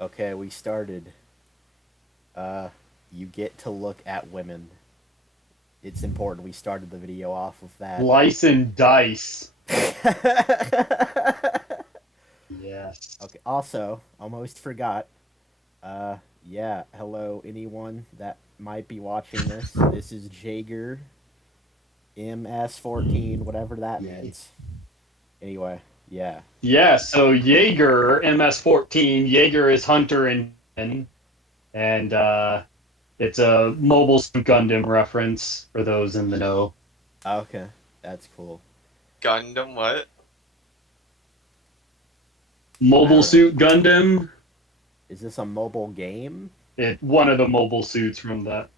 Okay, we started. You get to look at women. It's important. We started the video off of that. Slice and dice. Yes. Okay. Also, almost forgot. Yeah. Hello, anyone that might be watching this. This is Jaeger MS14, whatever that means. Anyway, yeah. Yeah, so Jaeger, MS-14, Jaeger is Hunter and it's a Mobile Suit Gundam reference for those in the know. Okay, that's cool. Gundam what? I Mobile don't know. Suit Gundam, Is this a mobile game? one of the mobile suits from that.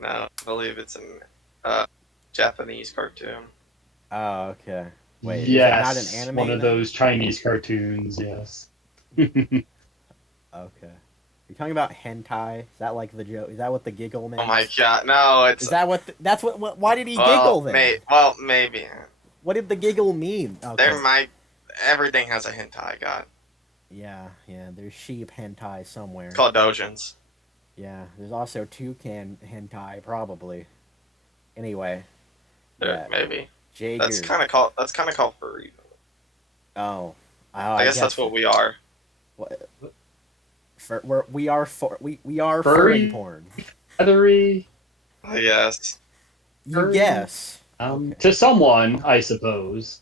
No, I believe it's an Japanese cartoon. Oh, okay. Wait, is it not an Yes, anime one of then? those Chinese cartoons, yes. Okay. You're talking about hentai? Is that like the joke? Is that what the giggle meant? Oh my god, no, it's Is that what? That's what? Why did he giggle then? maybe. What did the giggle mean? Okay. There might everything has a hentai god. Yeah, yeah. There's sheep hentai somewhere. It's called dojins. Yeah. There's also toucan hentai probably. Anyway. Yeah, Yeah. maybe. Jaeger. That's kind of called furry. Oh. I guess that's what we are. What? We are furry Furry? porn. Feathery, Yes. You Furry? guess. Okay. to someone, I suppose.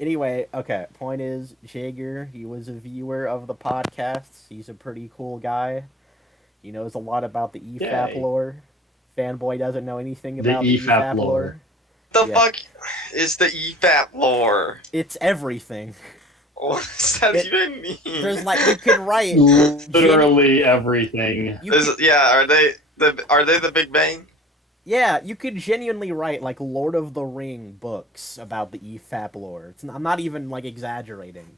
Anyway, okay. Point is, Jaeger, he was a viewer of the podcasts. He's a pretty cool guy. He knows a lot about the EFAP Yay. lore. Fanboy doesn't know anything The about the EFAP EFAP lore. lore. The Yeah. fuck is the EFAP lore? It's everything. What does that even mean? There's like you could write Literally everything. Are they the Big Bang? Yeah, you could genuinely write like Lord of the Ring books about the EFAP lore. I'm not even like exaggerating.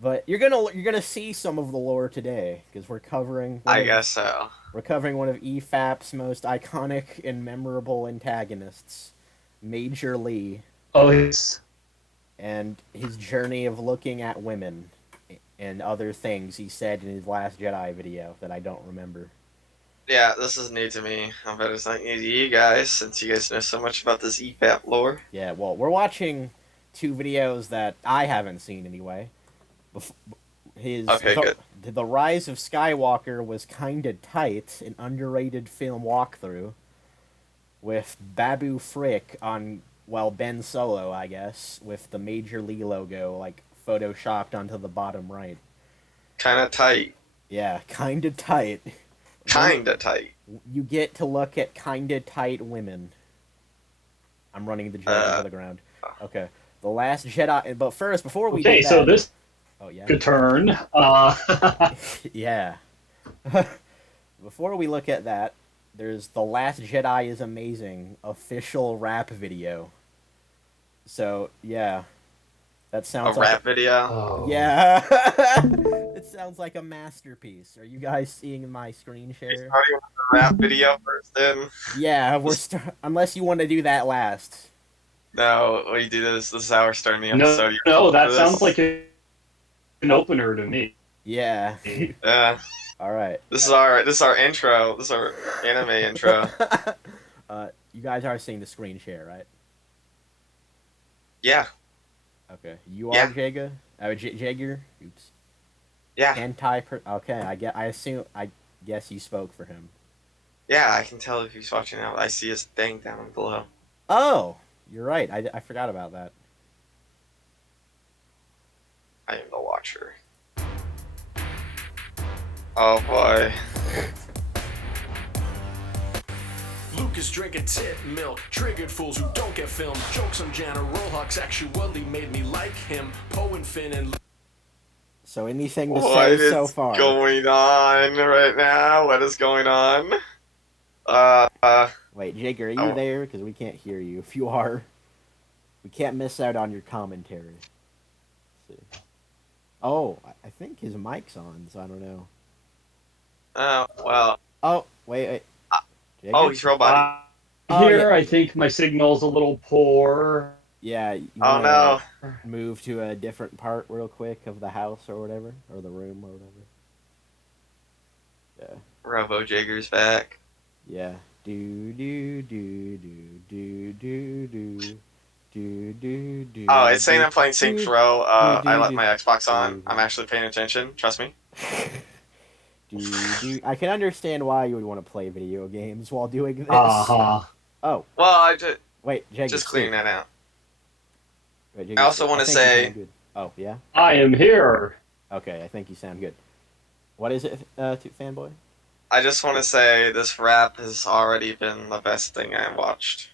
But you're gonna see some of the lore today because we're covering. I guess so. We're covering one of EFAP's most iconic and memorable antagonists, Maj0r Lee, Oh, yes. and his journey of looking at women and other things he said in his Last Jedi video that I don't remember. Yeah, this is new to me. I bet it's not new to you guys, since you guys know so much about this EFAP lore. Yeah, well, we're watching two videos that I haven't seen anyway. Okay, good. The Rise of Skywalker was kinda tight, an underrated film walkthrough, with Babu Frick on, well, Ben Solo, I guess, with the Maj0r Lee logo, like, photoshopped onto the bottom right. Kinda tight. Yeah, kinda tight. Kinda tight. You get to look at kinda tight women. I'm running the joke into the ground. Okay. The Last Jedi, but first, before we do Okay, that... so this Oh, yeah? could turn. Yeah. Before we look at that, there's The Last Jedi is Amazing official rap video. So, yeah. That sounds A like... rap video? Oh. Yeah. It sounds like a masterpiece. Are you guys seeing my screen share? Starting with the rap video first, then? Yeah, unless you want to do that last. No, we do this. This is how we're starting the No, episode. no, that sounds like an opener to me. Yeah. Yeah. All right. This is our intro. This is our anime intro. You guys are seeing the screen share, right? Yeah. Okay. You are Yeah. Jaeger? Jaeger? Oops. Yeah. Okay, I guess you spoke for him. Yeah, I can tell if he's watching now. I see his thing down below. Oh! You're right. I forgot about that. I am the watcher. Oh boy. Luke is drinking tit milk. Triggered fools who don't get filmed. Jokes on General Hux actually made me like him. Poe and Finn and So anything to What say is so far? going on right now? What is going on? Wait, Jaeger, are you Oh. there? Because we can't hear you. If you are, we can't miss out on your commentary. Let's see. Oh, I think his mic's on, so I don't know. Oh, well. Oh, wait. Jaeger? Oh, he's robot. Here, I think my signal's a little poor. Yeah, you Oh wanna no, move to a different part real quick of the house or whatever, or the room or whatever. Yeah, Robo Jigger's back. yeah. Do do do do do do do do do Oh, do it's saying do I'm playing Saints do Row. do I do left do my Xbox on. do I'm actually paying attention. Trust me. do. I can understand why you would want to play video games while doing this. Uh-huh. Oh, Well, I just wait, Jacob, cleaning sleep. that out. Wait, I Jacob, also sleep. I want to think you sound say good. Oh, yeah? I am here. Okay, I think you sound good. What is it, fanboy? I just want to say this rap has already been the best thing I watched.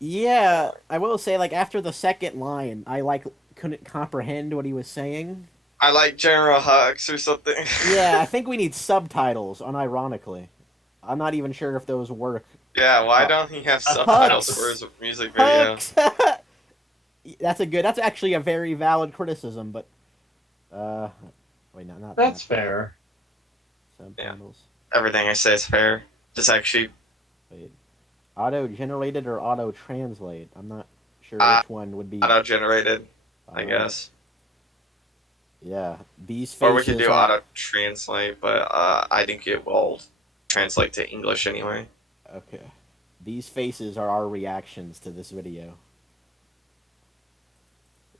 Yeah, I will say, like, after the second line, I, like, couldn't comprehend what he was saying. I like General Hux or something. Yeah, I think we need subtitles, unironically. I'm not even sure if those work. Yeah, why Uh, don't he have subtitles for Hux! his music video? Hux! That's actually a very valid criticism, but, wait, no, not That's that. fair. Subtitles. Everything I say is fair. Just actually, Wait. Auto-generated or auto-translate? I'm not sure uh, which one would be. auto-generated, I Uh, guess. yeah, these Or we could faces do are. auto-translate, but I think it will translate to English anyway. Okay. These faces are our reactions to this video.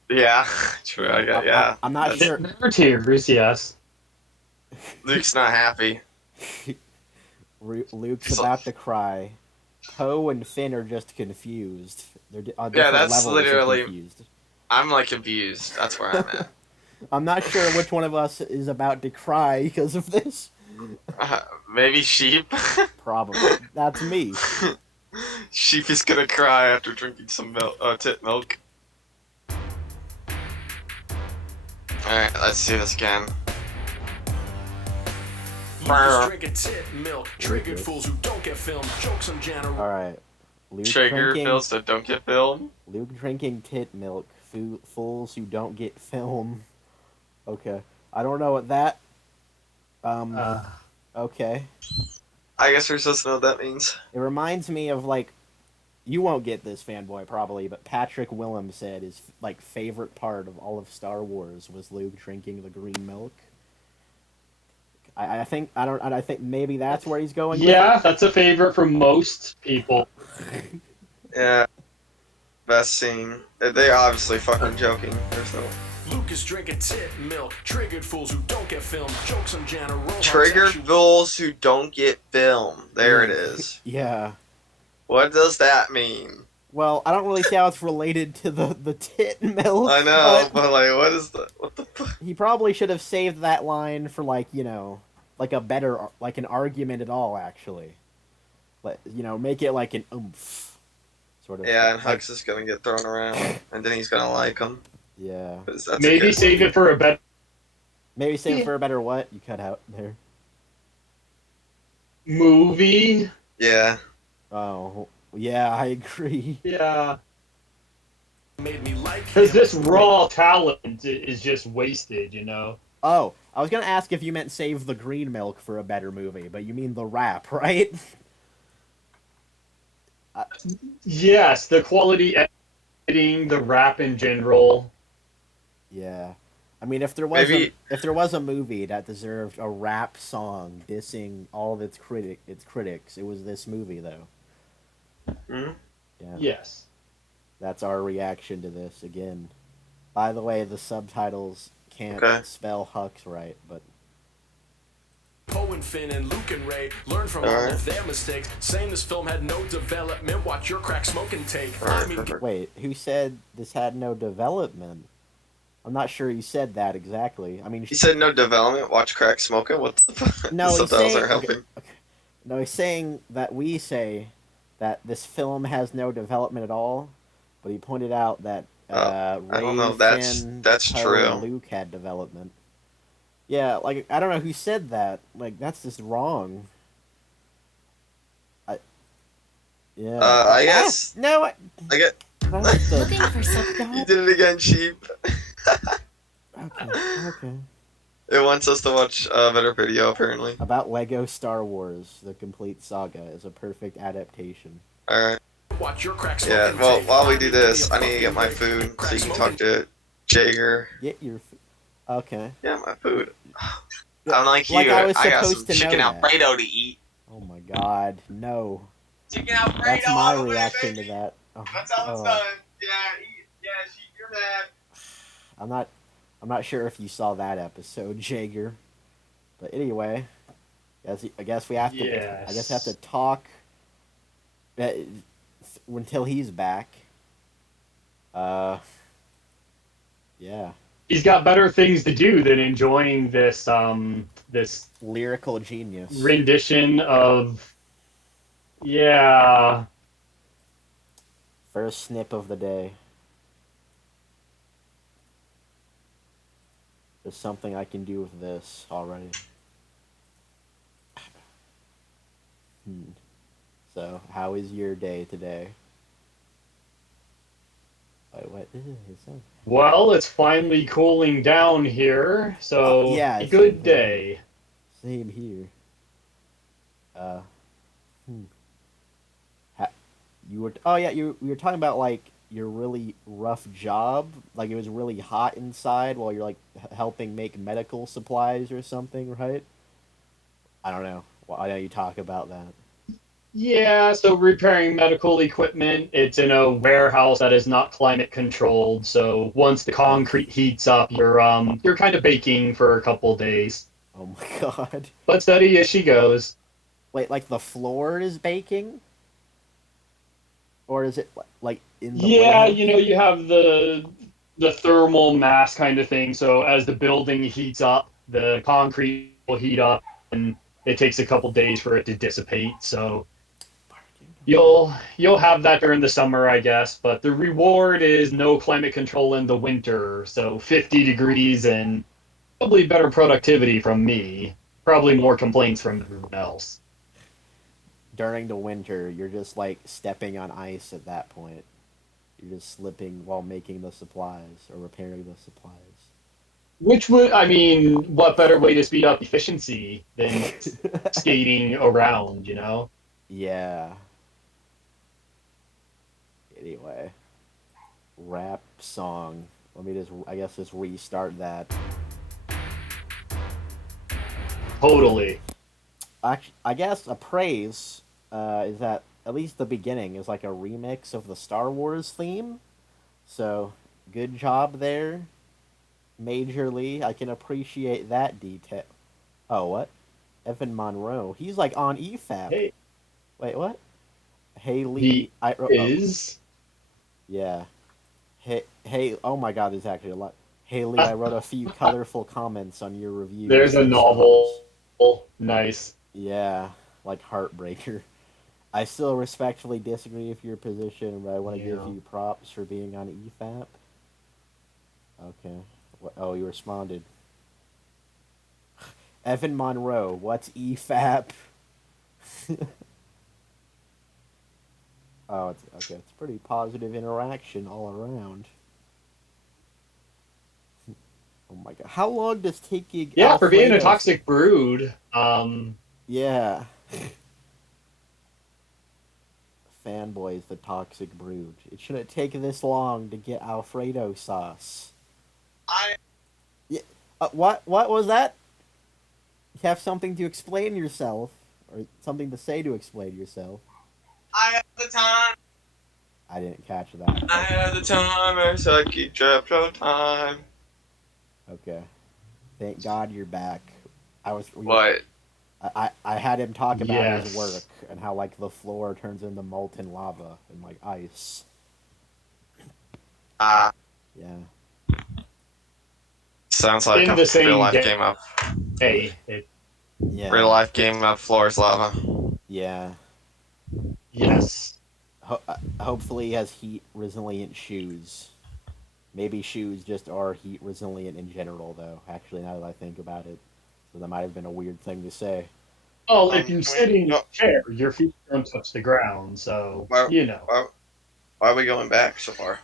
Yeah, true. I guess, yeah. I'm not That's- sure. There are tears, yes. Luke's not happy. Luke's He's about to cry. Poe and Finn are just confused. They're on Yeah, different that's levels of literally. confused. I'm like confused. That's where I'm at. I'm not sure which one of us is about to cry because of this. Maybe sheep. Probably. That's me. Sheep is gonna cry after drinking some milk, tit milk. Alright, let's do this again. Lucas drinking tit milk. Triggered fools who don't get filmed. Jokes on Jana. Alright. Luke Trigger drinking, pills that don't get filmed. Luke drinking tit milk. Fools who don't get film. Okay. I don't know what that. Okay. I guess we're supposed to know what that means. It reminds me of, like, you won't get this, fanboy, probably, but Patrick Willem said his, like, favorite part of all of Star Wars was Luke drinking the green milk. I think maybe that's where he's going Yeah, with that's a favorite for most people. Yeah. Best scene. They're obviously fucking joking. There's no. Lucas drinking tit milk. Triggered fools who don't get filmed. Jokes on Jana. Triggered fools who don't get filmed. There it is. Yeah. What does that mean? Well, I don't really see how it's related to the tit milk. I know, but like, what is the what the fuck? He probably should have saved that line for, like, you know, like a better, like an argument at all, actually. But, you know, make it like an oomph. Sort of. Yeah, and like, Hux is gonna get thrown around, and then he's gonna like him. yeah. That's a Maybe good save movie. it for a better Maybe save it for a better what? You cut out there. movie. Yeah. Oh, yeah, I agree. Yeah. Made me like Because him. this raw talent is just wasted, you know? Oh, I was gonna ask if you meant save the green milk for a better movie, but you mean the rap, right? Yes, the quality editing, the rap in general. Yeah. I mean, if there was Maybe- if there was a movie that deserved a rap song dissing all of its critics, it was this movie, though. Hmm? Yeah. Yes. That's our reaction to this again. By the way, the subtitles can't Okay. spell Hux right, but Poe and Finn and Luke and Ray learn from all Alright. of their mistakes. Saying this film had no development. Watch your crack smoke and take. Alright, I mean, perfect. wait, who said this had no development? I'm not sure you said that exactly. I mean, He said no development. Watch crack smoking. What the fuck? no, The he's subtitles saying, aren't helping. okay. No, he's saying that we say that this film has no development at all, but he pointed out that I don't know. Ray, Finn, That's Poe, true. and Luke had development. Yeah, like, I don't know who said that. Like, that's just wrong. Yeah. I guess. No, I get. that's the, Looking for some You did it again, sheep. okay. It wants us to watch a better video, apparently. About Lego Star Wars, the complete saga is a perfect adaptation. Alright. Watch your crack Yeah, smoking well, tape. while we I do need to be this, a I need to fucking get my baby. food so Crack you can smoking. talk to Jaeger. Get your. Okay. Yeah, my food. Unlike Like you, I was I got supposed some to chicken know that. Alfredo to eat. Oh my God, no. Chicken Alfredo That's my all the way, reaction to baby. that. Oh, That's how it's oh. done. Yeah, you're mad. I'm not sure if you saw that episode, Jaeger. But anyway, I guess we have to. I guess we have to Yes. talk until he's back. Yeah. He's got better things to do than enjoying this Lyrical genius. rendition of yeah. First snip of the day. There's something I can do with this already. So, how is your day today? Wait, what? His son. Well, it's finally cooling down here, so Yeah, a same good here. day. Same here. Hmm. You were. Oh yeah, you were talking about like your really rough job. Like it was really hot inside while you're like helping make medical supplies or something, right? I don't know. Well, I know you talk about that. Yeah, so repairing medical equipment, it's in a warehouse that is not climate controlled. So once the Oh, concrete heats up, you're kind of baking for a couple days. oh my God. But steady as she goes. Wait, like the floor is baking, or is it like in the Yeah, warehouse? you have the thermal mass kind of thing. So as the building heats up, the concrete will heat up, and it takes a couple days for it to dissipate. So you'll have that during the summer, I guess. But the reward is no climate control in the winter, so 50 degrees and probably better productivity from me. Probably more complaints from everyone else. During the winter, you're just like stepping on ice at that point. You're just slipping while making the supplies or repairing the supplies. Which would, I mean, what better way to speed up efficiency than skating around, you know? Yeah. Anyway, rap song. Let me just, I guess, just restart that. Totally. Actually, I guess a praise is that at least the beginning is like a remix of the Star Wars theme. So, good job there, Maj0r Lee. I can appreciate that detail. Oh, what? Evan Monroe. He's like on EFAP. Hey, Wait, what? he Haley. Oh, is. yeah. Hey. Oh my God, there's actually a lot. Haley, I wrote a few colorful comments on your review. There's a novel. Nice. Yeah, like Heartbreaker. I still respectfully disagree with your position, but I want to give Yeah. you props for being on EFAP. Okay. Oh, you responded. Evan Monroe, what's EFAP? Oh, it's okay. It's pretty positive interaction all around. Oh my God. How long does taking Yeah, for being a Alfredo's... toxic brood, Yeah. Fanboys, the toxic brood. It shouldn't take this long to get Alfredo sauce. Yeah. What was that? You have something to explain yourself, or something to say to explain yourself. I have the time. I didn't catch that. I have the timer, so I keep track of time. Okay. Thank God you're back. What? I had him talk about his yes. work and how like the floor turns into molten lava and like ice. Ah, Yeah. sounds like In a the same real life day. game of Hey, Yeah. real life game of floors lava. Yeah. yes. Hopefully he has heat resilient shoes. Maybe shoes just are heat resilient in general, though. Actually, now that I think about it, so that might have been a weird thing to say. Well, if you sit in No, a chair, your feet don't touch the ground, so why, you know. why are we going back so far?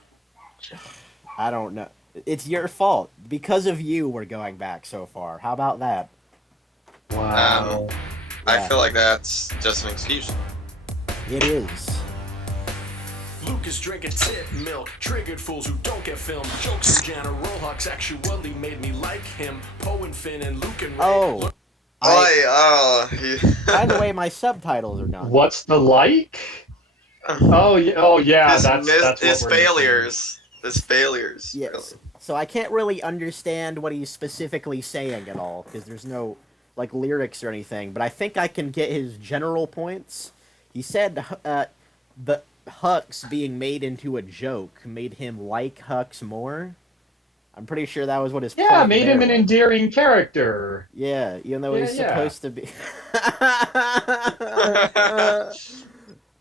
I don't know. It's your fault. Because of you, we're going back so far. How about that? Wow. I Yeah. feel like that's just an excuse. It is. Luke is drinking tit milk. Triggered fools who don't get filmed. Jokes and Jana Rollhawks actually made me like him. Poe and Finn and Luke and Ray. Oh. By the way, my subtitles are done. What's the like? Oh yeah, that's his what we're failures. His failures. Yes. Really. So I can't really understand what he's specifically saying at all because there's no like lyrics or anything. But I think I can get his general points. He said the Hux being made into a joke made him like Hux more. I'm pretty sure that was what his point made him an was. endearing character. Yeah, even though he's supposed to be.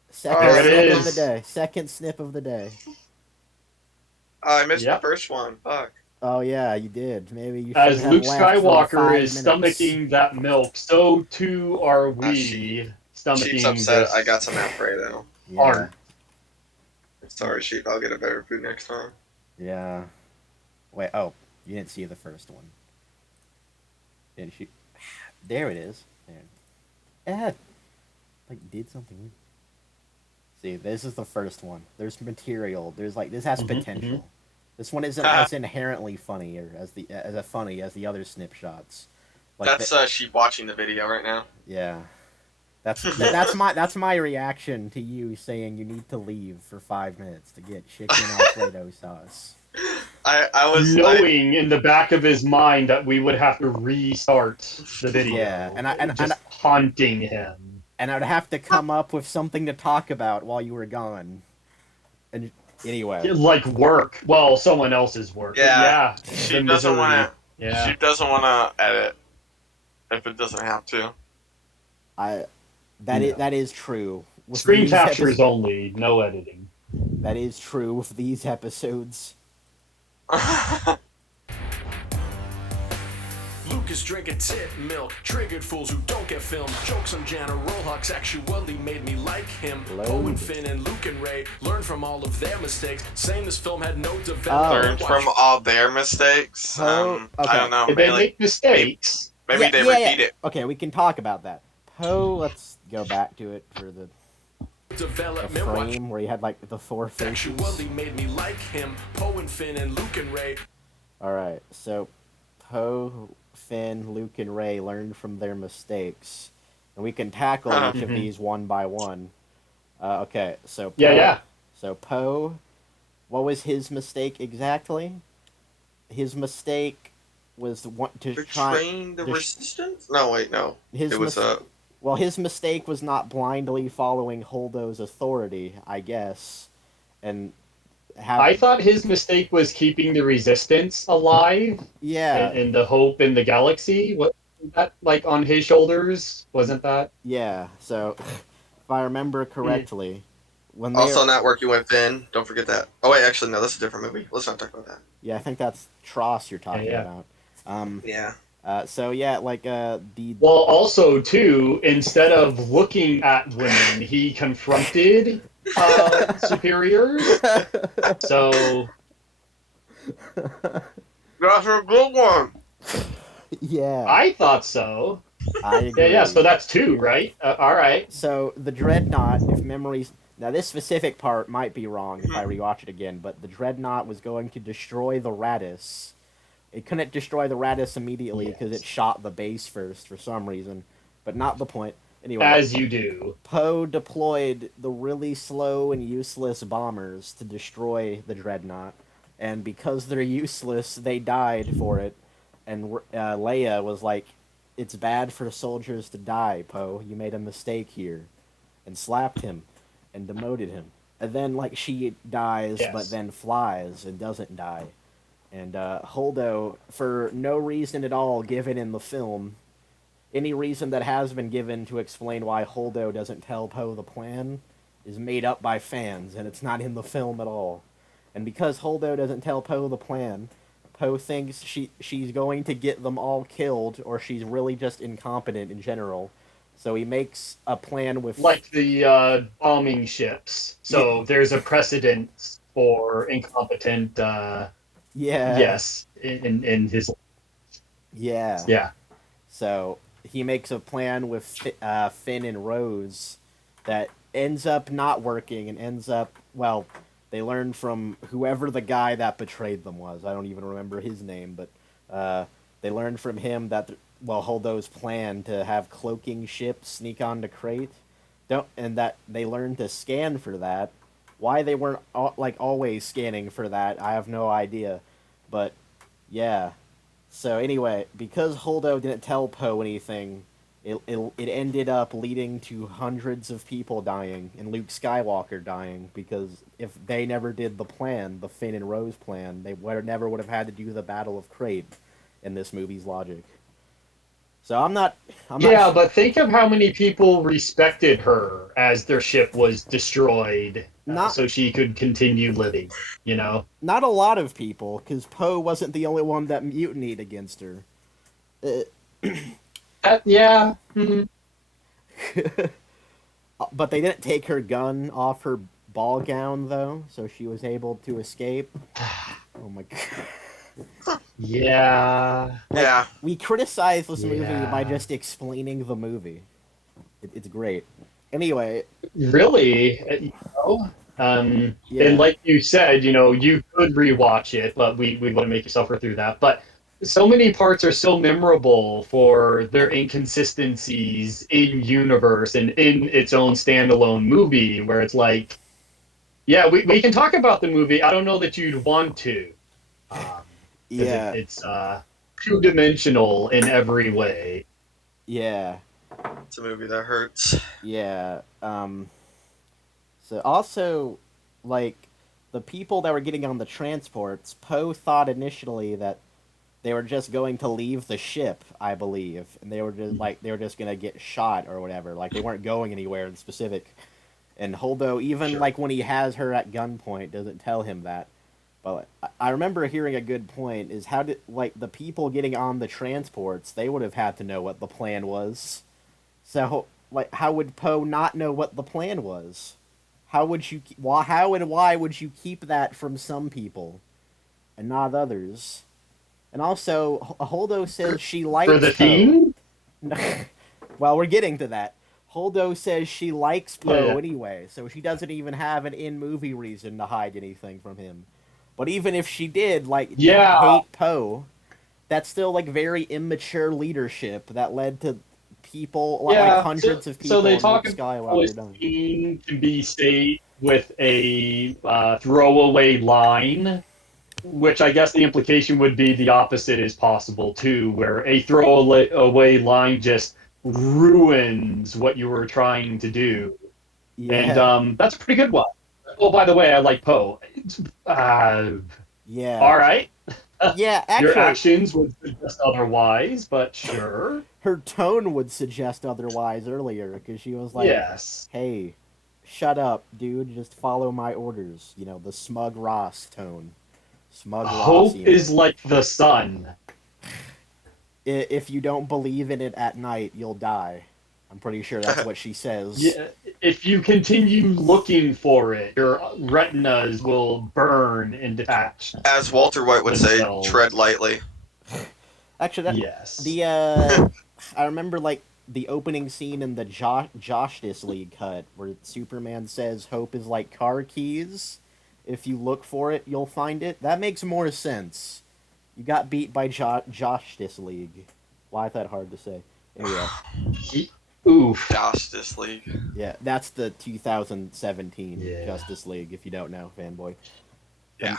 Second snip of the day. Second snip of the day. Oh, I missed the first one. Fuck. Oh yeah, you did. Maybe you should As have Luke left for Skywalker is 5 minutes. stomaching that milk, so too are we stomaching Sheep's upset. this I got some Alfredo. Yeah. art. Sorry, Sheep. I'll get a better food next time. Yeah. Wait. Oh, you didn't see the first one. Didn't you? There it is. There. Like did something. See, this is the first one. There's material. There's like this has potential. This one isn't as inherently funny or as funny as the other snip shots. Like That's Sheep watching the video right now. Yeah. That's my reaction to you saying you need to leave for 5 minutes to get chicken Alfredo sauce. I was knowing in the back of his mind that we would have to restart the video. Yeah, and just haunting him. And I'd have to come up with something to talk about while you were gone. And anyway, like work. Well, someone else's work. Yeah. Yeah. She doesn't want to. Yeah. She doesn't want to edit if it doesn't have to. That is true. With Screen captures only, no editing. That is true with these episodes. Luke is drinking tit milk. Triggered fools who don't get filmed. Jokes on Jana Rollhawks actually made me like him. Poe and Finn and Luke and Ray learn from all of their mistakes. Saying this film had no development. Learn from all their mistakes. Okay. I don't know. Did they make mistakes? Maybe they repeat it. Okay, we can talk about that. Poe, let's go back to it for the frame where he had like the 4 faces. Actually made me like him. Poe and Finn and Luke and Ray. Alright, so Poe, Finn, Luke, and Ray learned from their mistakes. And we can tackle each of these one by one. Okay, so Poe, So Poe, what was his mistake exactly? His mistake was to betraying the resistance. No, wait, no. It was Well, his mistake was not blindly following Holdo's authority, I guess, and I thought his mistake was keeping the resistance alive. Yeah. And the hope in the galaxy. What that like on his shoulders? Wasn't that? Yeah. So, if I remember correctly, when also not working with Finn. Don't forget that. Oh wait, actually no, that's a different movie. Let's not talk about that. Yeah, I think that's Tross you're talking about. Yeah. So yeah, like the. Well, also too, instead of looking at women, he confronted superiors. So. That's a good one. Yeah. I thought so. I agree. Yeah. So that's 2, right? All right. So the Dreadnought, if memories. Now this specific part might be wrong if I rewatch it again, but the Dreadnought was going to destroy the Radis. It couldn't destroy the Radis immediately because it shot the base first for some reason, but not the point. Anyway, as you do. Poe deployed the really slow and useless bombers to destroy the Dreadnought, and because they're useless, they died for it. And Leia was like, "It's bad for soldiers to die, Poe. You made a mistake here," and slapped him and demoted him. And then like she dies, but then flies and doesn't die. And Holdo, for no reason at all given in the film, any reason that has been given to explain why Holdo doesn't tell Poe the plan is made up by fans, and it's not in the film at all. And because Holdo doesn't tell Poe the plan, Poe thinks she's going to get them all killed, or she's really just incompetent in general. So he makes a plan with... Like the bombing ships. So there's a precedent for incompetent... Yeah. Yes, in his... Yeah. Yeah. So he makes a plan with Finn and Rose that ends up not working and ends up, well, they learn from whoever the guy that betrayed them was. I don't even remember his name, but they learned from him that, Holdo's plan to have cloaking ships sneak onto Crate, and that they learned to scan for that. Why they weren't always scanning for that, I have no idea. But yeah. So anyway, because Holdo didn't tell Poe anything, it ended up leading to hundreds of people dying and Luke Skywalker dying, because if they never did the plan, the Finn and Rose plan, they never would have had to do the Battle of Crate in this movie's logic. So I'm not. Yeah, but think of how many people respected her as their ship was destroyed, Not so she could continue living. You know. not a lot of people, because Poe wasn't the only one that mutinied against her. Yeah. Mhm. But they didn't take her gun off her ball gown, though, so she was able to escape. Oh my god. Yeah. Yeah. We criticize this movie Yeah. by just explaining the movie. It's great. Anyway, Really, you know. yeah. And like you said, you could rewatch it, but we want to make you suffer through that. But so many parts are so memorable for their inconsistencies in universe and in its own standalone movie, where it's like, yeah, we can talk about the movie. I don't know that you'd want to, because Yeah. it's two-dimensional in every way. Yeah. It's a movie that hurts. Yeah. So also, like, the people that were getting on the transports, Poe thought initially that they were just going to leave the ship, I believe, and they were just gonna get shot or whatever. Like, they weren't going anywhere in specific. And Holdo, even Sure. like when he has her at gunpoint, doesn't tell him that. But I remember hearing a good point is how did the people getting on the transports, they would have had to know what the plan was. So how would Poe not know what the plan was? How would you how and why would you keep that from some people and not others? And also, Holdo says she likes For the Poe. theme? Well, we're getting to that. Holdo says she likes Poe Yeah. anyway, so she doesn't even have an in-movie reason to hide anything from him. But even if she did, Yeah. hate Poe, that's still, very immature leadership that led to people, hundreds of people So they in talk Luke about how Skywalker it's dying. seen to be saved with a throwaway line, which I guess the implication would be the opposite is possible too, where a throwaway line just ruins what you were trying to do. And Yeah, that's a pretty good one. Oh, by the way, I like Poe. yeah. All right. Yeah, Your actually, actions would suggest otherwise, but sure. her tone would suggest otherwise earlier, because she was like, Yes. hey, shut up, dude, just follow my orders. The smug Ross tone. Smug Hope Rossian. is like the sun. If you don't believe in it at night, you'll die. I'm pretty sure that's what she says. Yeah, if you continue looking for it, your retinas will burn and detach As Walter White would say, themselves. tread lightly. Actually, Yes. I remember the opening scene in the Justice League cut where Superman says hope is like car keys. If you look for it, you'll find it. That makes more sense. You got beat by Justice League. Why is that hard to say? Anyway. Oof. Justice League. Yeah, that's the 2017 Yeah. Justice League, if you don't know, fanboy. Yeah.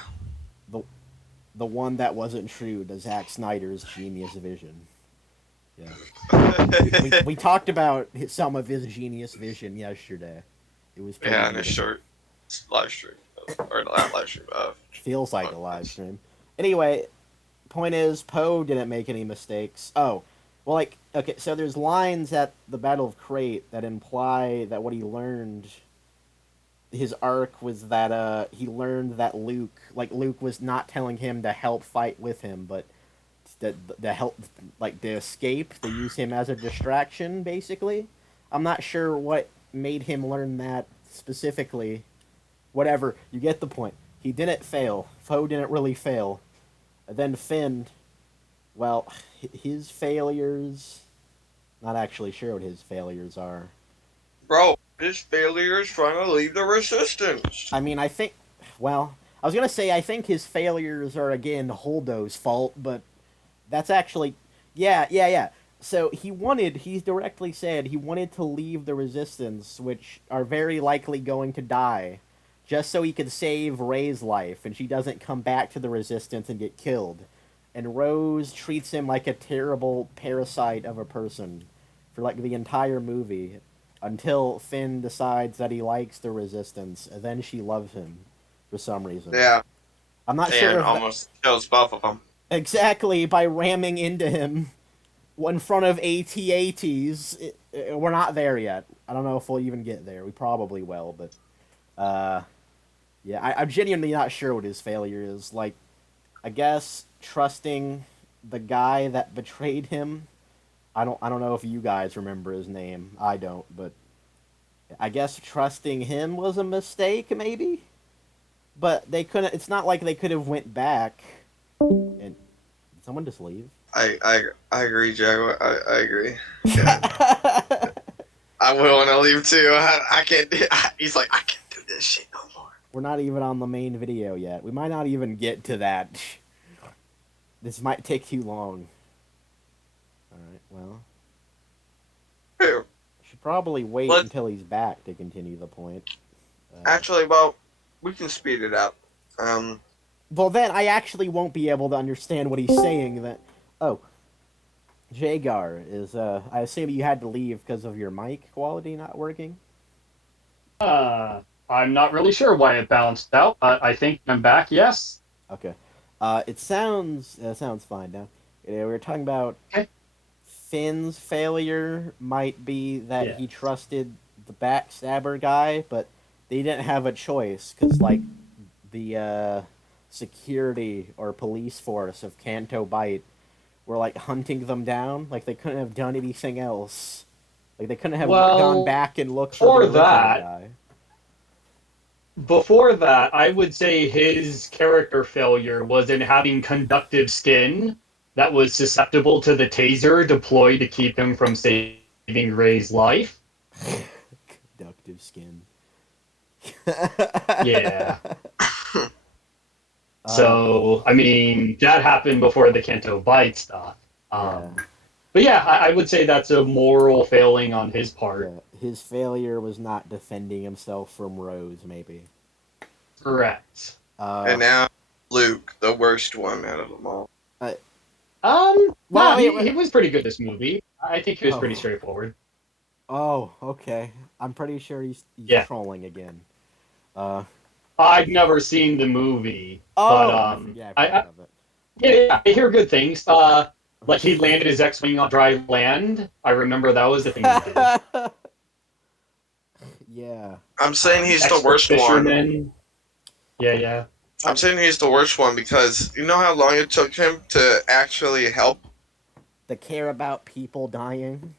The one that wasn't true to Zack Snyder's genius vision. Yeah. We talked about some of his genius vision yesterday. It was pretty Yeah, in a good. short live stream. Or not live stream. Feels like a live stream. Anyway, point is, Poe didn't make any mistakes. Oh, well, okay, so there's lines at the Battle of Crate that imply that what he learned, his arc was that he learned that Luke was not telling him to help fight with him, but the help, to escape, to use him as a distraction, basically. I'm not sure what made him learn that specifically. Whatever, you get the point. He didn't fail. Poe didn't really fail. And then Finn, well, his failures... Not actually sure what his failures are. Bro, his failure is trying to leave the resistance. I mean, I think. Well, I was gonna say I think his failures are again Holdo's fault, but that's actually. Yeah. So he directly said he wanted to leave the resistance, which are very likely going to die, just so he could save Rey's life and she doesn't come back to the resistance and get killed. And Rose treats him like a terrible parasite of a person for like the entire movie until Finn decides that he likes the resistance, and then she loves him for some reason. Yeah, I'm not and sure if almost kills both of them. exactly by ramming into him in front of AT-ATs. We're not there yet. I don't know if we'll even get there. We probably will, but yeah, I'm genuinely not sure what his failure is. Like, I guess trusting the guy that betrayed him. I don't know if you guys remember his name. I don't, but I guess trusting him was a mistake, maybe. But they couldn't. It's not like they could have went back. And did someone just leave? I agree, Jaguar. I agree. Yeah. I will want to leave too. I can't. He's like, I can't do this shit no more. We're not even on the main video yet. We might not even get to that. This might take too long. Alright, well. Ew. Should probably wait Let's- until he's back to continue the point. Actually, well, we can speed it up. Well, then I actually won't be able to understand what he's saying. That Jagar is. I assume you had to leave because of your mic quality not working. I'm not really sure why it bounced out. I think I'm back. Yes. Okay. It sounds fine now. We were talking about Okay. Finn's failure might be that Yeah. he trusted the backstabber guy, but they didn't have a choice because like the security or police force of Canto Bight were like hunting them down. Like they couldn't have done anything else. Like they couldn't have gone back and looked for the original guy. Before that, I would say his character failure was in having conductive skin that was susceptible to the taser deployed to keep him from saving Rey's life. Conductive skin. Yeah. So, I mean, that happened before the Canto Bight stuff. Yeah. But yeah, I would say that's a moral failing on his part. Yeah. His failure was not defending himself from Rose, maybe. Correct. And now Luke, the worst one out of them all. Well, he was pretty good this movie. I think he was pretty straightforward. Oh, okay. I'm pretty sure he's trolling again. I've never seen the movie, but yeah, I've heard of it. yeah, I hear good things. Like he landed his X-wing on dry land. I remember that was the thing he did. Yeah. I'm saying he's the worst one. Yeah. I'm saying he's the worst one because you know how long it took him to actually help? To care about people dying?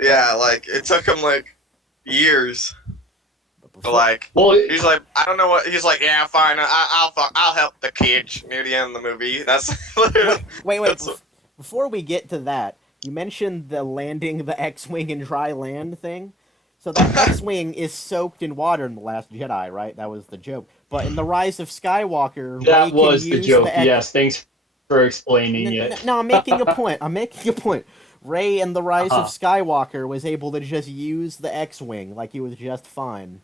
Yeah, like, it took him, like, years. Before, Like, well, he's like, I don't know what, he's like, yeah, fine, I'll help the kids near the end of the movie. That's wait. that's- Before we get to that, you mentioned the landing the X-Wing in dry land thing. So that X-Wing is soaked in water in The Last Jedi, right? That was the joke. But in The Rise of Skywalker, that Rey was can the use joke. the X- Yes, thanks for explaining it. No, I'm making a point. Rey in The Rise of Skywalker was able to just use the X-Wing like he was just fine.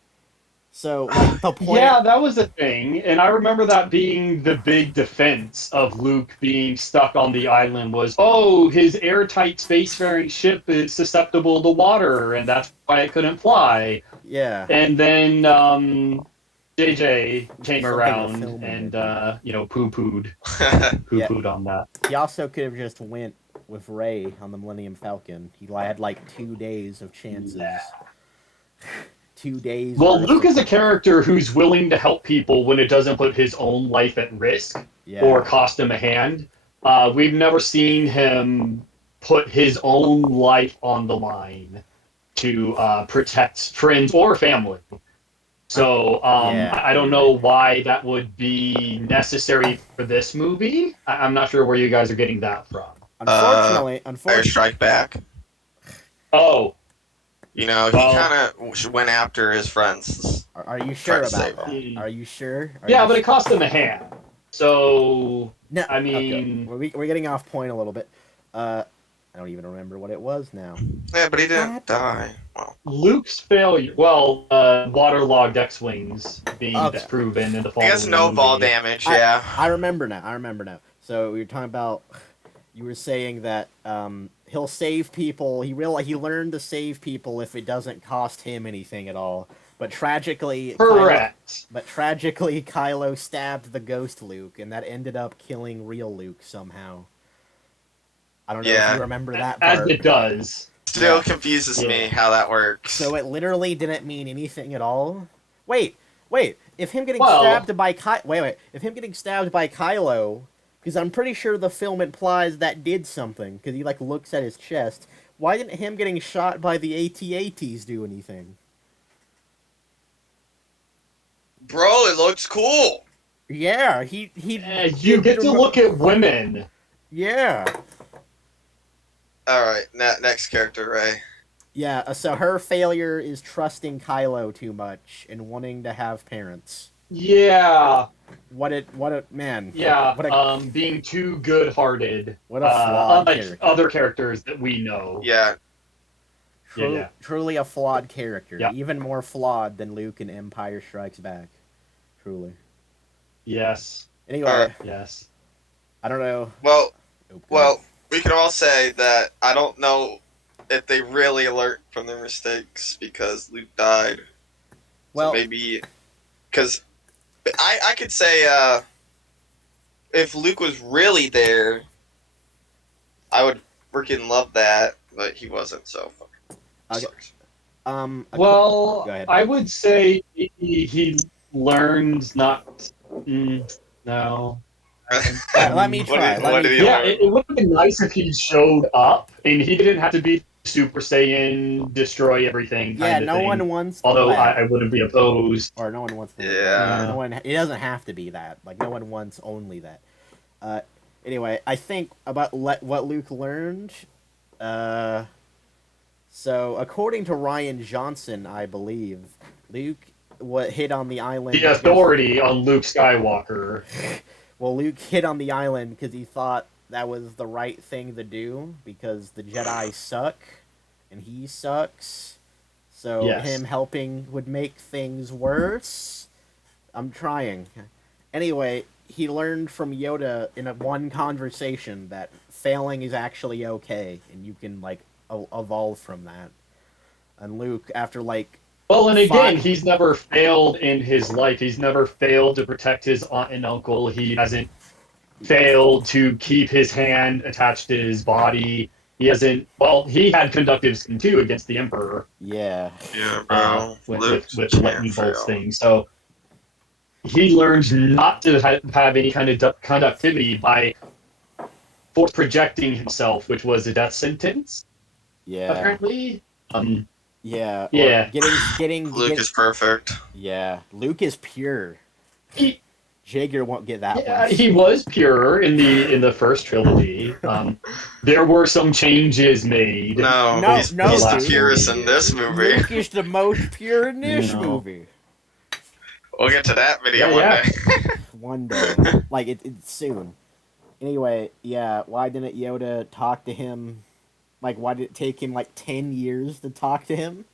So, like, the point... Yeah, that was a thing, and I remember that being the big defense of Luke being stuck on the island was, oh, his airtight spacefaring ship is susceptible to water, and that's why it couldn't fly. Yeah. And then JJ came around and, poo-pooed on that. He also could have just went with Rey on the Millennium Falcon. He had, like, 2 days of chances. Yeah. 2 days. Well, Luke is a character who's willing to help people when it doesn't put his own life at risk or cost him a hand. We've never seen him put his own life on the line to protect friends or family. So I don't know why that would be necessary for this movie. I'm not sure where you guys are getting that from. Unfortunately, Air Strike Back. Oh. You know, he Well- kind of went after his friends. Are you Try sure to about save that? him. Are you sure? Yeah, but it cost him a hand. So No, I mean, okay. We're getting off point a little bit. I don't even remember what it was now. Yeah, but he didn't What? die. Well, Luke's failure. Well, waterlogged X-wings being Okay. disproven in the I following guess no movie. ball damage. Yeah. I remember now. So we were talking about. You were saying that he'll save people. He learned to save people if it doesn't cost him anything at all. But tragically, Correct. Kylo stabbed the ghost Luke, and that ended up killing real Luke somehow. I don't know if Yeah. you remember that As part. it does. Still Yeah. confuses me Yeah. how that works. So it literally didn't mean anything at all. Wait. If him getting Well- stabbed by If him getting stabbed by Kylo, because I'm pretty sure the film implies that did something. Because he like looks at his chest. Why didn't him getting shot by the AT-ATs do anything? Bro, it looks cool. Yeah, he. You get to look at women. Yeah. All right, next character, Ray. Yeah. So her failure is trusting Kylo too much and wanting to have parents. Yeah. What a man. Yeah. What a Being too good-hearted. What a flawed unlike character. other characters that we know. Yeah. Yeah. Truly a flawed character. Yeah. Even more flawed than Luke in Empire Strikes Back. Truly. Yes. Anyway, Alright. Yes. I don't know. Well, Oh, good. well, we can all say that I don't know if they really learned from their mistakes because Luke died. Well, So maybe because I could say if Luke was really there, I would freaking love that, but he wasn't. So fucking Okay. sucks. Well, Go ahead. I would say he learned not. No. let me try. What did he Yeah, learn? it would have been nice if he showed up and he didn't have to be Super Saiyan, destroy everything. Yeah, Kind of no thing. one wants. Although that. I wouldn't be opposed. Or no one wants to. Yeah. No one. It doesn't have to be that. Like no one wants only that. Anyway, I think about what Luke learned. So according to Ryan Johnson, I believe Luke hid on the island. The authority on Luke Skywalker. Well, Luke hid on the island because he thought that was the right thing to do because the Jedi suck, and he sucks. So Yes. him helping would make things worse. I'm trying. Anyway, he learned from Yoda in one conversation that failing is actually okay, and you can like evolve from that. And Luke, after like Well, and again, Fine. he's never failed in his life. He's never failed to protect his aunt and uncle. He hasn't failed to keep his hand attached to his body. He hasn't. Well, he had conductive sin too against the Emperor Yeah, bro. with the can't lightning bolts fail. thing. So he learned not to have any kind of conductivity by force projecting himself, which was a death sentence, yeah, apparently. yeah, or Yeah. Luke is perfect. yeah. Luke is pure. He, Jaeger won't get that Yeah, one. he was pure in the first trilogy. There were some changes made. No, No, he's no, the dude. purest in this movie. Luke is the most pure in this No. movie. We'll get to that video Yeah, one One day. day, like it's soon. Anyway, yeah. Why didn't Yoda talk to him? Like, why did it take him like 10 years to talk to him?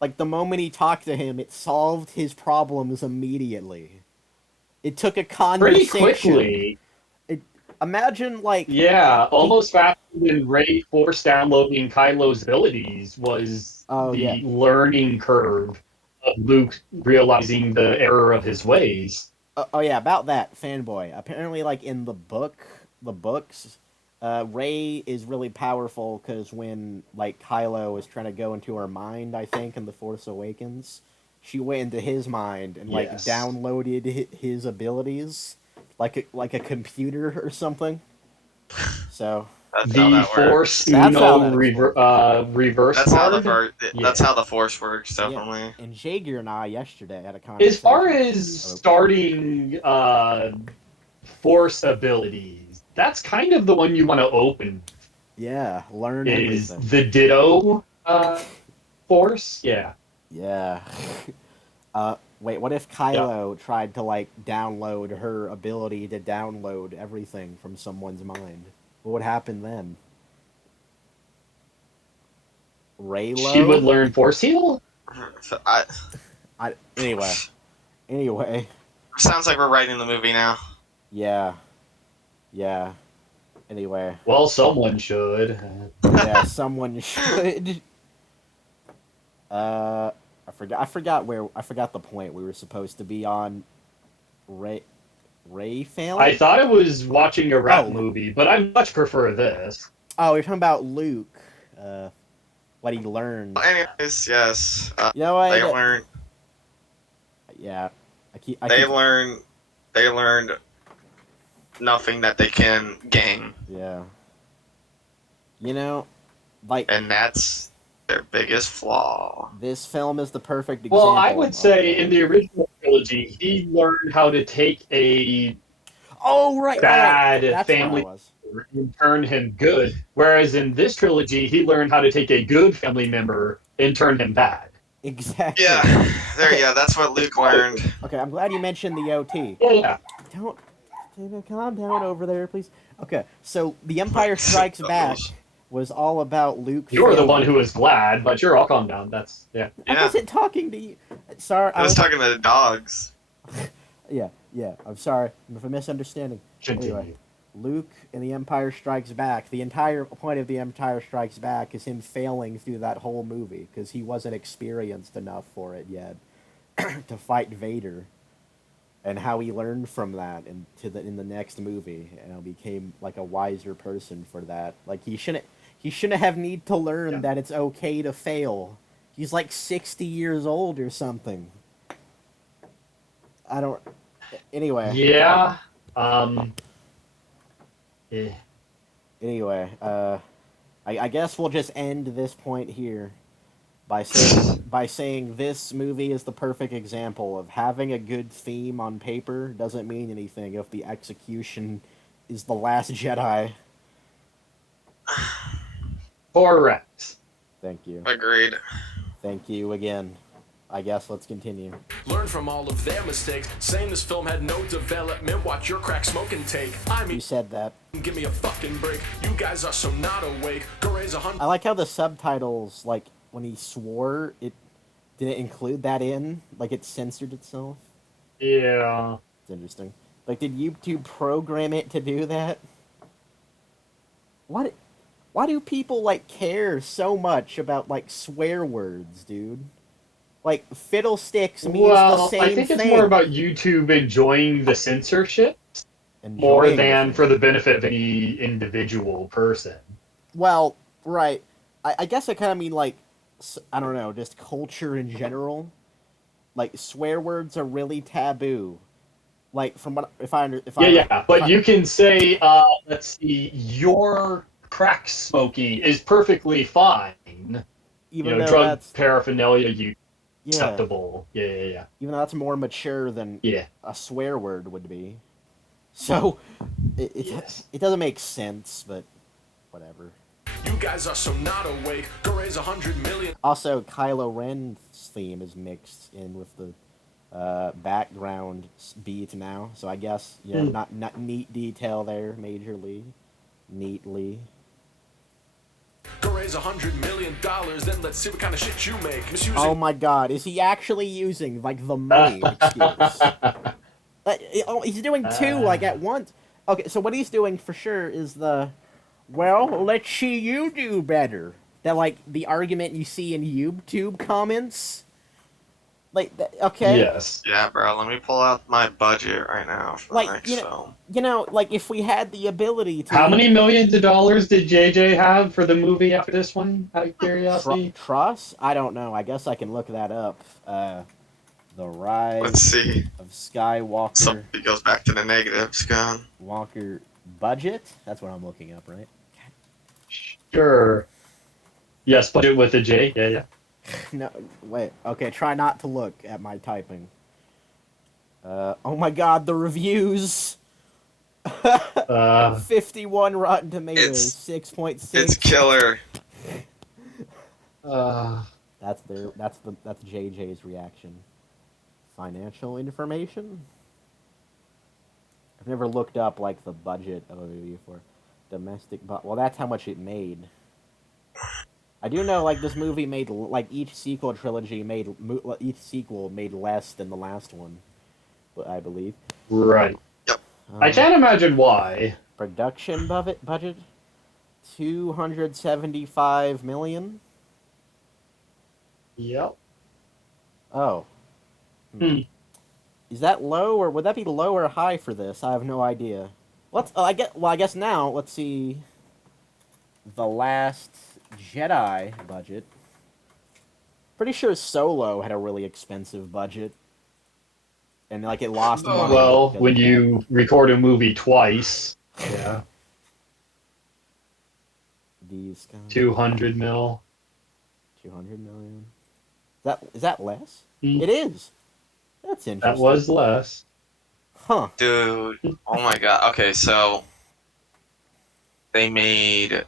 Like the moment he talked to him, it solved his problems immediately. It took a pretty conversation. quickly. Imagine like Yeah, almost faster than Rey force downloading Kylo's abilities was Oh, the yeah. learning curve of Luke realizing the error of his ways. oh yeah, about that fanboy. Apparently, like in the books, Rey is really powerful because when like Kylo was trying to go into her mind, I think in the Force Awakens, she went into his mind and like Yes. downloaded his abilities, like a computer or something. So That's how The that works. force That's how Uno that reverse That's how the card. That's how the Force works, yeah. definitely. And Jaeger and I yesterday had a conversation. As far as starting force abilities, that's kind of the one you want to open. yeah, learn Is everything. the Ditto Force? Yeah. Yeah. Wait, what if Kylo tried to, like, download her ability to download everything from someone's mind? What would happen then? She would Raylo? learn Force Heal? So Anyway. Anyway. sounds like we're writing the movie now. Yeah. Yeah. Anyway. Well, someone should. Yeah, someone should. I forgot the point we were supposed to be on. Ray family? I thought it was watching a rap Oh. movie, but I much prefer this. Oh, you're talking about Luke. What he learned. Anyways, yes. You know what? They learned. Yeah. They learned nothing that they can gain, Yeah. You know, like, and that's their biggest flaw. this film is the perfect example. Well, I would of say that. in the original trilogy, he learned how to take a Oh, right. bad That's family what it was. and turn him good. Whereas in this trilogy, he learned how to take a good family member and turn him bad. Exactly. Yeah, there. Okay. Yeah, that's what Luke learned. Okay, I'm glad you mentioned the OT. Yeah. Don't calm down over there, please. Okay, so The Empire Strikes Back was all about Luke. You're the failing. one who was glad, but you're all calm down. That's, yeah. I wasn't talking to you. Sorry, I was talking to the dogs. Yeah, I'm sorry for misunderstanding. Continue. Anyway, Luke and The Empire Strikes Back. The entire point of The Empire Strikes Back is him failing through that whole movie because he wasn't experienced enough for it yet to fight Vader, and how he learned from that in the next movie and became like a wiser person for that. Like he shouldn't have need to learn that it's okay to fail. He's like 60 years old or something. I don't. Anyway. Yeah. Anyway, I guess we'll just end this point here by saying this movie is the perfect example of having a good theme on paper doesn't mean anything if the execution is The Last Jedi. Correct. Thank you. Agreed. Thank you again. I guess let's continue. Learn from all of their mistakes. Saying this film had no development. Watch your crack smoke and take. I mean, You said that. give me a fucking break. You guys are so not awake. Go raise 100. I like how the subtitles, like, when he swore, it didn't include that in. Like, it censored itself. Yeah. It's interesting. Like, did YouTube program it to do that? Why do people, like, care so much about, like, swear words, dude? Like, fiddlesticks means the same thing. I think it's more about YouTube enjoying the censorship more than for the benefit of any individual person. Well, right. I guess I kind of mean, like, I don't know, just culture in general. Like, swear words are really taboo. Like, from what, But you can say, let's see, your crack smoking is perfectly fine. Even though drug that's paraphernalia, acceptable. Yeah. Even though that's more mature than a swear word would be. So, it doesn't make sense, but whatever. You guys are so not awake. Go raise 100 million. Also, Kylo Ren's theme is mixed in with the background beat now, so I guess not neat detail there, Maj0r Lee, neatly. Go raise $100 million, then let's see what kind of shit you make. Misusing. Oh my God, is he actually using like the money excuse? He's doing two like at once. Okay, so what he's doing for sure is let's see you do better. That like the argument you see in YouTube comments. Like, okay. Yes. Yeah, bro. Let me pull out my budget right now for the next film. Like if we had the ability to. How many millions of dollars did JJ have for the movie after this one? Out of curiosity. Trust? I don't know. I guess I can look that up. The Rise. Let's see. Of Skywalker. So it goes back to the negatives, gun. Walker budget. That's what I'm looking up, right? Sure. Yes, budget with a J. Yeah. No, wait. Okay, try not to look at my typing. Oh my God, the reviews. 51 Rotten Tomatoes, 6.6. It's killer. That's That's JJ's reaction. Financial information. I've never looked up like the budget of a movie before. Well, that's how much it made. I do know like this movie made like each sequel trilogy each sequel made less than the last one, I believe. Right. Yep. I can't imagine why. Production budget 275 million. Yep. Oh. Hmm. Is that low or would that be low or high for this? I have no idea. I guess now let's see the Last Jedi budget. Pretty sure Solo had a really expensive budget. And like it lost money. Well, because when of that. you record a movie twice, yeah, These guys 200 mil. 200 million. Is that less? Hmm. It is. That's interesting. That was less. Huh. Dude, oh my god. Okay, so they made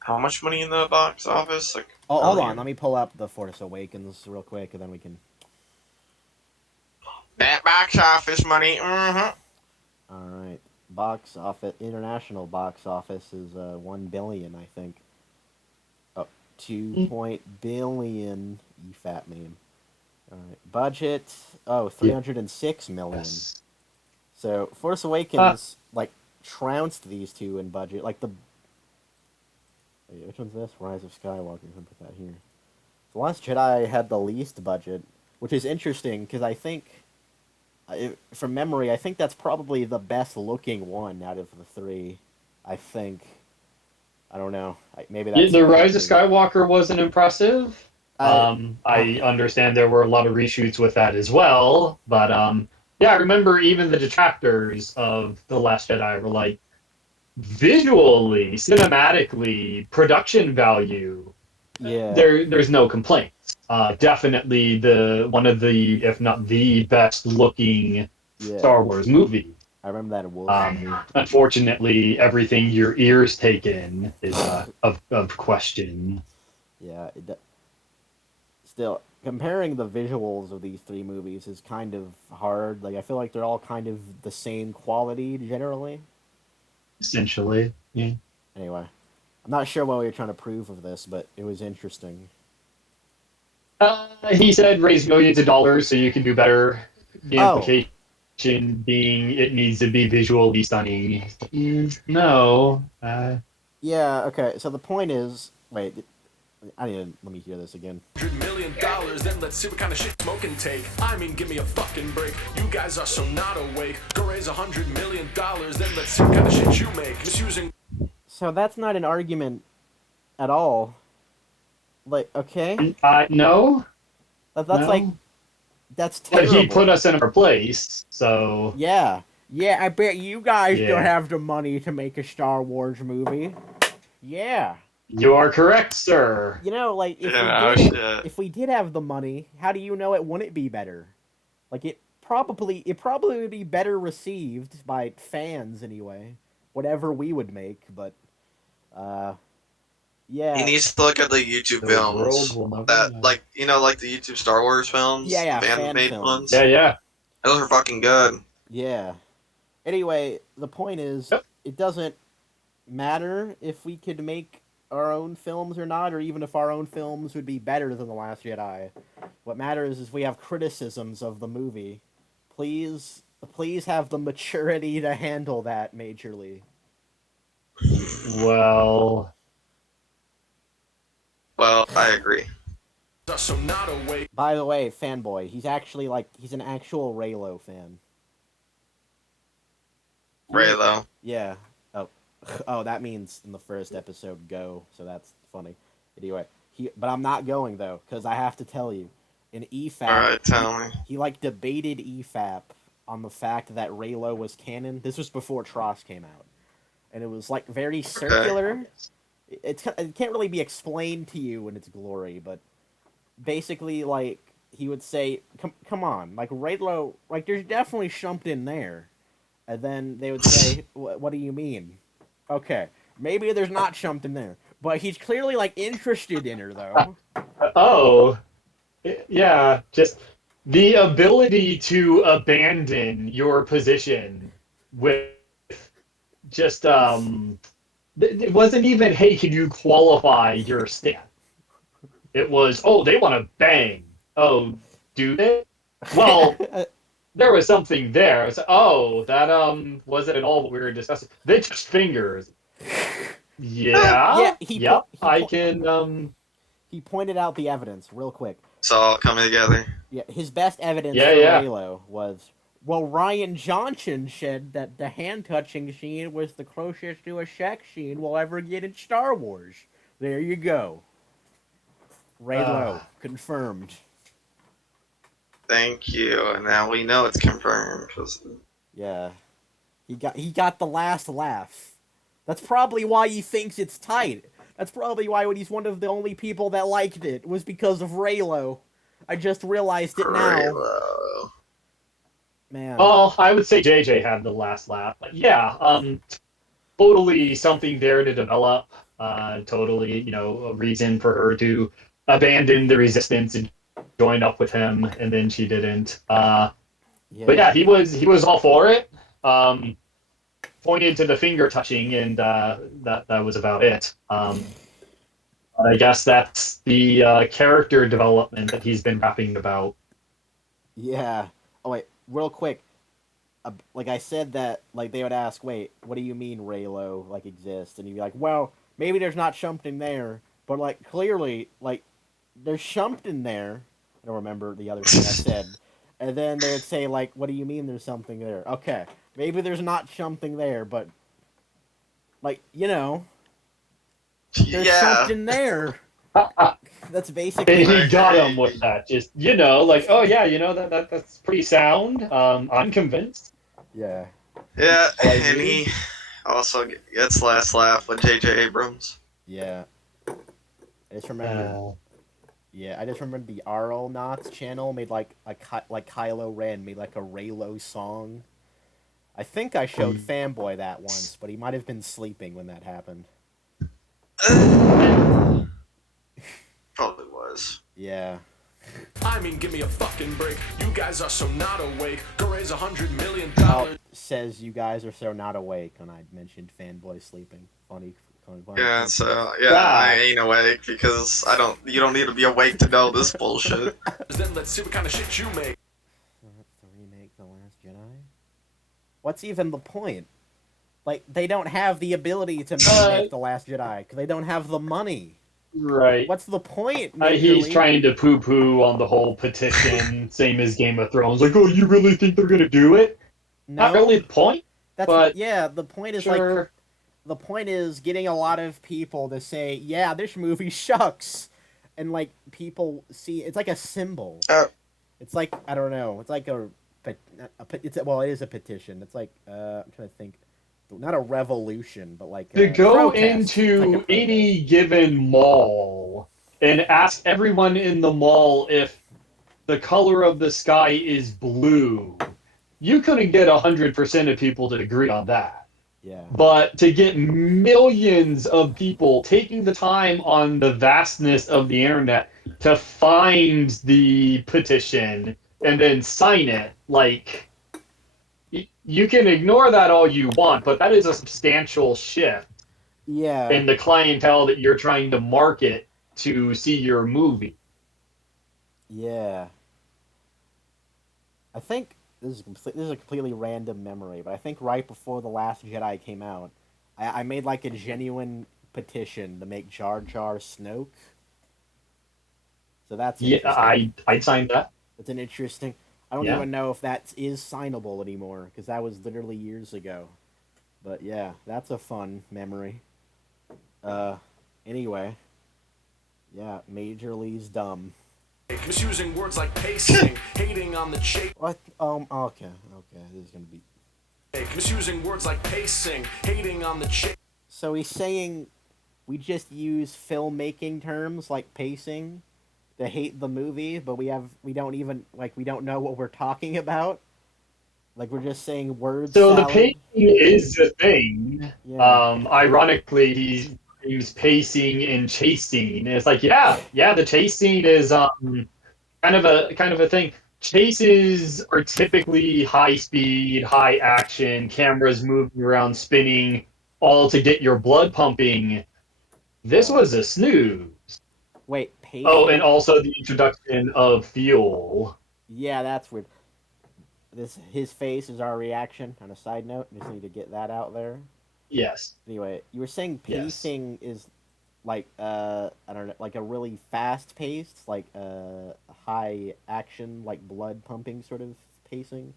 how much money in the box office? Like, Oh, hold on. million? Let me pull up the Force Awakens real quick, and then we can. That box office money. Mm-hmm. All right. International box office is 1 billion, I think. Oh, 2 billion. You fat meme. All right. Budget. Oh, 306 million. Yes. So Force Awakens like trounced these two in budget. Like the. Wait, which one's this? Rise of Skywalker. I'm gonna put that here. The Last Jedi had the least budget, which is interesting because I think, from memory, I think that's probably the best looking one out of the three. I think. I don't know. Maybe that's The Rise of Skywalker wasn't impressive. I uh, understand there were a lot of reshoots with that as well, but yeah, I remember even the detractors of The Last Jedi were like, visually, cinematically, production value, Yeah. there's no complaints. Definitely one of the, if not the best looking Yeah. Star Wars movie. I remember that in Wolf. Unfortunately, everything your ears take in is of question. Yeah. Still, comparing the visuals of these three movies is kind of hard. Like, I feel like they're all kind of the same quality generally. Essentially, yeah. Anyway, I'm not sure what we were trying to prove of this, but it was interesting. He said raise millions of dollars so you can do better. The Oh. implication being it needs to be visually stunning. No. Yeah, okay, so the point is... Wait, let me hear this again. $100 million, then let's see what kind of shit smoke can take. I mean, give me a fucking break. You guys are so not awake. Go raise $100 million, then let's see what kind of shit you make. Misusing. So that's not an argument at all. Like, okay? No. That's no. like... That's But terrible. he put us in our place, so... Yeah. Yeah, I bet you guys Yeah. don't have the money to make a Star Wars movie. Yeah. You are correct, sir. You know, like, if we did have the money, how do you know it wouldn't be better? Like, it probably would be better received by fans anyway. Whatever we would make, but, yeah. He needs to look at the YouTube The world films will never that, know. like, you know, like the YouTube Star Wars films. Yeah, the fan fan-made films. ones. Yeah. Those are fucking good. Yeah. Anyway, the point is, Yep. It doesn't matter if we could make our own films or not, or even if our own films would be better than The Last Jedi. What matters is we have criticisms of the movie. Please have the maturity to handle that, Maj0r Lee. Well, I agree. So not awake. By the way, fanboy, he's an actual Reylo fan. Raylo. Yeah. Oh, that means in the first episode go, so that's funny. Anyway, but I'm not going though, because I have to tell you, in EFAP, Alright, tell me. he debated EFAP on the fact that Reylo was canon. This was before Tross came out, and it was like very circular. It can't really be explained to you in its glory, but basically, like, he would say, "Come on, like Reylo, like there's definitely something there," and then they would say, "What do you mean?" Okay, maybe there's not something there, but he's clearly like interested in her though. Oh, yeah, just the ability to abandon your position with just it wasn't even, hey, can you qualify your stand? It was, oh, they want to bang. Oh, do they? Well, there was something there. It's, oh, that wasn't at all what we were discussing. They just fingers. Yeah, Yeah, yep. I can he pointed out the evidence real quick. It's all coming together. Yeah, his best evidence yeah, for yeah. Raylo was, well, Ryan Johnson said that the hand touching scene was the closest to a sex scene we'll ever get in Star Wars. There you go. Raylo confirmed. Thank you. And now we know it's confirmed. Yeah, he got the last laugh. That's probably why he thinks it's tight. That's probably why when he's one of the only people that liked it was because of Raylo. I just realized it now. Raylo. Man. Oh, I would say JJ had the last laugh. But yeah, totally something there to develop. Totally, a reason for her to abandon the resistance and join up with him, and then she didn't. But yeah, he was all for it. Pointed to the finger touching, and that was about it. I guess that's the character development that he's been rapping about. Yeah. Oh wait, real quick. Like I said that, like they would ask, wait, what do you mean Raylo like exists? And you'd be like, well, maybe there's not something there, but like clearly, like there's something there. I don't remember the other thing I said. And then they would say like, what do you mean there's something there? Okay, maybe there's not something there, but like there's Yeah. something there. That's And basically. he got him with that. Just like, oh yeah, that's pretty sound. I'm convinced. Yeah. Yeah, Like, and he also gets last laugh with J.J. Abrams. Yeah. I just remember. Yeah, I just remember the RL Knots channel made like Kylo Ren made like a Raylo song. I think I showed Fanboy that once, but he might have been sleeping when that happened. Probably was. Yeah. I mean, give me a fucking break. You guys are so not awake. Go raise $100 million. Says you guys are so not awake when I mentioned Fanboy sleeping. Funny. Yeah, so I ain't awake because you don't need to be awake to know this bullshit. Then let's see what kind of shit you make. So that's the remake The Last Jedi? What's even the point? Like, they don't have the ability to remake The Last Jedi, because they don't have the money. Right. What's the point? He's trying to poo-poo on the whole petition, same as Game of Thrones. Like, oh, you really think they're gonna do it? No, Not really the point. But the point is sure. like the point is getting a lot of people to say, yeah, this movie sucks, and like people see it's like a symbol. It's like, I don't know. It's like it is a petition. It's like I'm trying to think. Not a revolution, but like to go protest. into Like any given mall and ask everyone in the mall if the color of the sky is blue. You couldn't get 100% of people to agree on that. Yeah. But to get millions of people taking the time on the vastness of the internet to find the petition and then sign it, like, you can ignore that all you want, but that is a substantial shift in the clientele that you're trying to market to see your movie. Yeah. I think this is a completely random memory, but I think right before The Last Jedi came out, I made like a genuine petition to make Jar Jar Snoke. So that's interesting. I'd sign that. That's an interesting. I don't even know if that is signable anymore, because that was literally years ago. But yeah, that's a fun memory. Anyway. Yeah, Maj0r Lee's dumb. Misusing words like pacing, hating on the chase. What? Okay, this is gonna be... Misusing words like pacing, hating on the chase. So he's saying we just use filmmaking terms like pacing to hate the movie, but we don't know what we're talking about. Like, we're just saying words. So salad. The pacing is the thing. Yeah. Ironically, he's frames, pacing, and chase scene. And it's like, yeah, the chase scene is kind of a thing. Chases are typically high speed, high action, cameras moving around, spinning, all to get your blood pumping. This was a snooze. Wait, Oh, and pacing? also the introduction of fuel. Yeah, that's weird. His face is our reaction. On a side note, just need to get that out there. Yes, Anyway, you were saying yes. pacing is like I don't know, like a really fast paced, like high action, like blood pumping sort of pacing.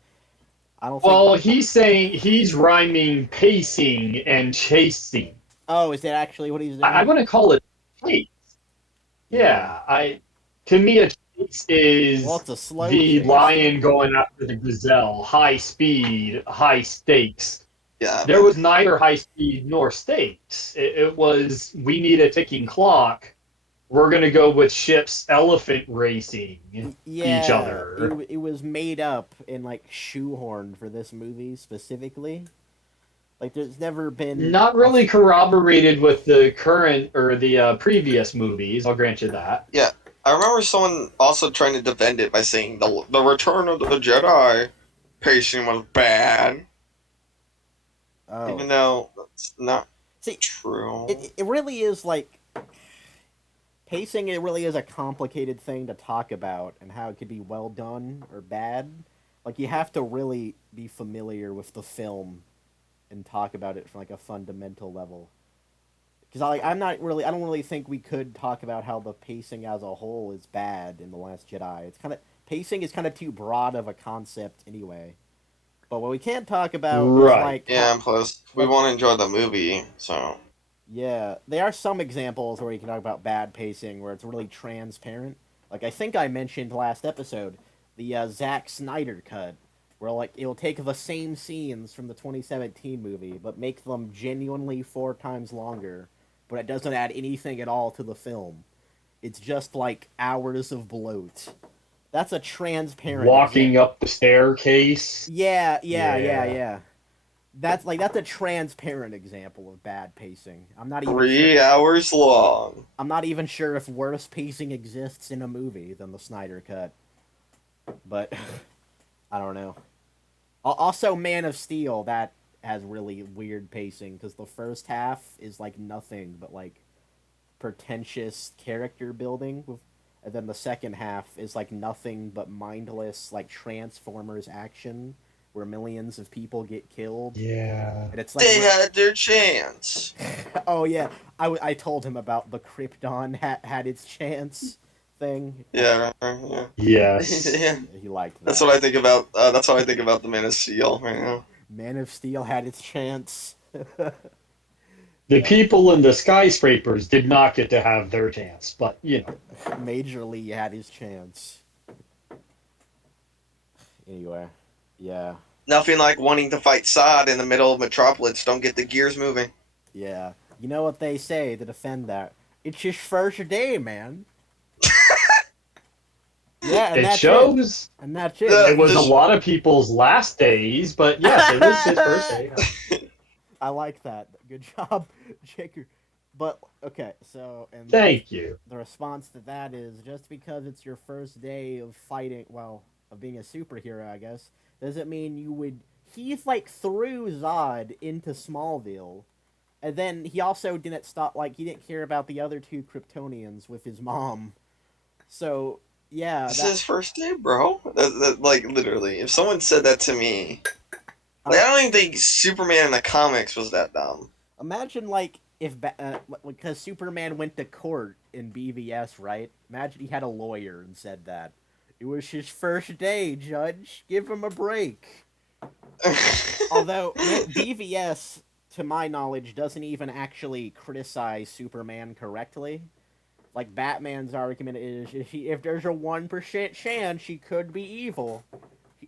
I don't think. Well, he's saying he's rhyming pacing and chasing. Oh, is that actually what he's I doing? want to call it chase. Yeah. Yeah, to me a chase Well, is it's a slow the chase. lion going after the gazelle, high speed, high stakes. Yeah, There was neither high speed nor stakes. It was we need a ticking clock. We're gonna go with ships elephant racing each Yeah, other. it was made up and like shoehorned for this movie specifically. Like, there's never been Not a. really corroborated with the current or the previous movies. I'll grant you that. yeah. I remember someone also trying to defend it by saying the Return of the Jedi pacing was bad, even Oh, though that's not see, true. it really is like pacing. It really is a complicated thing to talk about and how it could be well done or bad. Like, you have to really be familiar with the film and talk about it from like a fundamental level. Because I'm not really, I don't really think we could talk about how the pacing as a whole is bad in The Last Jedi. It's kind of, pacing is kind of too broad of a concept anyway. But what we can talk about is Right. like Yeah, and plus we like want to enjoy the movie, so yeah, there are some examples where you can talk about bad pacing where it's really transparent. Like, I think I mentioned last episode, the Zack Snyder cut, where like it'll take the same scenes from the 2017 movie but make them genuinely 4 times longer, but it doesn't add anything at all to the film. It's just like hours of bloat. That's a transparent Walking example. up the staircase. Yeah. Yeah. That's a transparent example of bad pacing. 3 hours long. I'm not even sure if worse pacing exists in a movie than the Snyder cut. But I don't know. Also, Man of Steel, that has really weird pacing because the first half is like nothing but like pretentious character building, and then the second half is like nothing but mindless like Transformers action where millions of people get killed, Yeah. and it's like They had their chance. oh yeah, I told him about the Krypton had its chance thing. Yeah, right, yeah. Yes. Yeah. He liked That's that. what I think about. That's what I think about the Man of Steel right now. Man of Steel had its chance. The Yeah, people in the skyscrapers did not get to have their chance, but Maj0r Lee had his chance. Anyway, yeah, Nothing like wanting to fight Sod in the middle of Metropolis. Don't get the gears moving. yeah. You know what they say to defend that? It's his first day, man. Yeah, and it that's it. shows. And that's it. The- It was a the- lot of people's last days, but yes, it was his first day. I like that. Good job, Jaker. But okay, so and Thank you. the response to that is just because it's your first day of fighting, well, of being a superhero, I guess, doesn't mean you would. He's like threw Zod into Smallville, and then he also didn't stop. Like, he didn't care about the other two Kryptonians with his mom. So yeah, This is his first day, bro. Like literally, if someone said that to me, like I don't even think Superman in the comics was that dumb. imagine like if because Superman went to court in BVS, right? Imagine he had a lawyer and said that it was his first day, Judge. Give him a break. Although BVS, to my knowledge, doesn't even actually criticize Superman correctly. Like, Batman's argument is if there's a 1% chance he could be evil,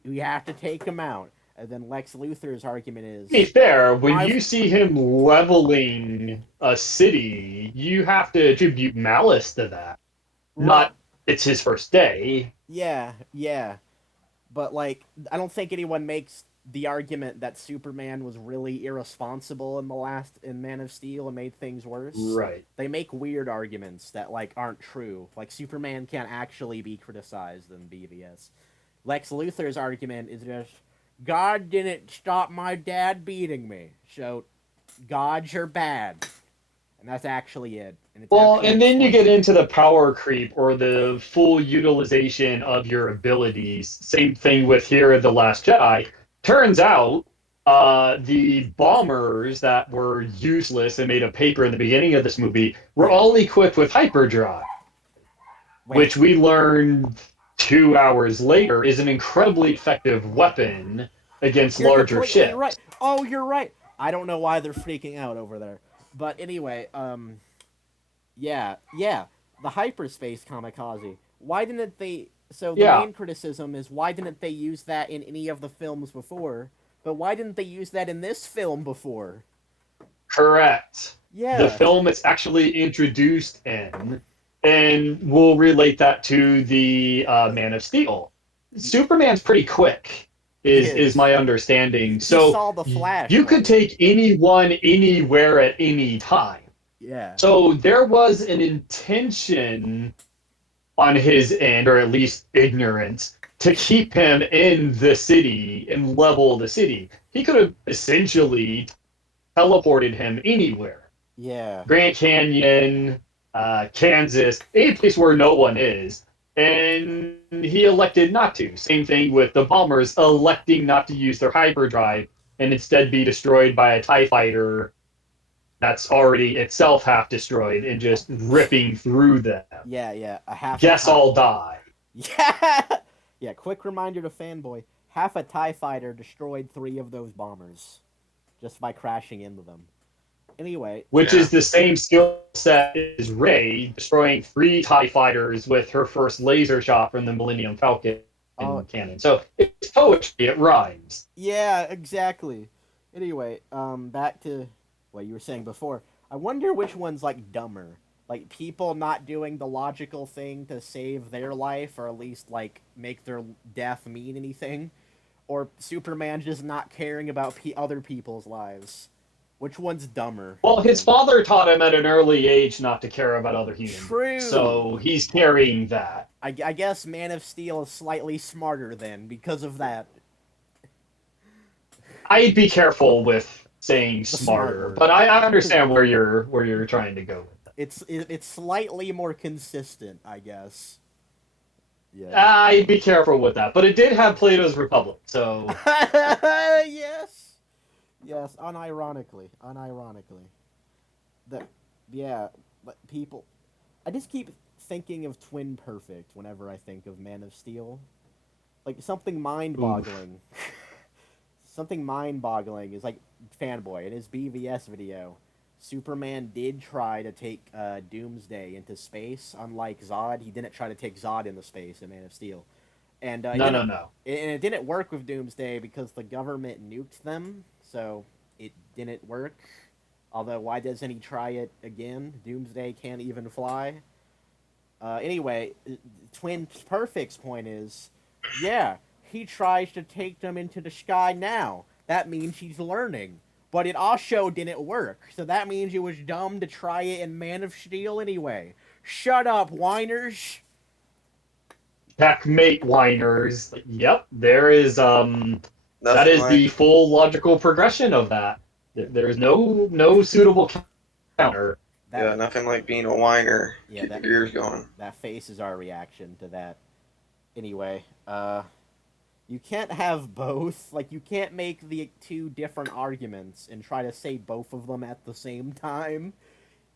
we have to take him out. And then Lex Luthor's argument is To be fair, when I've- you see him leveling a city, you have to attribute malice to that. right, Not it's his first day. yeah, but like I don't think anyone makes the argument that Superman was really irresponsible in Man of Steel and made things worse. Right. They make weird arguments that like aren't true. Like Superman can't actually be criticized in BVS. Lex Luthor's argument is just God didn't stop my dad beating me, so gods are bad, and that's actually it. And it's Well, actually and then you get explained. into the power creep or the full utilization of your abilities. Same thing with here at The Last Jedi. Turns out the bombers that were useless and made of paper in the beginning of this movie were Yeah. all equipped with hyperdrive, Wait, which we learned 2 hours later is an incredibly effective weapon against you're larger completely ships. right. Oh, you're right. I don't know why they're freaking out over there, but anyway, yeah, the hyperspace kamikaze. Why didn't they? So the Yeah, main criticism is why didn't they use that in any of the films before? But why didn't they use that in this film before? correct. The Yeah, film it's actually introduced in, and we'll relate that to the Man of Steel. Superman's pretty quick, he is is. my understanding. He So saw the Flash, you could buddy. take anyone anywhere at any time. Yeah, So there was an intention on his end, or at least ignorance, to keep him in the city and level the city. He could have essentially teleported him anywhere. yeah, Grand Canyon, Kansas, any place where no one is. And he elected not to. Same thing with the bombers electing not to use their hyperdrive and instead be destroyed by a TIE fighter that's already itself half destroyed and just ripping through them. yeah. A half a Guess tie. I'll die. Yeah, yeah. Quick reminder to fanboy: half a Tie Fighter destroyed 3 of those bombers just by crashing into them. Anyway, Which Yeah. is the same skill set as Rey destroying 3 TIE fighters with her first laser shot from the Millennium Falcon oh cannon. So it's poetry, it rhymes. yeah, exactly. Anyway, back to what you were saying before. I wonder which one's like dumber. Like people not doing the logical thing to save their life or at least like make their death mean anything, or Superman just not caring about other people's lives. Which one's dumber? Well, You his think? father taught him at an early age not to care about other human beings. True. So he's carrying that. I guess Man of Steel is slightly smarter then because of that. I'd be careful with saying The smart smarter, word. but I understand where you're trying to go with that. It's slightly more consistent, I guess. Yeah. I'd be careful with that. But it did have Plato's Republic, so Yes. Yes, unironically. That yeah, but people I just keep thinking of Twin Perfect whenever I think of Man of Steel. Like something mind-boggling. Something mind-boggling is like Fanboy in his BVS video. Superman did try to take Doomsday into space. Unlike Zod, he didn't try to take Zod into space in Man of Steel, and no, no, no. it didn't work with Doomsday because the government nuked them, so it didn't work. Although, why doesn't he try it again? Doomsday can't even fly. Anyway, Twin Perfect's point is, yeah, he tries to take them into the sky now. That means he's learning. But it also didn't work, so that means it was dumb to try it in Man of Steel anyway. Shut up, whiners! Checkmate whiners. Yep, there is that Nothing is like the full logical progression of that. There is no suitable counter. yeah, That, nothing like being a whiner. Yeah, Keep that- your ears going. that face is our reaction to that. Anyway, you can't have both. Like, you can't make the 2 different arguments and try to say both of them at the same time.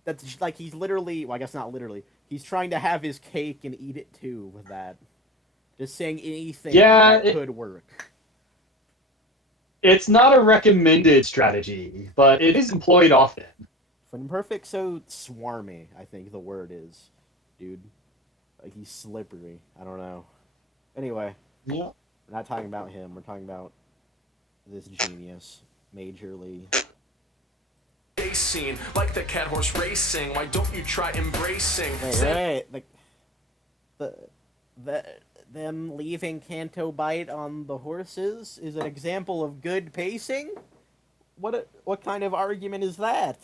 That's like he's literally, well, I guess not literally. He's trying to have his cake and eat it too with that. Just saying anything Yeah, that could work. it's not a recommended strategy, but it is employed often. When Perfect so swarmy, I think the word is, dude. Like he's slippery. I don't know. Anyway, Yeah. we're not talking about him. We're talking about this genius, Maj0r Lee. Scene like the cat horse racing. Why don't you try embracing? Wait. them leaving Canto Bight on the horses is an example of good pacing? What kind of argument is that?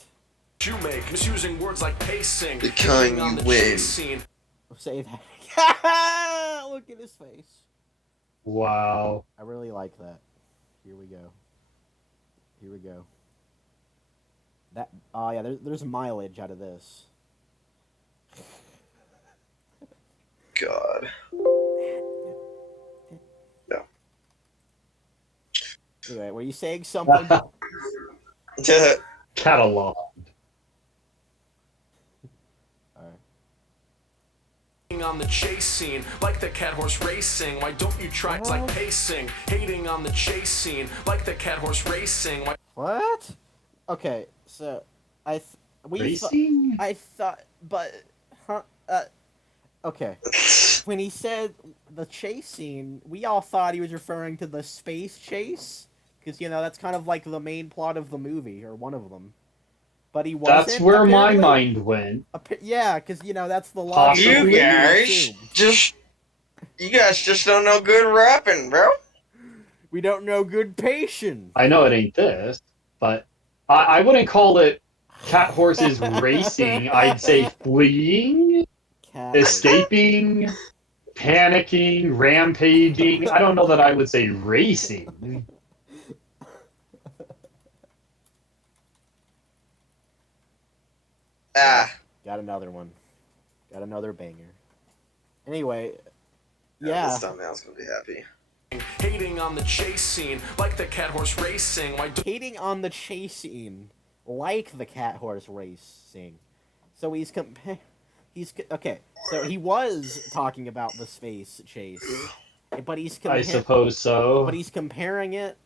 You make misusing words like pacing, The kind hating on you the win. chase scene. Say that. Look at his face. Wow. I really like that. Here we go. Here we go. That. Oh yeah, there's mileage out of this. God. No. Anyway, were you saying something? Catalog. Hating on the chase scene, like the cat horse racing. Why don't you try? It's like pacing, hating on the chase scene, like the cat horse racing. Why? What? Okay, so Racing? I thought, but huh? Okay. When he said the chase scene, we all thought he was referring to the space chase, because that's kind of like the main plot of the movie, or one of them. But he wasn't. That's where my apparently. mind went. Yeah, because that's the logic. Possibly. You guys just don't know good rapping, bro. We don't know good pacing. I know it ain't this, but I wouldn't call it cat horses racing. I'd say fleeing, escaping, panicking, rampaging. I don't know that I would say racing. Got another one. Got another banger. Anyway, This thumbnail's gonna be happy. Hating on the chase scene, like the cat horse racing. Why? Hating on the chase scene, like the cat horse racing. So okay. So he was talking about the space chase, but I suppose so. But he's comparing it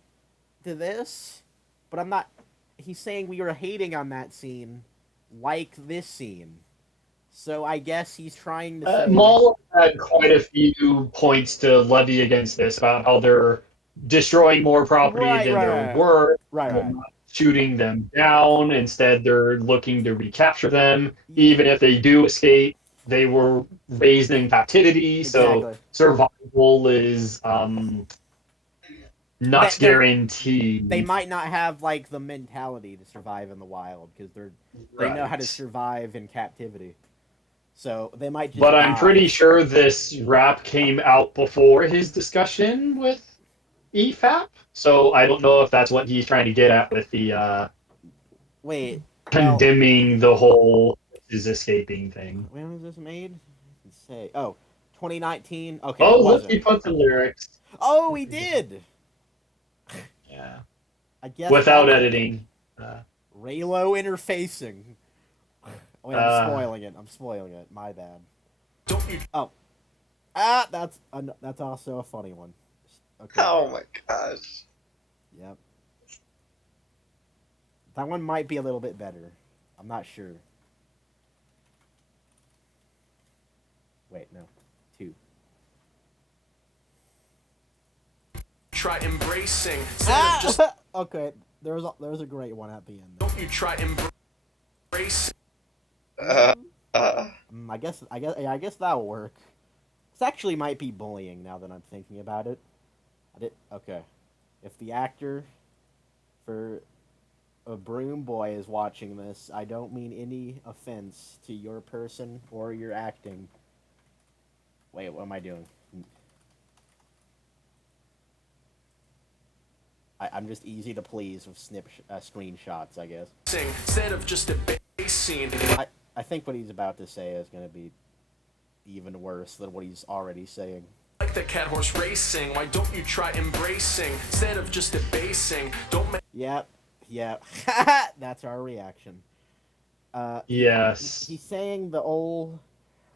to this. But I'm not. He's saying we were hating on that scene, like this scene. So I guess he's trying to say... Maul had quite a few points to levy against this about how they're destroying more property than they're worth. Right. Shooting them down. Instead, they're looking to recapture them. Even if they do escape, they were raised in captivity, Exactly. so survival is not guaranteed. They might not have like the mentality to survive in the wild because they know how to survive in captivity. So they might just. But I'm pretty sure this rap came out before his discussion with EFAP, so I don't know if that's what he's trying to get at with the condemning the whole is escaping thing. When was this made? Let's say 2019. Okay. Oh, look, he put the lyrics. Oh, he did. Yeah. I guess without editing. Raylo interfacing. Wait, I'm spoiling it. My bad. Oh. That's also a funny one. Okay. Oh my gosh. Yep. That one might be a little bit better. I'm not sure. Wait, no. 2. Try embracing. Okay, there's a great one at the end. Don't you try embracing? I guess that'll work. This actually might be bullying now that I'm thinking about it. Okay. If the actor for a Broom Boy is watching this, I don't mean any offense to your person or your acting. Wait, what am I doing? I'm just easy to please with screenshots, I guess. Instead of just a base scene. I think what he's about to say is going to be even worse than what he's already saying. Like the cat horse racing, why don't you try embracing instead of just debasing? Don't make. Yep. That's our reaction. Yes. He's saying the old,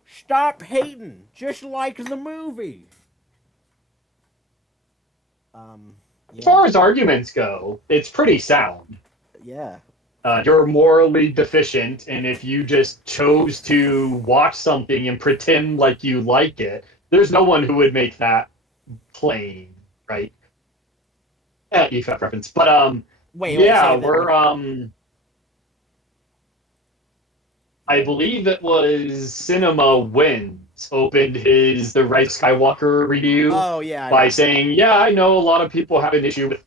stop hating, just like the movie. As far as arguments go, it's pretty sound. Yeah. You're morally deficient, and if you just chose to watch something and pretend like you like it, there's no one who would make that claim, right? Yeah, EFAP reference. But, I believe it was Cinema Wins Farmcast opened the Rise of Skywalker review Oh yeah, I by remember. saying, "Yeah, I know a lot of people have an issue with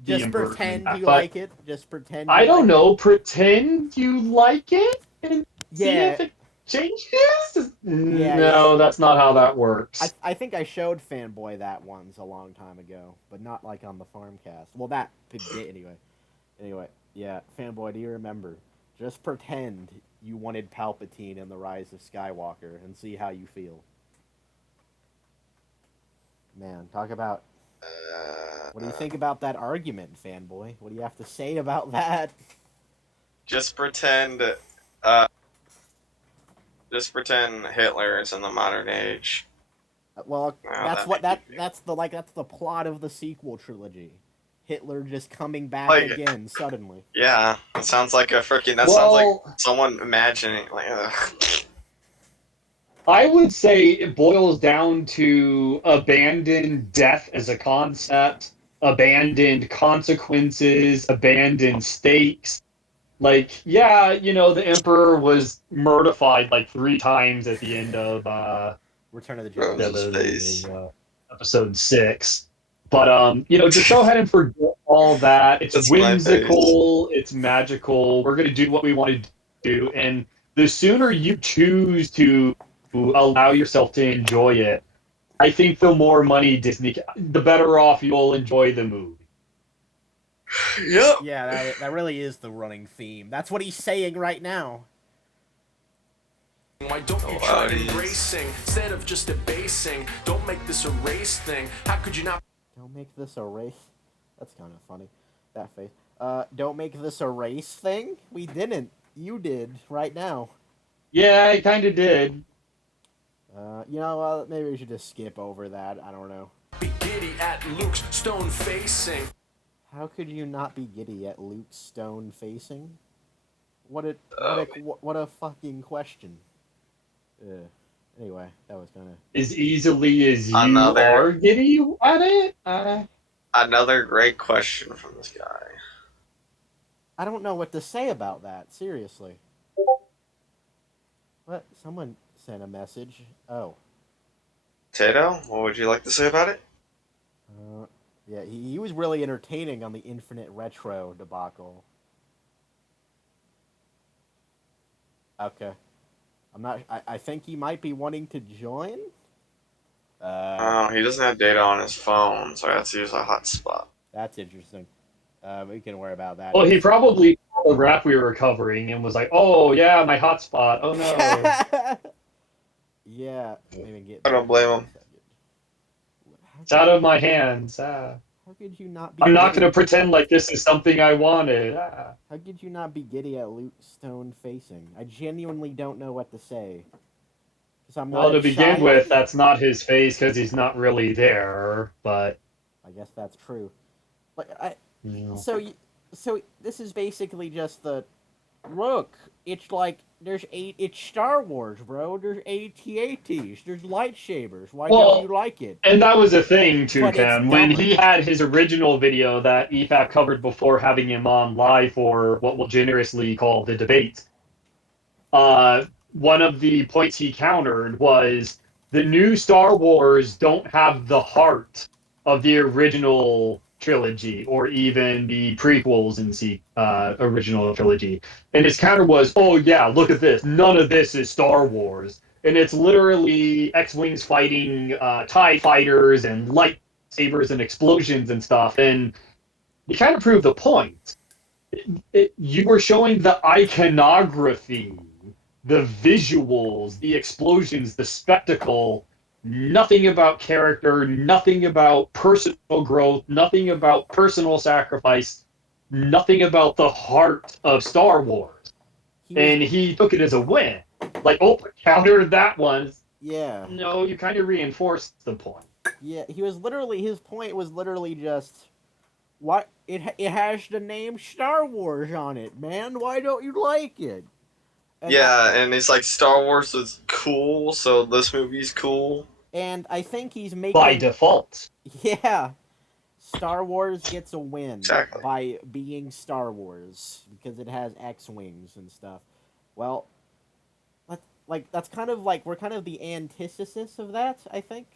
the Just Emperor coming pretend back, you but like it. Just pretend you I don't like it. know. Pretend you like it and see Yeah, if it changes." yeah. No, that's not how that works. I think I showed Fanboy that once a long time ago, but not like on the Farmcast. Well, that did anyway. Anyway, yeah, Fanboy, do you remember? Just pretend you wanted Palpatine in the Rise of Skywalker and see how you feel. Man, talk about. What do you think about that argument, Fanboy? What do you have to say about that? Just pretend. Uh, just pretend Hitler is in the modern age. Well, Now that's that what make you feel. that's the plot of the sequel trilogy. Hitler just coming back Like, again suddenly. yeah, it sounds like a freaking. That sounds like Well, someone imagining. Like, ugh. I would say it boils down to abandoned death as a concept, abandoned consequences, abandoned stakes. Like, yeah, the Emperor was mortified like 3 times at the end of Return of the Jedi. Rose his face. episode 6. But just go ahead and forget all that. It's That's my face. whimsical, it's magical. We're gonna do what we want to do, and the sooner you choose to allow yourself to enjoy it, I think the more money Disney, the better off you'll enjoy the movie. Yep. Yeah, that really is the running theme. That's what he's saying right now. Why don't you try embracing instead of just debasing? Don't make this a race thing. How could you not? Don't make this a race. That's kind of funny. That face. Don't make this a race thing. We didn't. You did right now. Yeah, I kind of did. Maybe we should just skip over that. I don't know. Be giddy at Luke's stone facing. How could you not be giddy at Luke's stone facing? What a fucking question. Anyway, that was kind of. As easily as you Another are giddy at it. another great question from this guy. I don't know what to say about that. Seriously. What? Someone sent a message. Oh. Tato, what would you like to say about it? Yeah, he was really entertaining on the Infinite Retro debacle. Okay. I think he might be wanting to join? Oh, he doesn't have data on his phone, so I have to use a hotspot. That's interesting. We can worry about that. Well, he probably saw the rap we were covering and was like, "Oh yeah, my hotspot. Oh no, Yeah, maybe get. I don't blame him. it's out of my hands." How could you not be? I'm not giddy? going to pretend like this is something I wanted. How could you not be giddy at Luke Stone facing? I genuinely don't know what to say. I'm not Well, to begin excited. with, that's not his face because he's not really there. But I guess that's true. But you know. so this is basically just the look. It's like it's Star Wars, bro. There's AT-ATs. There's lightsabers. Why don't you like it? And that was a thing, too, But it's Ken. When dumber. he had his original video that EFAP covered before having him on live for what we'll generously call the debate, one of the points he countered was the new Star Wars don't have the heart of the original trilogy or even the prequels in the original trilogy. And his counter was, "Oh yeah, look at this. None of this is Star Wars." And it's literally X-wings fighting TIE fighters and lightsabers and explosions and stuff. And you kind of proved the point. You were showing the iconography, the visuals, the explosions, the spectacle. Nothing about character, nothing about personal growth, nothing about personal sacrifice, nothing about the heart of Star Wars. And he took it as a win. Like, oh, countered that one. Yeah. No, you kind of reinforced the point. Yeah, his point was literally just, what, it has the name Star Wars on it, man. Why don't you like it? And and it's like Star Wars is cool, so this movie's cool. And I think he's making... By default. Yeah. Star Wars gets a win Exactly. by being Star Wars, because it has X-Wings and stuff. Well, like that's kind of like we're kind of the antithesis of that, I think.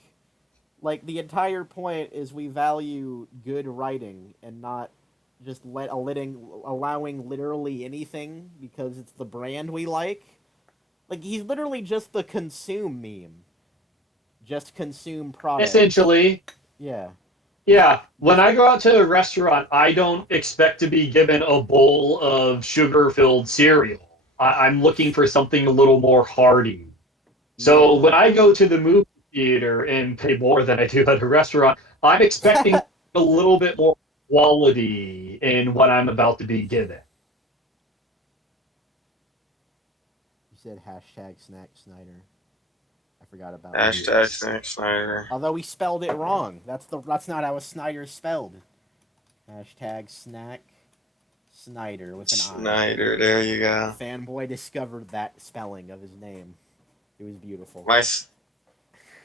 Like the entire point is we value good writing and not just allowing literally anything because it's the brand we like. Like he's literally just the consume meme. Just consume product. Essentially, Yeah. yeah. When Just I go out to a restaurant, I don't expect to be given a bowl of sugar-filled cereal. I'm looking for something a little more hearty. So yeah. when I go to the movie theater and pay more than I do at a restaurant, I'm expecting a little bit more quality in what I'm about to be given. You said hashtag snack Snyder. I forgot about that. Hashtag Yes. Snack Snyder. Although we spelled it wrong. That's not how a Snyder spelled. Hashtag snack Snyder with an I. Snyder, there you go. Fanboy discovered that spelling of his name. It was beautiful.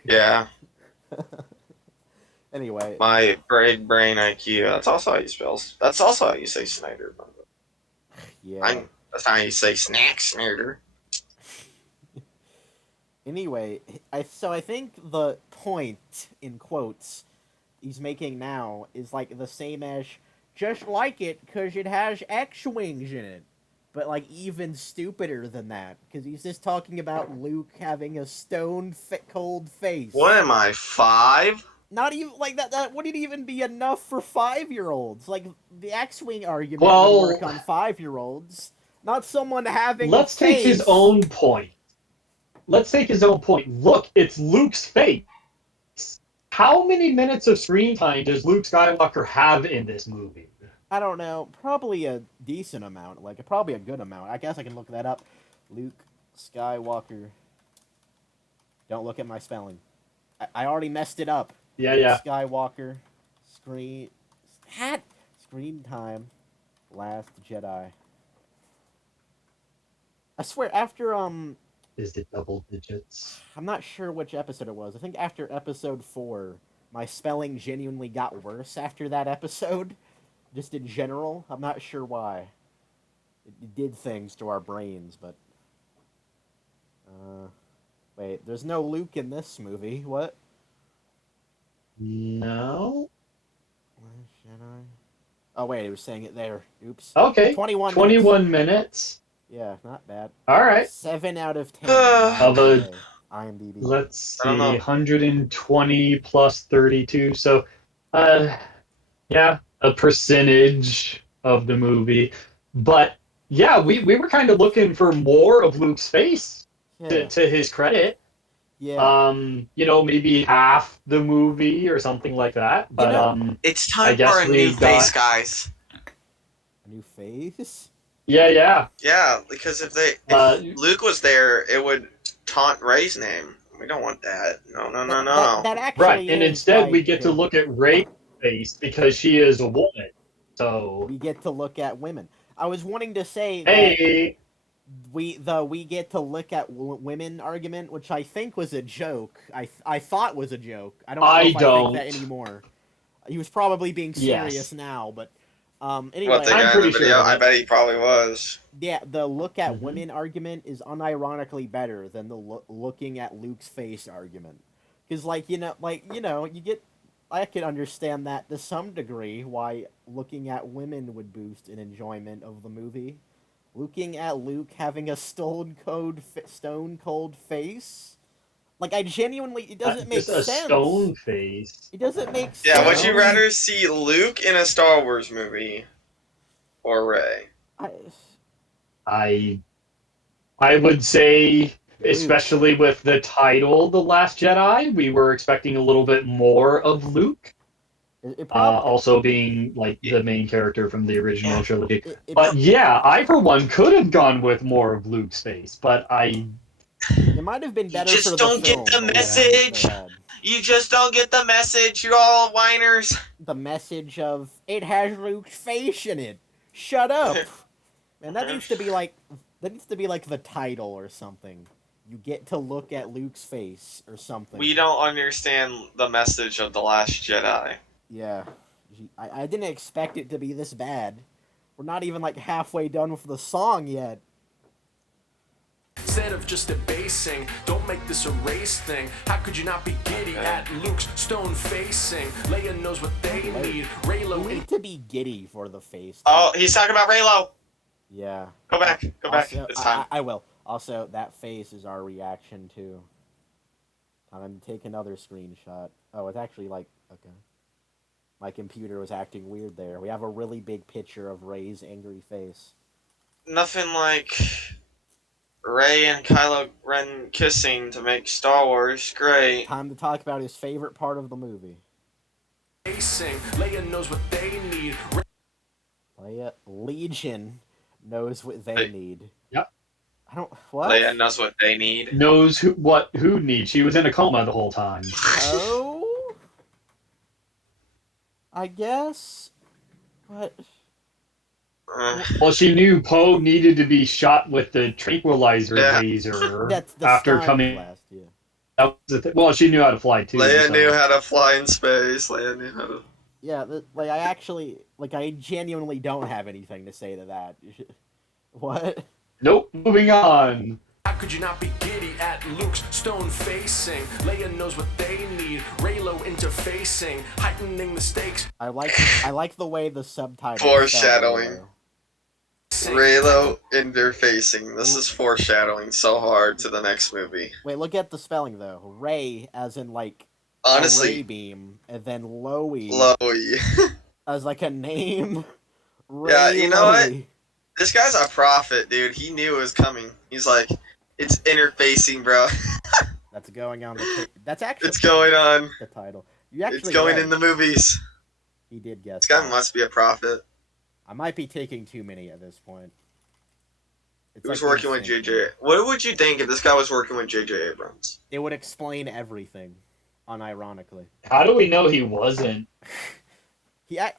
Yeah, Anyway, my brain IQ. That's also how you spell. That's also how you say Snyder. yeah. That's how you say Snack Snyder. Anyway, I think the point in quotes he's making now is like the same as just like it because it has X-wings in it, but like even stupider than that because he's just talking about Luke having a cold face. What am I, 5? Not even like that. That wouldn't even be enough for 5-year-olds. Like the X-wing argument would work Well, on 5-year-olds, not someone having a let's take his face. own point. Let's take his own point. Look, it's Luke's face. How many minutes of screen time does Luke Skywalker have in this movie? I don't know. Probably a decent amount. Like probably a good amount. I guess I can look that up. Luke Skywalker. Don't look at my spelling. I already messed it up. Yeah, Luke yeah. Skywalker. Screen time. Last Jedi. I swear after Is it double digits? I'm not sure which episode it was. I think after episode 4, my spelling genuinely got worse after that episode. Just in general. I'm not sure why. It did things to our brains, but... wait, there's no Luke in this movie. What? No. Last Jedi? Oh, wait, it was saying it there. Oops. Okay. 21 minutes. 21 minutes. Yeah, not bad. All right. 7 out of 10. Of a, IMDb. let's I don't see, know. 120 plus 32. So, yeah, a percentage of the movie. But yeah, we were kind of looking for more of Luke's face Yeah. to his credit. Yeah. Maybe half the movie or something like that. But It's I time guess for a we new got- face, guys. New face? yeah. Yeah, because if Uh, Luke was there, it would taunt Rey's name. We don't want that. No. That actually Right, and is instead like we get to him. look at Rey's face because she is a woman. So We get to look at women. I was wanting to say that hey, we get to look at women argument, which I think was a joke. I thought was a joke. I don't know if I think that anymore. He was probably being serious Yes. now, but What, anyway, the I'm guy in pretty the video? sure of I it. bet he probably was. yeah, the look at Mhm. women argument is unironically better than the looking at Luke's face argument. Because you get. I can understand that to some degree why looking at women would boost an enjoyment of the movie. Looking at Luke having a stone cold face, like I genuinely, it doesn't make just a sense. stone face. It doesn't make sense. Yeah, would you No. rather see Luke in a Star Wars movie or Rey? I would say, especially with the title, The Last Jedi, we were expecting a little bit more of Luke. Also being like the main character from the original trilogy. But yeah, I for one could have gone with more of Luke's face, but it might have been better just for don't the film. get the but yeah, message. they had. You just don't get the message. You all whiners. The message of it has Luke's face in it. Shut up. Man, that needs to be like the title or something. You get to look at Luke's face or something. We don't understand the message of The Last Jedi. Yeah. I didn't expect it to be this bad. We're not even like halfway done with the song yet. Instead of just debasing, don't make this a race thing. How could you not be giddy at Luke's stone facing? Leia knows what they need. You Raylo need to be giddy for the face. Oh, he's talking about Raylo. Yeah. Go back. Go back. Also, It's time. I will. Also, that face is our reaction to. Time to take another screenshot. Oh, it's actually like okay. My computer was acting weird there. We have a really big picture of Rey's angry face. Nothing like Rey and Kylo Ren kissing to make Star Wars great. Time to talk about his favorite part of the movie. facing. Leia knows what they need. Leia Legion knows what they Hey. need. Yep. I don't what? Leia knows what they need. Knows who needs. She was in a coma the whole time. Oh, I guess. But Well, she knew Poe needed to be shot with the tranquilizer Yeah. laser that's the after Stein coming. blast, yeah. That was the thing. Well, she knew how to fly too. Leia so. knew how to fly in space. Leia knew how to. Yeah, I genuinely don't have anything to say to that. What? Nope. Moving on. How could you not be giddy at Luke's stone facing? Leia knows what they need. Raylo interfacing, heightening the stakes. I like the way the subtitles Foreshadowing. spell Raylo interfacing. This is foreshadowing so hard to the next movie. Wait, look at the spelling though. Ray as in like a ray Honestly, beam, and then Loey Loey. as like a name. Ray Yeah, you know what? Loey. This guy's a prophet, dude. He knew it was coming. He's like, it's interfacing, bro. That's going on the. That's actually. It's going on. The title. You actually. It's going right. in the movies. He did guess. This guy that. must be a prophet. I might be taking too many at this point. It's He was like working with instinct. JJ. What would you think if this guy was working with JJ Abrams? It would explain everything, unironically. How do we know he wasn't?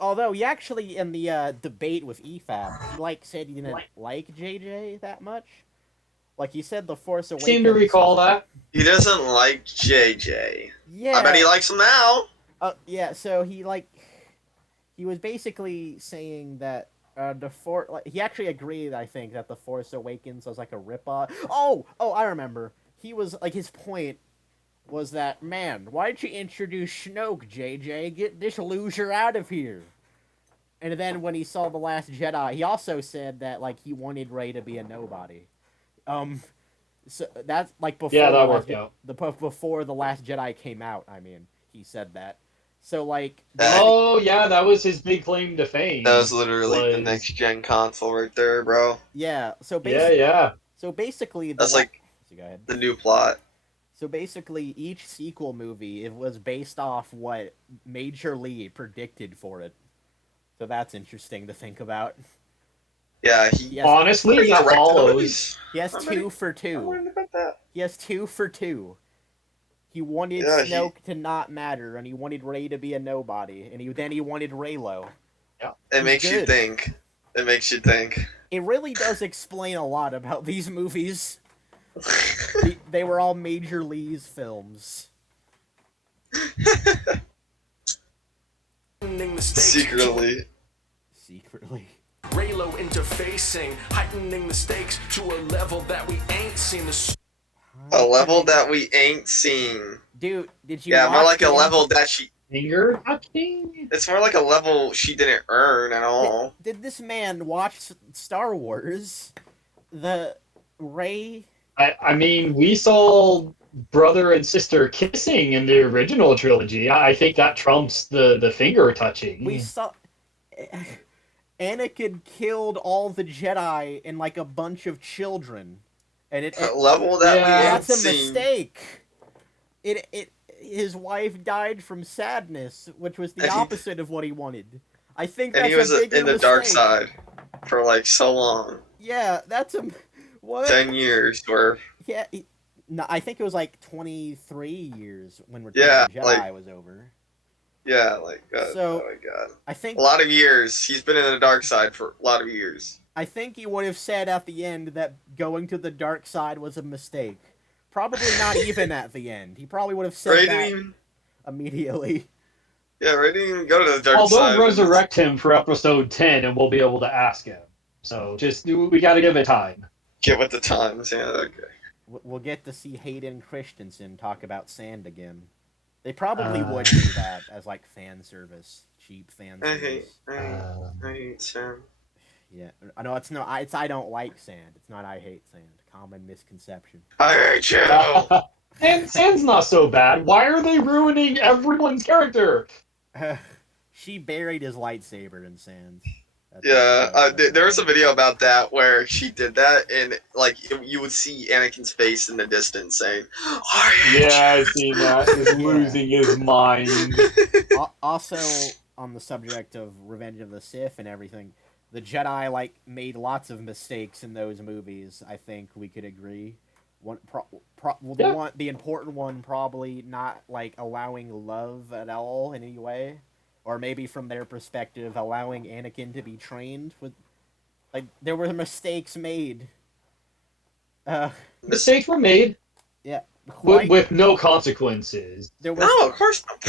Although he actually in the debate with EFAP, he said he didn't like JJ that much. Like he said, The Force Awakens. Seem to recall that. He doesn't like JJ. Yeah. I bet he likes him now. Yeah. So he was basically saying that he actually agreed, I think, that The Force Awakens was like a ripoff. Oh, I remember. He was like his point was that, man, why'd you introduce Snoke, JJ? Get this loser out of here. And then when he saw The Last Jedi, he also said that he wanted Rey to be a nobody. So that's before that worked out. Before The Last Jedi came out. I mean, he said that. So Oh yeah, that was his big claim to fame. That was literally the next gen console right there, bro. yeah. So basically, Yeah. So basically, That's so go ahead. the new plot. So basically, each sequel movie it was based off what Maj0r Lee predicted for it. So that's interesting to think about. Yeah, Honestly, he that directed the follows. movies. He has How 2 many- for I 2. wondered about that. He has 2 for 2. He wanted Yeah, Snoke to not matter, and he wanted Rey to be a nobody, and then he wanted Raylo. It makes you good. think. It makes you think. It really does explain a lot about these movies. They were all Maj0r Lee's films. Heightening the stakes. Secretly. Raylo interfacing, heightening the stakes to a level that we ain't seen. A level that we ain't seen. Dude, did you? Yeah, more watch like a the level that she. Finger touching? It's more like a level she didn't earn at all. Did this man watch Star Wars? The Rey. I mean, we saw brother and sister kissing in the original trilogy. I think that trumps the finger touching. We saw. Anakin killed all the Jedi and a bunch of children, and A level that we ain't that's a seen. mistake. His wife died from sadness, which was the And he- opposite of what he wanted. I think And that's he was a bigger in the dark mistake. side for so long. Yeah, that's a what? 10 years worth. Yeah, no, I think it was 23 years when Return Yeah, of the Jedi was over. Yeah, So- oh my god. I think A lot of years. He's been in the dark side for a lot of years. I think he would have said at the end that going to the dark side was a mistake. Probably not even at the end. He probably would have said Ray that didn't even. immediately. Yeah, Ray didn't even go to the dark Well, side. they'll resurrect him for episode 10 and we'll be able to ask him. So we gotta give it time. Get with the times. Yeah. Okay. We'll get to see Hayden Christensen talk about sand again. They probably Uh, would do that as like fan service, cheap fan I hate. service. I hate. um, I hate Sam. Yeah, I know it's no, it's I don't like sand. It's not I hate sand. Common misconception. I hate you. and Sand's not so bad. Why are they ruining everyone's character? She buried his lightsaber in sand. Yeah, That's there was a all. video about that where she did that, and like you would see Anakin's face in the distance saying, "I hate Yeah, I've seen that. Just Yeah. losing his mind. you." Also, on the subject of Revenge of the Sith and everything, the Jedi like made lots of mistakes in those movies. I think we could agree. Well, Yeah. the important one probably not like allowing love at all in any way, or maybe from their perspective, allowing Anakin to be trained with like there were mistakes made. Uh, Mistakes were made yeah, with, quite. with no consequences. There was No, of course not.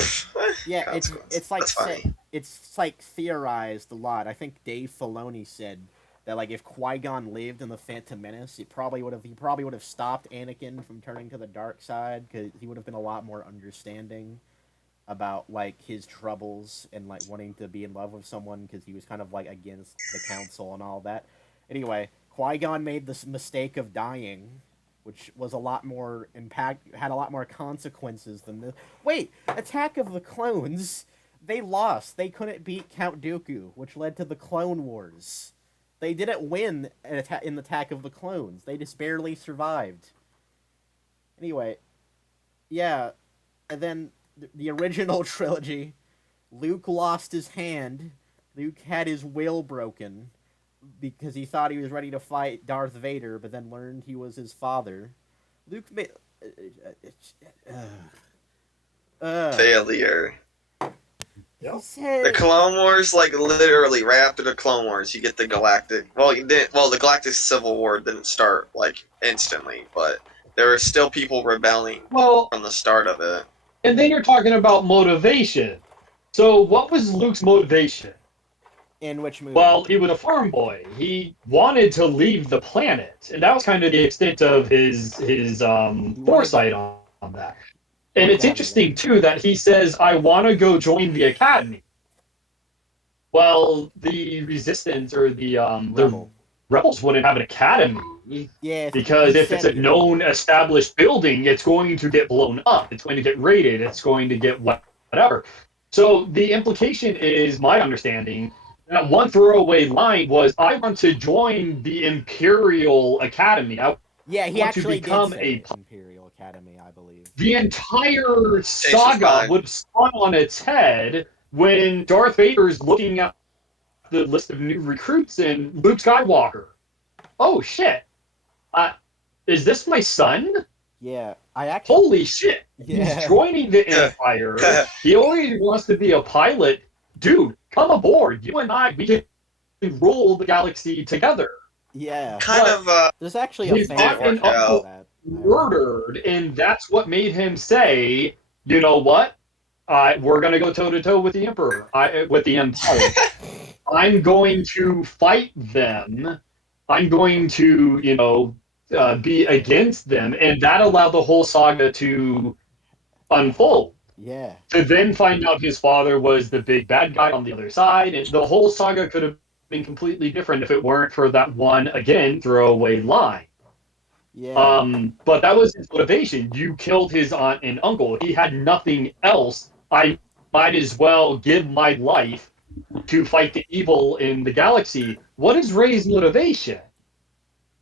Yeah, Consequence. it's like That's funny. it's like theorized a lot. I think Dave Filoni said that like if Qui-Gon lived in the Phantom Menace, he probably would have stopped Anakin from turning to the dark side because he would have been a lot more understanding about like his troubles and like wanting to be in love with someone because he was kind of like against the council and all that. Anyway, Qui-Gon made this mistake of dying, which was a lot more had a lot more consequences than this. Wait, Attack of the Clones, they lost. They couldn't beat Count Dooku, which led to the Clone Wars. They didn't win in the Attack of the Clones. They just barely survived. Anyway, yeah, and then the original trilogy, Luke lost his hand. Luke had his will broken because he thought he was ready to fight Darth Vader, but then learned he was his father. Luke made. Failure. He Yep. The said. Clone Wars, like literally right after the Clone Wars, you get the Galactic. Well, you didn't. Well, the Galactic Civil War didn't start like instantly, but there were still people rebelling Well, from the start of it. and then you're talking about motivation. So, what was Luke's motivation? In which movie? Well, he was a farm boy. He wanted to leave the planet, and that was kind of the extent of his He wanted to, foresight on that. And wanted to it's have interesting land. too that he says, "I want to go join the academy." Well, the resistance or the Rebel. rebels wouldn't have an academy Yeah, because he if it's said a he would. known established building, it's going to get blown up. It's going to get raided. It's going to get whatever. So the implication is, my understanding, that one throwaway line was, "I want to join the Imperial Academy. I Yeah, he want to actually did become a." say Imperial Academy, I believe. The entire Chase was saga fine. would have spun on its head when Darth Vader is looking at the list of new recruits and Luke Skywalker. Oh shit! Uh, is this my son? Yeah, I actually. Holy shit! He's Yeah, joining the Empire. He already wants to be a pilot. Dude, come aboard. You and I, we can rule the galaxy together. yeah. Kind But of. There's actually a his fan Didn't aunt and work fiction about out. uncle that. I read. murdered, and that's what made him say, "You know what? We're gonna go toe to toe with the Emperor, with the Empire. I'm going to fight them. I'm going to, be Yeah, against them," and that allowed the whole saga to unfold. yeah, To then find out his father was the big bad guy on the other side, and the whole saga could have been completely different if it weren't for that one again throwaway line. yeah. But that was his motivation. You killed his aunt and uncle. He had nothing else. I might as well give my life to fight the evil in the galaxy. What is Ray's motivation?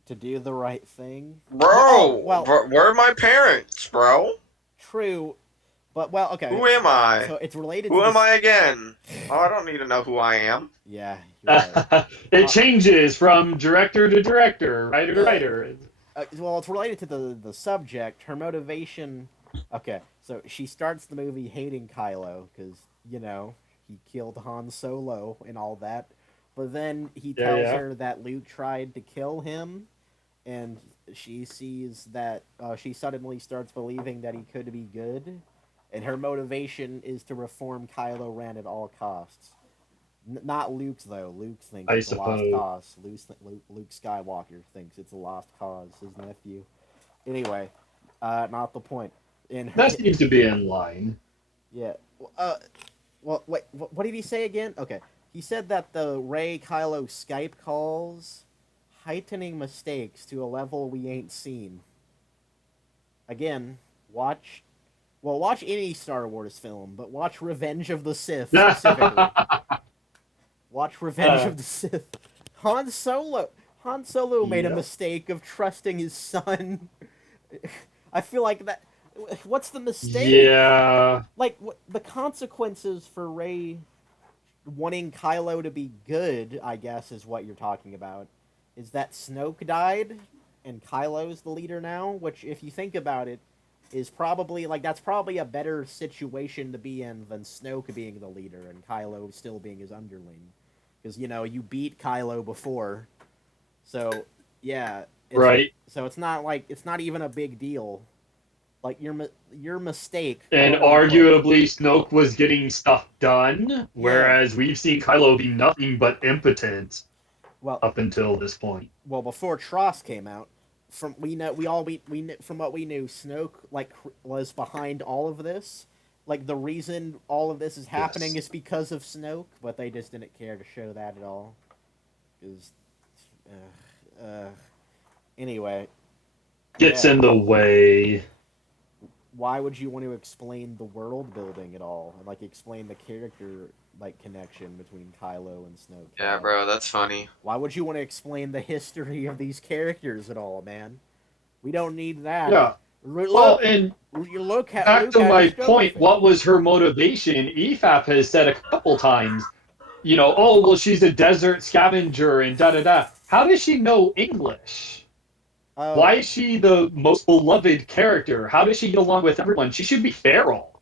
To do the right thing. Bro, Well, where are my parents, bro? true, but well, okay. Who am I? So it's related to Who am this. I again? Oh, I don't need to know who I am. Yeah, you're right. It Uh, changes from director to director, writer to yeah. writer. Well, it's related to the subject. Her motivation. Okay, so she starts the movie hating Kylo because he killed Han Solo and all that, but then he Yeah, tells yeah. her that Luke tried to kill him, and she sees that she suddenly starts believing that he could be good, and her motivation is to reform Kylo Ren at all costs. Not Luke's though. Luke thinks I it's a lost suppose. cause. Luke Skywalker thinks it's a lost cause. His nephew. Anyway, not the point. In That seems to be in line. yeah. Well, wait. What did he say again? Okay, he said that the Rey Kylo Skype calls heightening mistakes to a level we ain't seen. Again, watch. Well, watch any Star Wars film, but watch Revenge of the Sith specifically. Watch Revenge of the Sith. Han Solo. Han Solo made a Yep. mistake of trusting his son. I feel like that. What's the mistake? Yeah. Like the consequences for Rey wanting Kylo to be good, I guess, is what you're talking about. Is that Snoke died and Kylo's the leader now? Which, if you think about it, is probably like that's probably a better situation to be in than Snoke being the leader and Kylo still being his underling. Because you beat Kylo before, so yeah. Right. So it's not like it's not even a big deal. Like your mistake, And quote unquote. arguably, Snoke was getting stuff done, Yeah. whereas we've seen Kylo be nothing but impotent Well, up until this point. before Tross came out, from from what we knew, Snoke was behind all of this. Like the reason all of this is happening Yes. is because of Snoke, but they just didn't care to show that at all. Because, anyway, Gets yeah. in the way. Why would you want to explain the world building at all and like explain the character connection between Kylo and Snoke? Yeah, bro, that's funny. Why would you want to explain the history of these characters at all, man? We don't need that. Yeah. Well, Look, and look at back Luke to had a my stone point, what face. was her motivation? EFAP has said a couple times, oh, well, she's a desert scavenger and da da da. How does she know English? Oh, Why is she the most beloved character? How does she get along with everyone? She should be feral.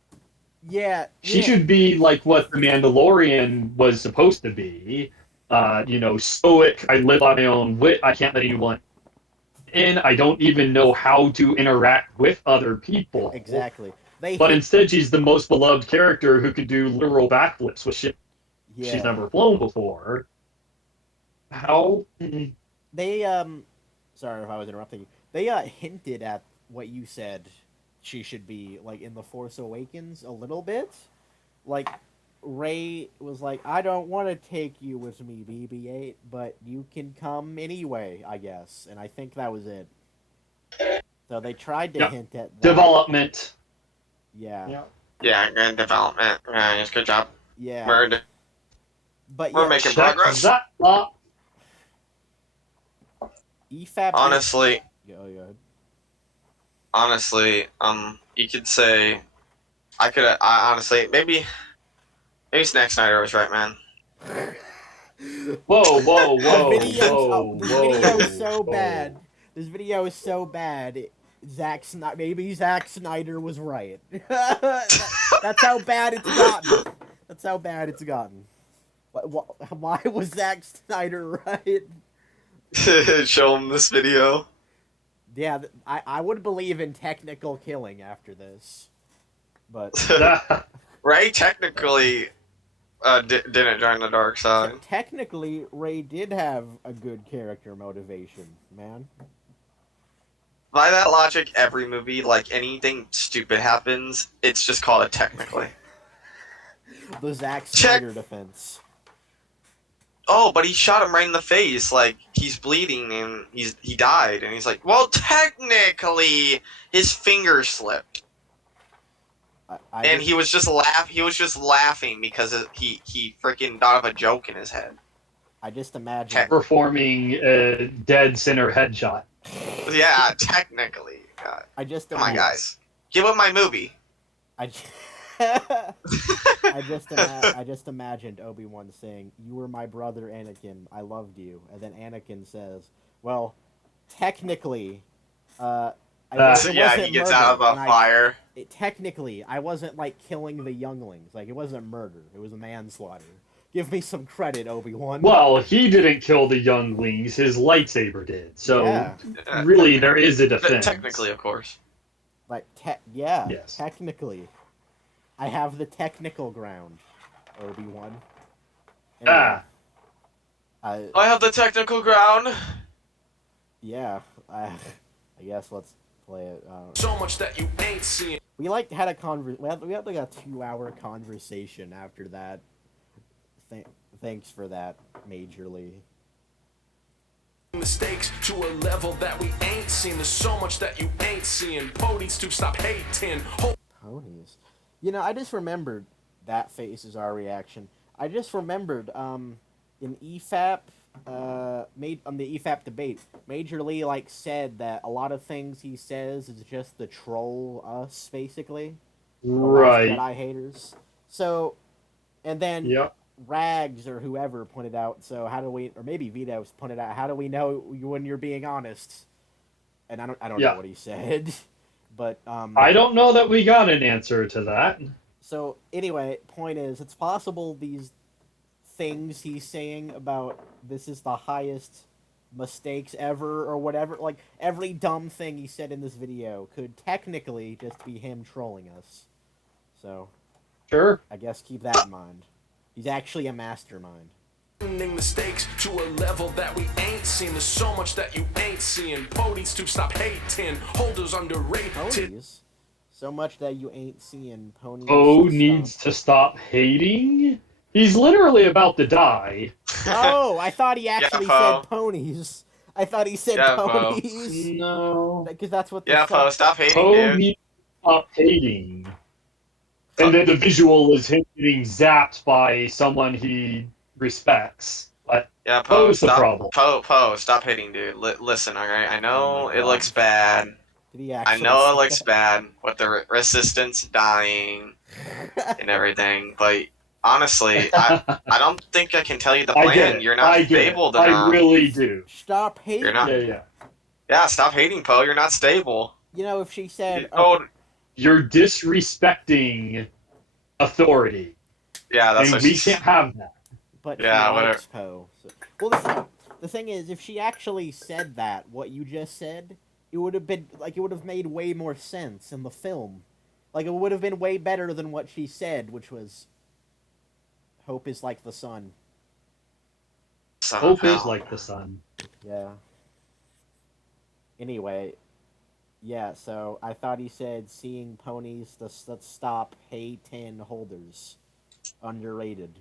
yeah, She yeah, should be like what the Mandalorian was supposed to be. Stoic. I live on my own wit. I can't let anyone in. I don't even know how to interact with other people. exactly. They But hit, instead, she's the most beloved character who could do literal backflips with shit she's yeah. never flown before. How? They sorry if I was interrupting you. They hinted at what you said she should be like in the Force Awakens a little bit. Like Ray was like, "I don't want to take you with me, BB-8, but you can come anyway, I guess." And I think that was it. So they tried to Yeah. hint at that. Development. Yeah. Yeah. Yeah, good development. Yes, good job. Yeah. We're But we're yeah, making Check progress. that up. EFAP Honestly, Oh, yeah. you could say I honestly maybe Snack Snyder was right, man. Whoa, whoa, whoa, This video is whoa, so whoa. bad. This video is so bad. Maybe Zack Snyder was right. That's how bad it's gotten. That's how bad it's gotten. Why was Zack Snyder right? Show him this video. Yeah, I would believe in technical killing after this, but Ray technically didn't join the dark side. technically Ray did have a good character motivation, man. By that logic, every movie, like anything stupid happens, it's just called it technically. The Zack Check. Snyder defense. Oh, but he shot him right in the face. Like he's bleeding and he died, and he's like, well, technically, his finger slipped, and he was just laughing because he freaking thought of a joke in his head. I just imagine. Performing a dead center headshot. Yeah, technically. God. I just Come on, imagine. guys, give up my movie. I just imagined Obi-Wan saying, "You were my brother, Anakin. I loved you." And then Anakin says, "Well, technically, it Yeah, wasn't he gets murder, out of a and fire. technically, I wasn't like killing the younglings. Like it wasn't murder. It was a manslaughter. Give me some credit, Obi-Wan." Well, he didn't kill the younglings. His lightsaber did. So, Yeah. really, there is a defense. Technically, of course. Like yeah, Yes. technically, I have the technical ground, Obi-Wan. Anyway, I I have the technical ground. yeah, I guess let's play it. So much that you ain't seeing. We like had a we had like a 2-hour conversation after that. Th- Thanks for that, Maj0r Lee. Mistakes to a level that we ain't seen. There's so much that you ain't seeing. Ponies to stop hating. Ponies. You know, I just remembered that faces our reaction. I just remembered in EFAP made on the EFAP debate, Maj0r Lee like said that a lot of things he says is just to troll us basically. The Last Right. Jedi haters. So and then Yep. Rags or whoever pointed out, so how do we, or maybe Vito pointed out, how do we know when you're being honest? And I don't know Yeah. what he said, but I don't know that we got an answer to that. so anyway, point is, it's possible these things he's saying about this is the highest mistakes ever or whatever, like every dumb thing he said in this video could technically just be him trolling us. So Sure. I guess keep that in mind. He's actually a mastermind. Mistakes to a level that we ain't seen. There's so much that you ain't seeing. Ponies to stop hating. Holders underrated. Ponies? So much that you ain't seeing ponies. Poe to needs stop. to stop hating. He's literally about to die. Oh, I thought he actually Poe. said ponies. I thought he said Yeah, Poe. ponies. No. Because that's what the Yeah, Poe, sub. stop hating, Poe dude. needs to stop hating. And then the visual is him getting zapped by someone he respects. But Yeah, Poe, Poe's the stop. problem. Poe, stop hating, dude. Listen, alright? I Oh know my it God. looks bad. Did he I actually know it say looks bad with the resistance dying that? and everything, but honestly, I don't think I can tell you the I get plan. it. You're not I get it. stable I enough. really do. Stop hating. You're not. Yeah, yeah. Yeah, stop hating, Poe. You're not stable. You know, if she said, Oh, You're disrespecting authority. yeah, that's And what we she's. can't have that. but Yeah, she whatever. likes Poe. So, well, the thing is, if she actually said that, what you just said, it would have been like it would have made way more sense in the film. Like it would have been way better than what she said, which was, "Hope is like the sun." Son of Hope is hell. like the sun. Yeah. Anyway, yeah. So I thought he said seeing ponies to stop hay-tin holders, underrated.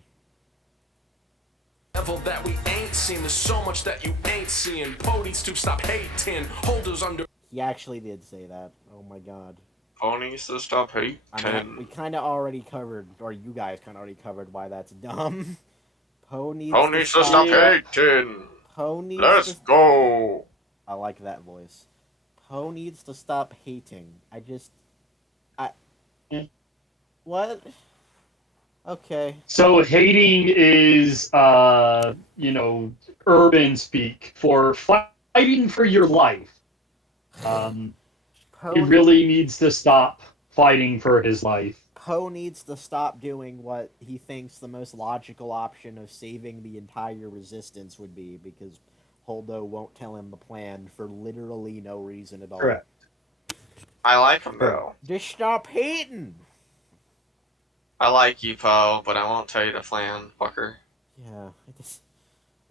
Level that we ain't seen. There's so much that you ain't seeing. Ponies to stop hating. Holders under. He actually did say that. Oh my God. Ponies to stop hating. I mean, we kind of already covered, or you guys kind of already covered why that's dumb. Poe needs Ponies to to stop Yeah. hating. Poe needs Let's to. go. I like that voice. Poe needs to stop hating. What? Okay. So hating is, urban speak for fighting for your life. He Poe really needs to stop fighting for his life. Poe needs to stop doing what he thinks the most logical option of saving the entire resistance would be, because Holdo won't tell him the plan for literally no reason at all. Correct. I like him, Correct. though. Just stop hating! I like you, Poe, but I won't tell you the plan, fucker. Yeah, I just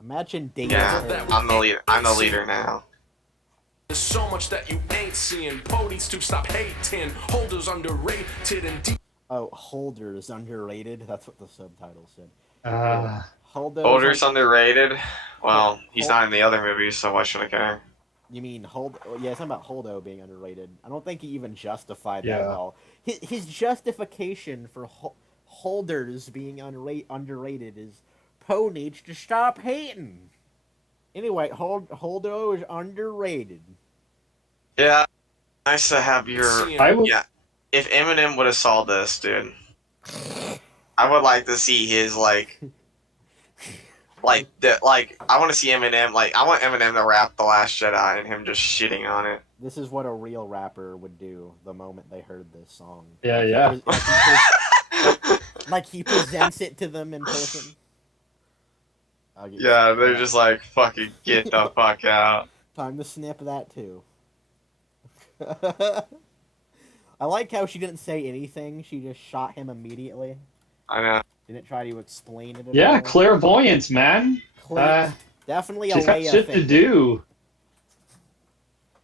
imagine dating Yeah, her. I'm the leader. I'm the leader now. There's so much that you ain't seeing. Ponies to stop hating. Holders underrated and deep. Oh, Holder is underrated. That's what the subtitle said. Holdo's Holder's underrated. Well, he's Hol- not in the other movies, so why should I care? You mean Yeah, it's not about Holdo being underrated. I don't think he even justified that Yeah. at all. His justification for Holders being underrated is Poe needs to stop hating. Anyway, Holdo is underrated. Yeah, nice to have your. I would. Yeah, if Eminem would have saw this, dude, I would like to see his I want to see Eminem. I want Eminem to rap "The Last Jedi" and him just shitting on it. This is what a real rapper would do the moment they heard this song. Yeah, yeah. Like he presents it to them in person. Yeah, they're just like, fucking get the fuck out. Time to snip that too. I like how she didn't say anything. She just shot him immediately. I know. Didn't try to explain it at Yeah, all. clairvoyance, man. Definitely a She's got Leia shit thing to do.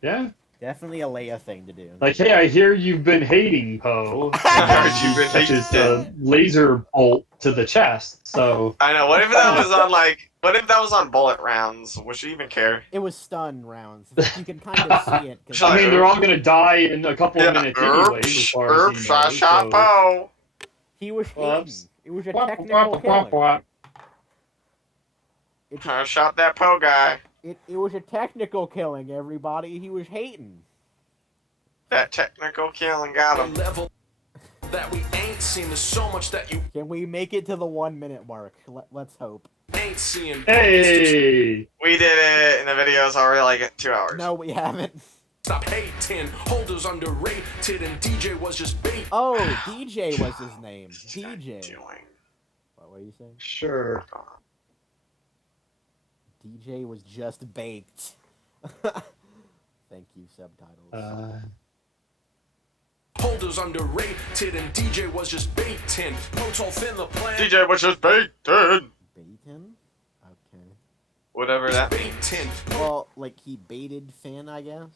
Yeah. Definitely a Leia thing to do. Like, hey, I hear you've been hating Poe, and I then heard you've he been touches hating. the laser bolt to the chest. So I know. What if that was on What if that was on bullet rounds? Would she even care? It was stun rounds. Like, you can kind of see it. Cause She's I like, mean, they're all gonna die in a couple of Yeah. minutes anyways, as far as he Oops! I knows. shot So, Poe. he was hating. whoops. It was a Wah, technical wah, wah, killing. wah. I shot that Poe guy. It was a technical killing, everybody. He was hating. That technical killing got him. level that we ain't seen. There's so much that you Can we make it to the 1 minute mark? Let's hope. ain't seeing. Hey! We did it, and the video's already like 2 hours. No, we haven't. Stop hating. Holders underrated, and DJ was just bait. Oh, DJ was his name. DJ. Doing. What were you saying? Sure. DJ was just baked. Thank you, subtitles. Holders underrated, and DJ was just baiting. Protolf in the plan. DJ was just baited. Baitin? Okay. Whatever that. Baiting. Well, like he baited Finn, I guess.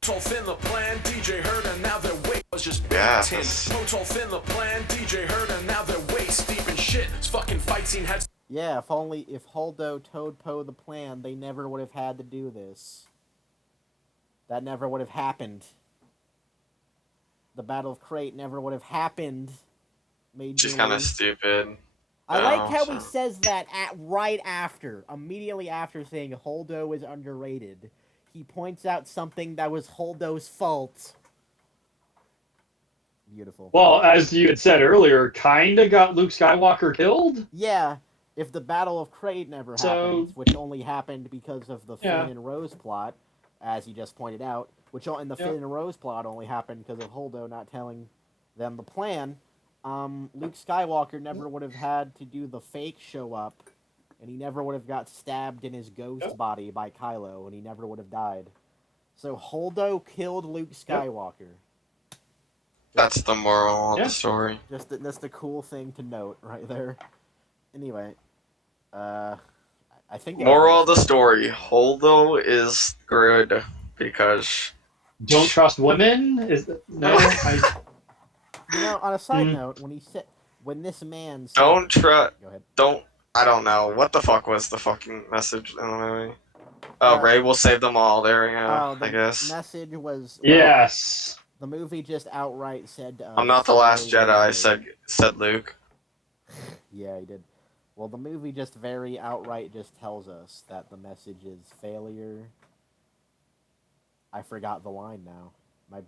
Protolf in the plan. DJ heard, and now their weight was just Yeah, baiting. that's- Protolf in the plan. DJ heard, and now their waist deep in shit. This fucking fight scene had. Yeah, if Holdo told Poe the plan, they never would have had to do this. That never would have happened. The Battle of Crate never would have happened. She's kind of stupid. I like how so- he says that immediately after saying Holdo is underrated. He points out something that was Holdo's fault. Beautiful. Well, as you had said earlier, kinda got Luke Skywalker killed. Yeah, if the Battle of Crate never happened, which only happened because of the Finn and Rose plot, as you just pointed out, and the Finn and Rose plot only happened because of Holdo not telling them the plan, Luke Skywalker never would have had to do the fake show up, and he never would have got stabbed in his ghost body by Kylo, and he never would have died. So Holdo killed Luke Skywalker. That's the moral of the story. That's the cool thing to note right there. Anyway, I think Moral of the story: Holdo is good because Don't trust women? No? on a side note, when this man said, don't trust. Go ahead. I don't know what the fuck was the fucking message in the movie. Oh, Ray will save them all. There we go. The I guess. message was Yes. The movie just outright said to us, I'm not the Last Jedi. Said Luke. Yeah, he did. Well, the movie just very outright just tells us that the message is failure. I forgot the line now.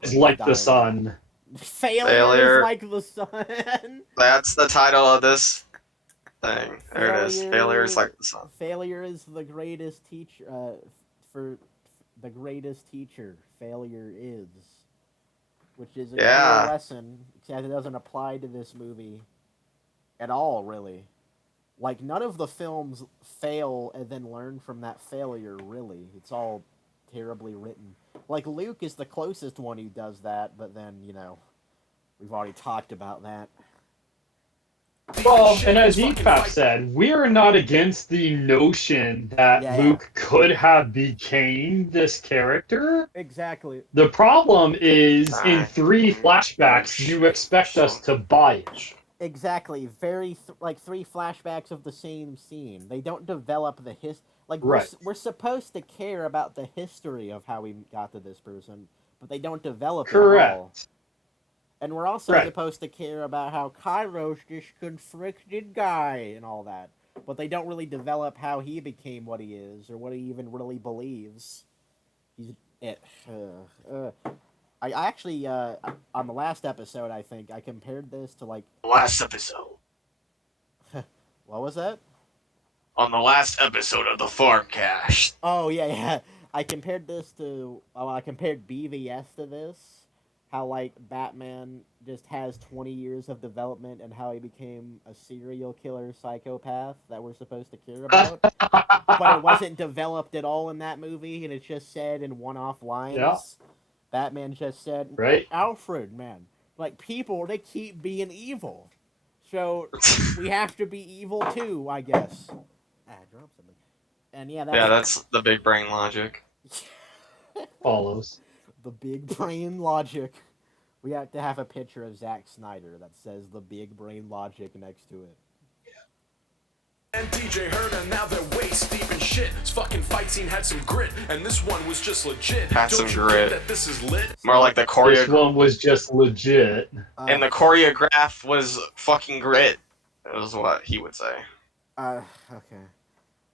It's like the sun. Failure is like the sun. That's the title of this thing. There it is. Failure is like the sun. Failure is the greatest teacher. For the greatest teacher, failure is, which is a cool lesson. Except it doesn't apply to this movie at all, really. Like, none of the films fail and then learn from that failure, really. It's all terribly written. Like, Luke is the closest one who does that, but then, we've already talked about that. Well, and as EPAP said, we are not against the notion that Luke could have became this character. Exactly. The problem is, in 3 flashbacks, you expect us to buy it. Exactly. Very, 3 flashbacks of the same scene. They don't develop the we're supposed to care about the history of how we got to this person, but they don't develop it at all. And we're also supposed to care about how Kairos this conflicted guy and all that, but they don't really develop how he became what he is or what he even really believes. I actually, on the last episode, I think, I compared this to, Last episode. What was that? On the last episode of the Farmcast. Oh, yeah. I compared BVS to this. How, Batman just has 20 years of development and how he became a serial killer psychopath that we're supposed to care about. But it wasn't developed at all in that movie, and it's just said in one-off lines. Yeah. Batman just said, Right. Alfred, man, people, they keep being evil. So we have to be evil too, I guess. I dropped something. And yeah, that's the big brain logic. Follows. the big brain logic. We have to have a picture of Zack Snyder that says the big brain logic next to it. And DJ heard, and now they're waist deep in shit. This fucking fight scene had some grit, and this one was just legit. Had Don't some you grit. think that this is lit? More like the This choreograph. one was just legit. And the choreograph was fucking grit. That was what he would say. Okay.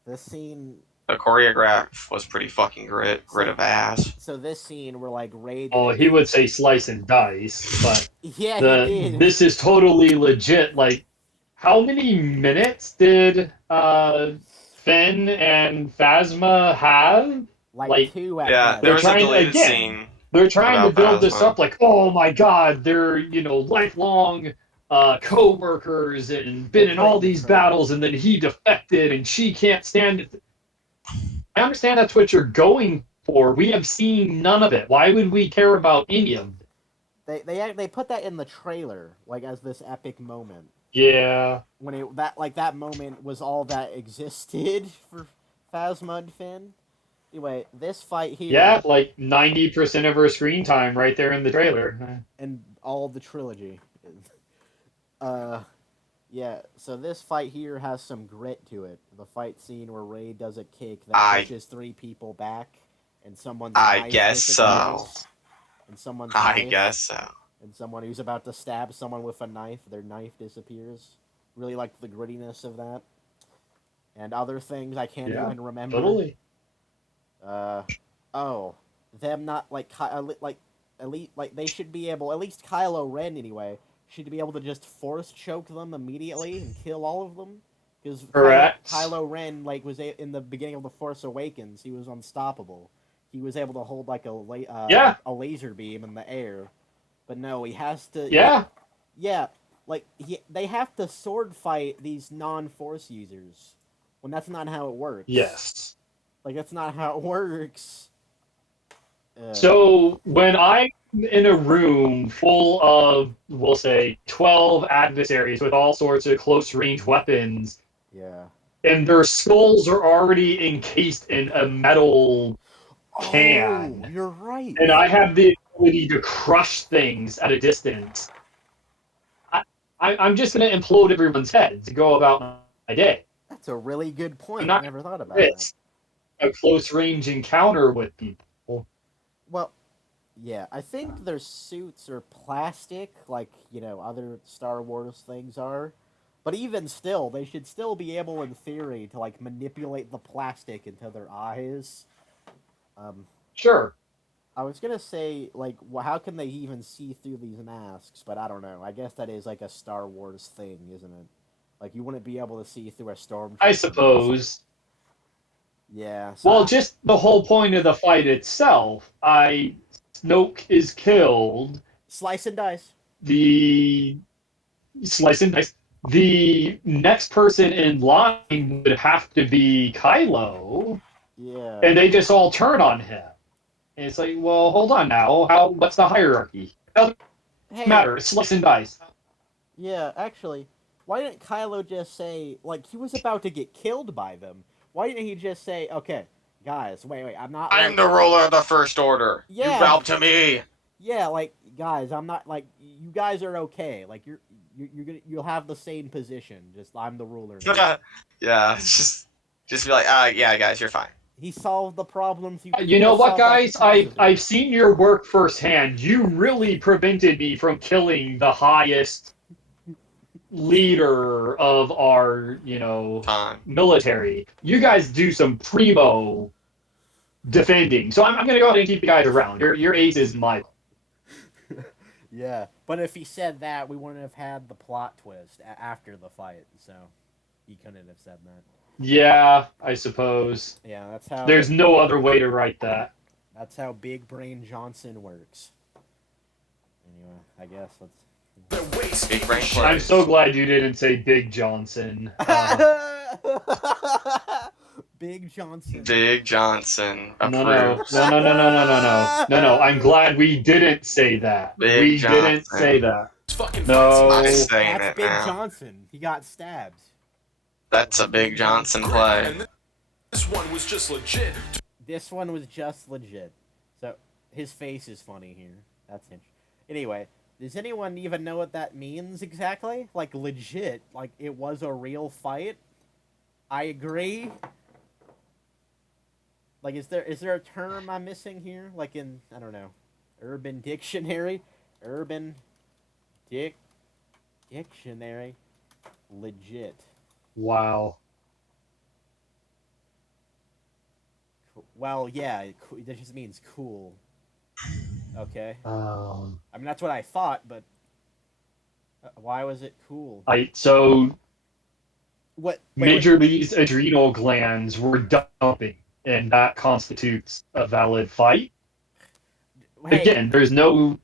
This scene. The choreograph was pretty fucking grit of ass. So this scene where like Ray. Oh, he would say slice and dice, but Yeah, he did. this is totally legit. Like, how many minutes did Finn and Phasma have? Like 2 at Yeah, best. there was a trying deleted again. scene. They're trying to About build this Phasma. up like, oh my god, they're, lifelong co-workers and been in all these battles, and then he defected and she can't stand it. I understand that's what you're going for. We have seen none of it. Why would we care about any of it? They put that in the trailer, like as this epic moment. Yeah. When that moment was all that existed for Phasma and Finn. Anyway, this fight here. Yeah, like 90% of her screen time right there in the trailer. And all of the trilogy. Yeah, so this fight here has some grit to it. The fight scene where Ray does a kick that pushes 3 people back, and someone's I knife guess so. disappears, and someone's I knife, guess so. and someone who's about to stab someone with a knife, their knife disappears. Really like the grittiness of that. And other things I can't even remember. Totally. Them not like they should be able, at least Kylo Ren anyway, should be able to just force choke them immediately and kill all of them. Because Kylo Ren was in the beginning of The Force Awakens, he was unstoppable. He was able to hold like a laser beam in the air, but no, he has to. They have to sword fight these non-Force users when that's not how it works. Yes. Like, that's not how it works. So when I'm in a room full of, we'll say, 12 adversaries with all sorts of close-range weapons, and their skulls are already encased in a metal can. Oh, you're right. And I have the ability to crush things at a distance. I'm just going to implode everyone's head to go about my day. That's a really good point. I never thought about that. A close-range encounter with people. Well, yeah, I think their suits are plastic, like, other Star Wars things are. But even still, they should still be able, in theory, to, like, manipulate the plastic into their eyes. Sure. I was gonna say, like, how can they even see through these masks? But I don't know. I guess that is, like, a Star Wars thing, isn't it? Like, you wouldn't be able to see through a stormtrooper. I suppose. Yeah. Well, just the whole point of the fight itself. Snoke is killed. Slice and dice. The next person in line would have to be Kylo. Yeah. And they just all turn on him. And it's like, well, hold on now. What's the hierarchy? It doesn't matter. It's slice and dice. Yeah, actually, why didn't Kylo just say, like, he was about to get killed by them? Why didn't he just say, okay, guys, wait, I'm not... I'm the ruler of the First Order. Yeah. You bow to me. Yeah, like, guys, I'm not, like, you guys are okay. Like, you'll have the same position. Just, I'm the ruler now. Yeah, just be like, yeah, guys, you're fine. He solved the problems. You know what, guys? I've seen your work firsthand. You really prevented me from killing the highest leader of our, military. You guys do some primo defending. So I'm going to go ahead and keep you guys around. Your ace is my... Yeah, but if he said that, we wouldn't have had the plot twist after the fight, so he couldn't have said that. Yeah, I suppose. Yeah, that's how... There's no other way to write that. That's how Big Brain Johnson works. Anyway, I guess let's... Big Brain I'm so glad you didn't say Big Johnson. Big Johnson. Big Johnson. No. I'm glad we didn't say that. Didn't say that. fucking No. I'm fight saying That's it, Big man. Johnson. He got stabbed. That's a Big Johnson great, play. and this one was just legit. This one was just legit. So his face is funny here. That's interesting. Anyway, does anyone even know what that means exactly? Like legit, like it was a real fight? I agree. Like is there a term I'm missing here? Like in I don't know, Urban Dictionary? Urban Dictionary. Legit. Wow. Well, yeah, that just means cool. Okay. Um, I mean, that's what I thought, but why was it cool? so What? Wait. Major Lee's adrenal glands were dumping, and that constitutes a valid fight. Hey, Again, there's no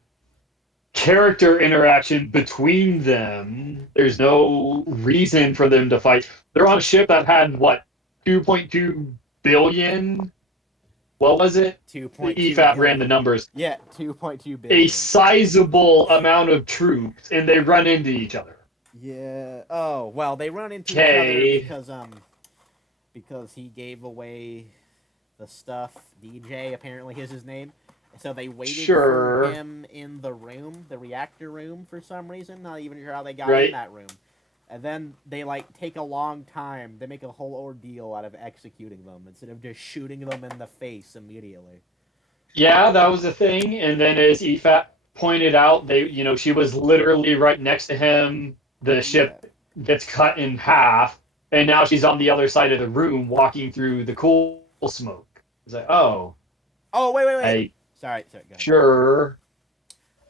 character interaction between them. There's no reason for them to fight. They're on a ship that had what 2.2 billion. What was it? The 2.2 EFAT ran the billion. numbers. Yeah, 2.2 A billion. sizable amount of troops, and they run into each other. Yeah. Oh, well, they run into each other Okay. because he gave away the stuff. DJ apparently is his name. So they waited for Sure. him in the room, the reactor room, for some reason. Not even sure how they got in Right. that room. And then they like take a long time. They make a whole ordeal out of executing them instead of just shooting them in the face immediately. Yeah, that was a thing. And then as EFAT pointed out, she was literally right next to him. The Yeah. ship gets cut in half, and now she's on the other side of the room walking through the coal smoke. It's like, oh, Oh, wait. I Sorry, go ahead. sure.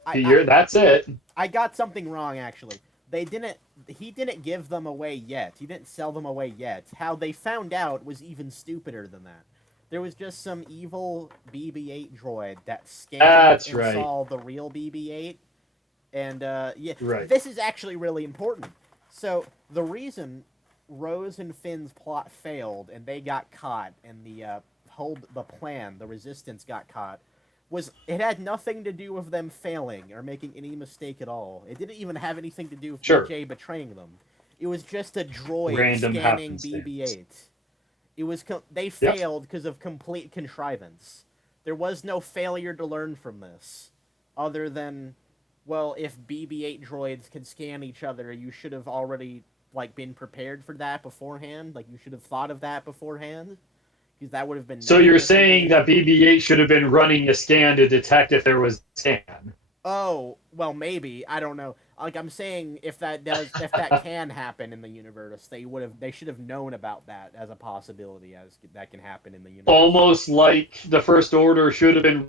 I That's it. I got something wrong actually. They didn't. He didn't give them away yet. He didn't sell them away yet. How they found out was even stupider than that. There was just some evil BB-8 droid that scanned That's and right. saw the real BB-8, and yeah, Right. this is actually really important. So the reason Rose and Finn's plot failed and they got caught, and the plan, the Resistance got caught, was it had nothing to do with them failing or making any mistake at all. It didn't even have anything to do with Sure. DJ betraying them. It was just a droid Random scanning happenstance. BB-8. It was they Yep. failed because of complete contrivance. There was no failure to learn from this, other than, well, if BB-8 droids can scan each other, you should have already like been prepared for that beforehand. Like you should have thought of that beforehand, because that would have been. So never you're saying missing. that BB-8 should have been running a scan to detect if there was a scan? Oh, well, maybe I don't know. Like I'm saying, if that can happen in the universe, they should have known about that as a possibility, as that can happen in the universe. Almost like the First Order should have been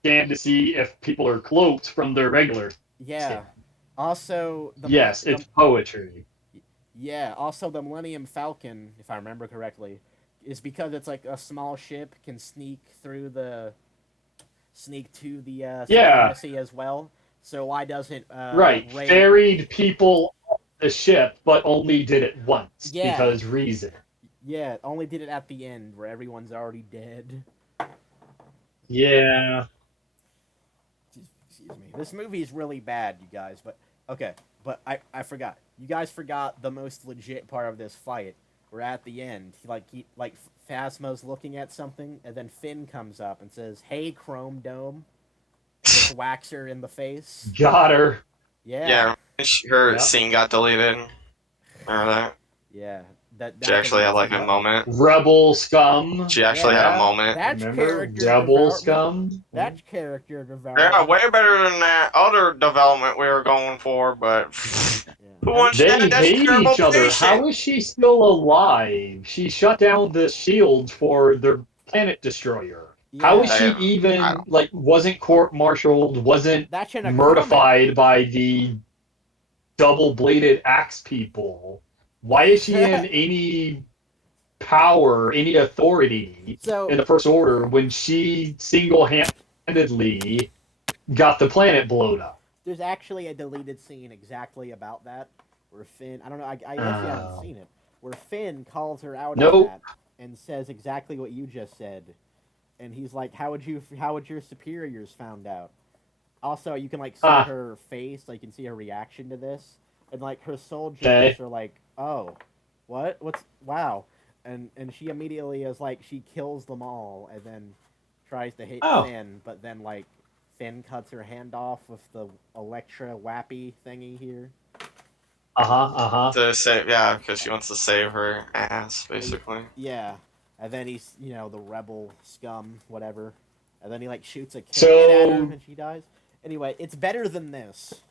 scanned to see if people are cloaked from their regular Yeah. scan. Also, Yes, it's poetry. yeah. Also, the Millennium Falcon, if I remember correctly, is because it's like a small ship can sneak to the supremacy as well. So why doesn't Right. Rey? Ferried people off the ship, but only did it once Yeah. because reason. Yeah, only did it at the end where everyone's already dead. Yeah. Excuse me. This movie is really bad, you guys. But okay, but I forgot. You guys forgot the most legit part of this fight. Where at the end, Phasma's looking at something, and then Finn comes up and says, "Hey, Chrome Dome," just whacks her in the face. Got her. Yeah. Yeah, her Yep. scene got deleted. Remember that? Yeah. That She actually had like a deleted- moment. Rebel scum. She actually had a moment. That's Remember? character Rebel development. scum. That's character Yeah, development. way better than that other development we were going for, but who Yeah. wants to They have that hate terrible each other. patient? How is she still alive? She shut down the shields for their planet destroyer. How is she Yeah. even wasn't court-martialed, wasn't That's in a mortified by the double-bladed axe people? Why is she in any power, any authority So in the First Order when she single-handedly got the planet blown up? there's actually a deleted scene exactly about that, where Finn. I don't know. I guess you haven't seen it. Where Finn calls her out on Nope. that and says exactly what you just said, and he's like, "How would your superiors found out?" Also, you can like see her face, like you can see her reaction to this, and like her soldiers are like, "Oh, what? Wow?" And she immediately is like, she kills them all, and then tries to hit Finn, but then like Finn cuts her hand off with the Electra Wappy thingy here. To save, yeah, because she wants to save her ass, basically. Yeah, and then he's the rebel scum, whatever, and then he like shoots a cannon at her and she dies. Anyway, it's better than this.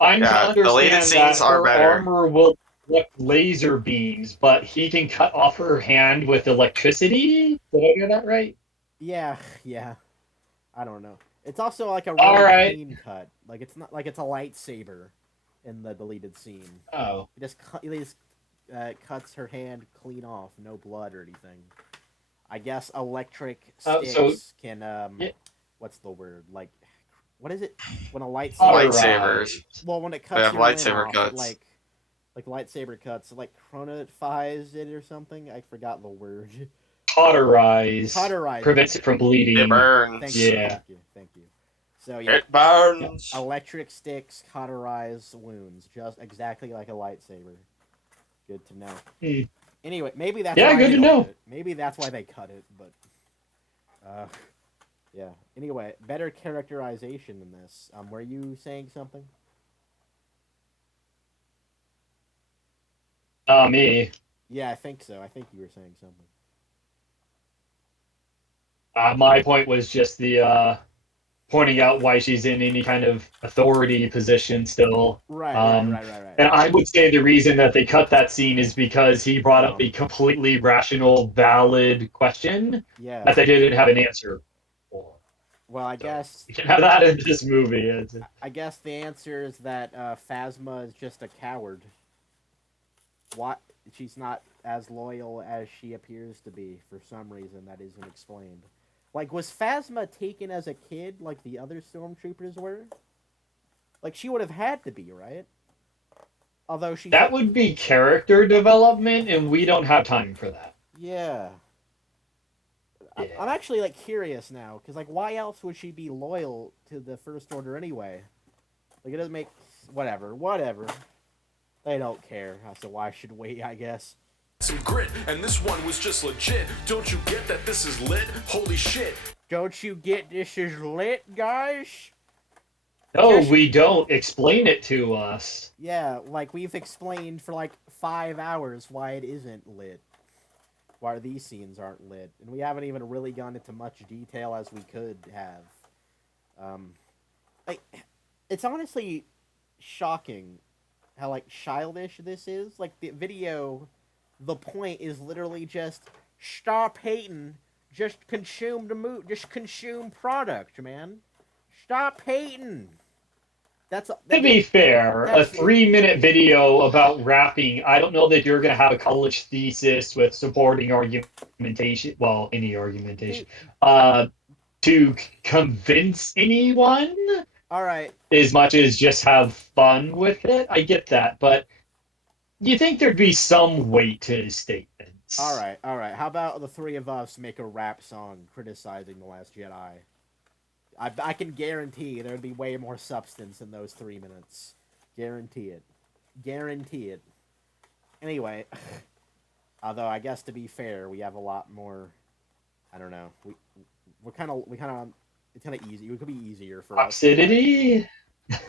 I'm to The deleted understand scenes that are her better. armor will reflect laser beams, but he can cut off her hand with electricity? Did I get that right? Yeah, yeah. I don't know. It's also like a really clean cut. Like it's not like it's a lightsaber in the deleted scene. Oh. He just cuts her hand clean off, no blood or anything. I guess electric sticks can yeah. what's the word? Like what is it when a lightsaber? Lightsabers. Well, when it cuts your lightsaber limb off, cuts. like lightsaber cuts, it like chronotifies it or something. I forgot the word. Cauterize. Cauterize Prevents it from bleeding. It burns. Thank you. So yeah, it burns. Electric sticks cauterize wounds, just exactly like a lightsaber. Good to know. Anyway, maybe that's why good they to know. Cut it. Maybe that's why they cut it, but yeah. Anyway, better characterization in this. Were you saying something? Me. Yeah, I think so. I think you were saying something. My point was just the pointing out why she's in any kind of authority position still. Right. And I would say the reason that they cut that scene is because he brought up a completely rational, valid question that they didn't have an answer for. Well, I guess you can have that in this movie. I guess the answer is that Phasma is just a coward. What? She's not as loyal as she appears to be for some reason that isn't explained. Like, was Phasma taken as a kid like the other stormtroopers were? Like, she would have had to be, right? Although she... That would be character development, and we don't have time for that. Yeah. I'm actually, like, curious now, because, like, why else would she be loyal to the First Order anyway? Like, it doesn't make... Whatever. They don't care, so why should we, I guess? Some grit, and this one was just legit. Don't you get that this is lit? Holy shit. Don't you get this is lit, guys? No, we don't. Explain it to us. Yeah, like we've explained for like 5 hours why it isn't lit. Why these scenes aren't lit. And we haven't even really gone into much detail as we could have. Like, it's honestly shocking how like childish this is. Like the video, the point is literally just stop hating, just consume just consume product, man. Stop hating. To be fair, a 3-minute video about rapping, I don't know that you're going to have a college thesis with supporting argumentation, well, any argumentation, to convince anyone. All right. As much as just have fun with it. I get that, but you think there'd be some weight to his statements. All right. How about the three of us make a rap song criticizing The Last Jedi? I can guarantee there'd be way more substance in those 3 minutes. Guarantee it. Anyway, although I guess to be fair, we have a lot more. I don't know. We're kind of it's kind of easy. It could be easier for us. Obsidity?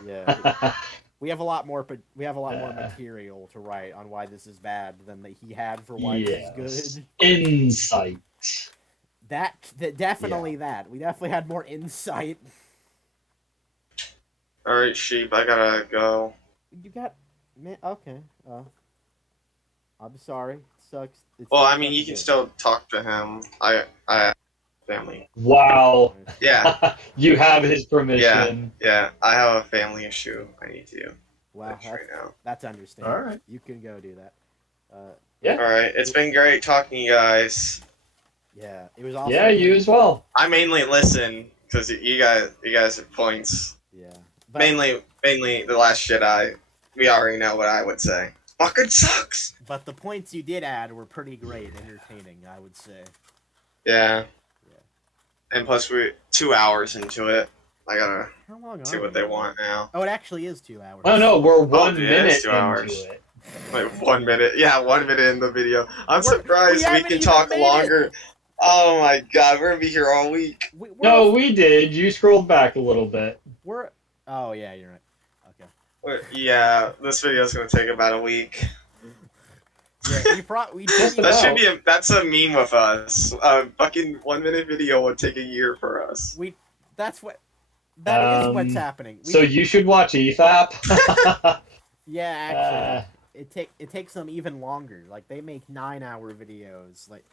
Yeah. We have a lot more material to write on why this is bad than that he had for why this is good. Insight. That definitely that. We definitely had more insight. Alright, Sheep, I gotta go. You got... Man, okay. I'm sorry. It sucks. Well, I mean, you can still talk to him. I have family. Wow. Yeah. You have his permission. Yeah. I have a family issue I need to wow, right now. That's understandable. All right. You can go do that. Yeah. Alright, it's been great talking to you guys. Yeah, it was awesome. Yeah, you as well. I mainly listen because you guys have points. Yeah. But mainly The Last Jedi. We already know what I would say. Fucking sucks. But the points you did add were pretty great, entertaining, I would say. Yeah. And plus we're 2 hours into it. I gotta How long see are what we? they want now. Oh, it actually is 2 hours. Oh no, we're 1 yeah, minute it's 2 into hours. it. Wait, 1 minute. Yeah, 1 minute in the video. I'm We surprised we haven't can even talk made longer. Oh my god, we're gonna be here all week. No, we did. You scrolled back a little bit. We're. Oh yeah, you're right. Okay. Yeah, this video's gonna take about a week. Yeah, we Just didn't even, about. That's a meme with us. A fucking 1 minute video would take a year for us. That's what. That is what's happening. So you should watch EFAP. Yeah, actually, it takes them even longer. Like they make 9-hour videos. Like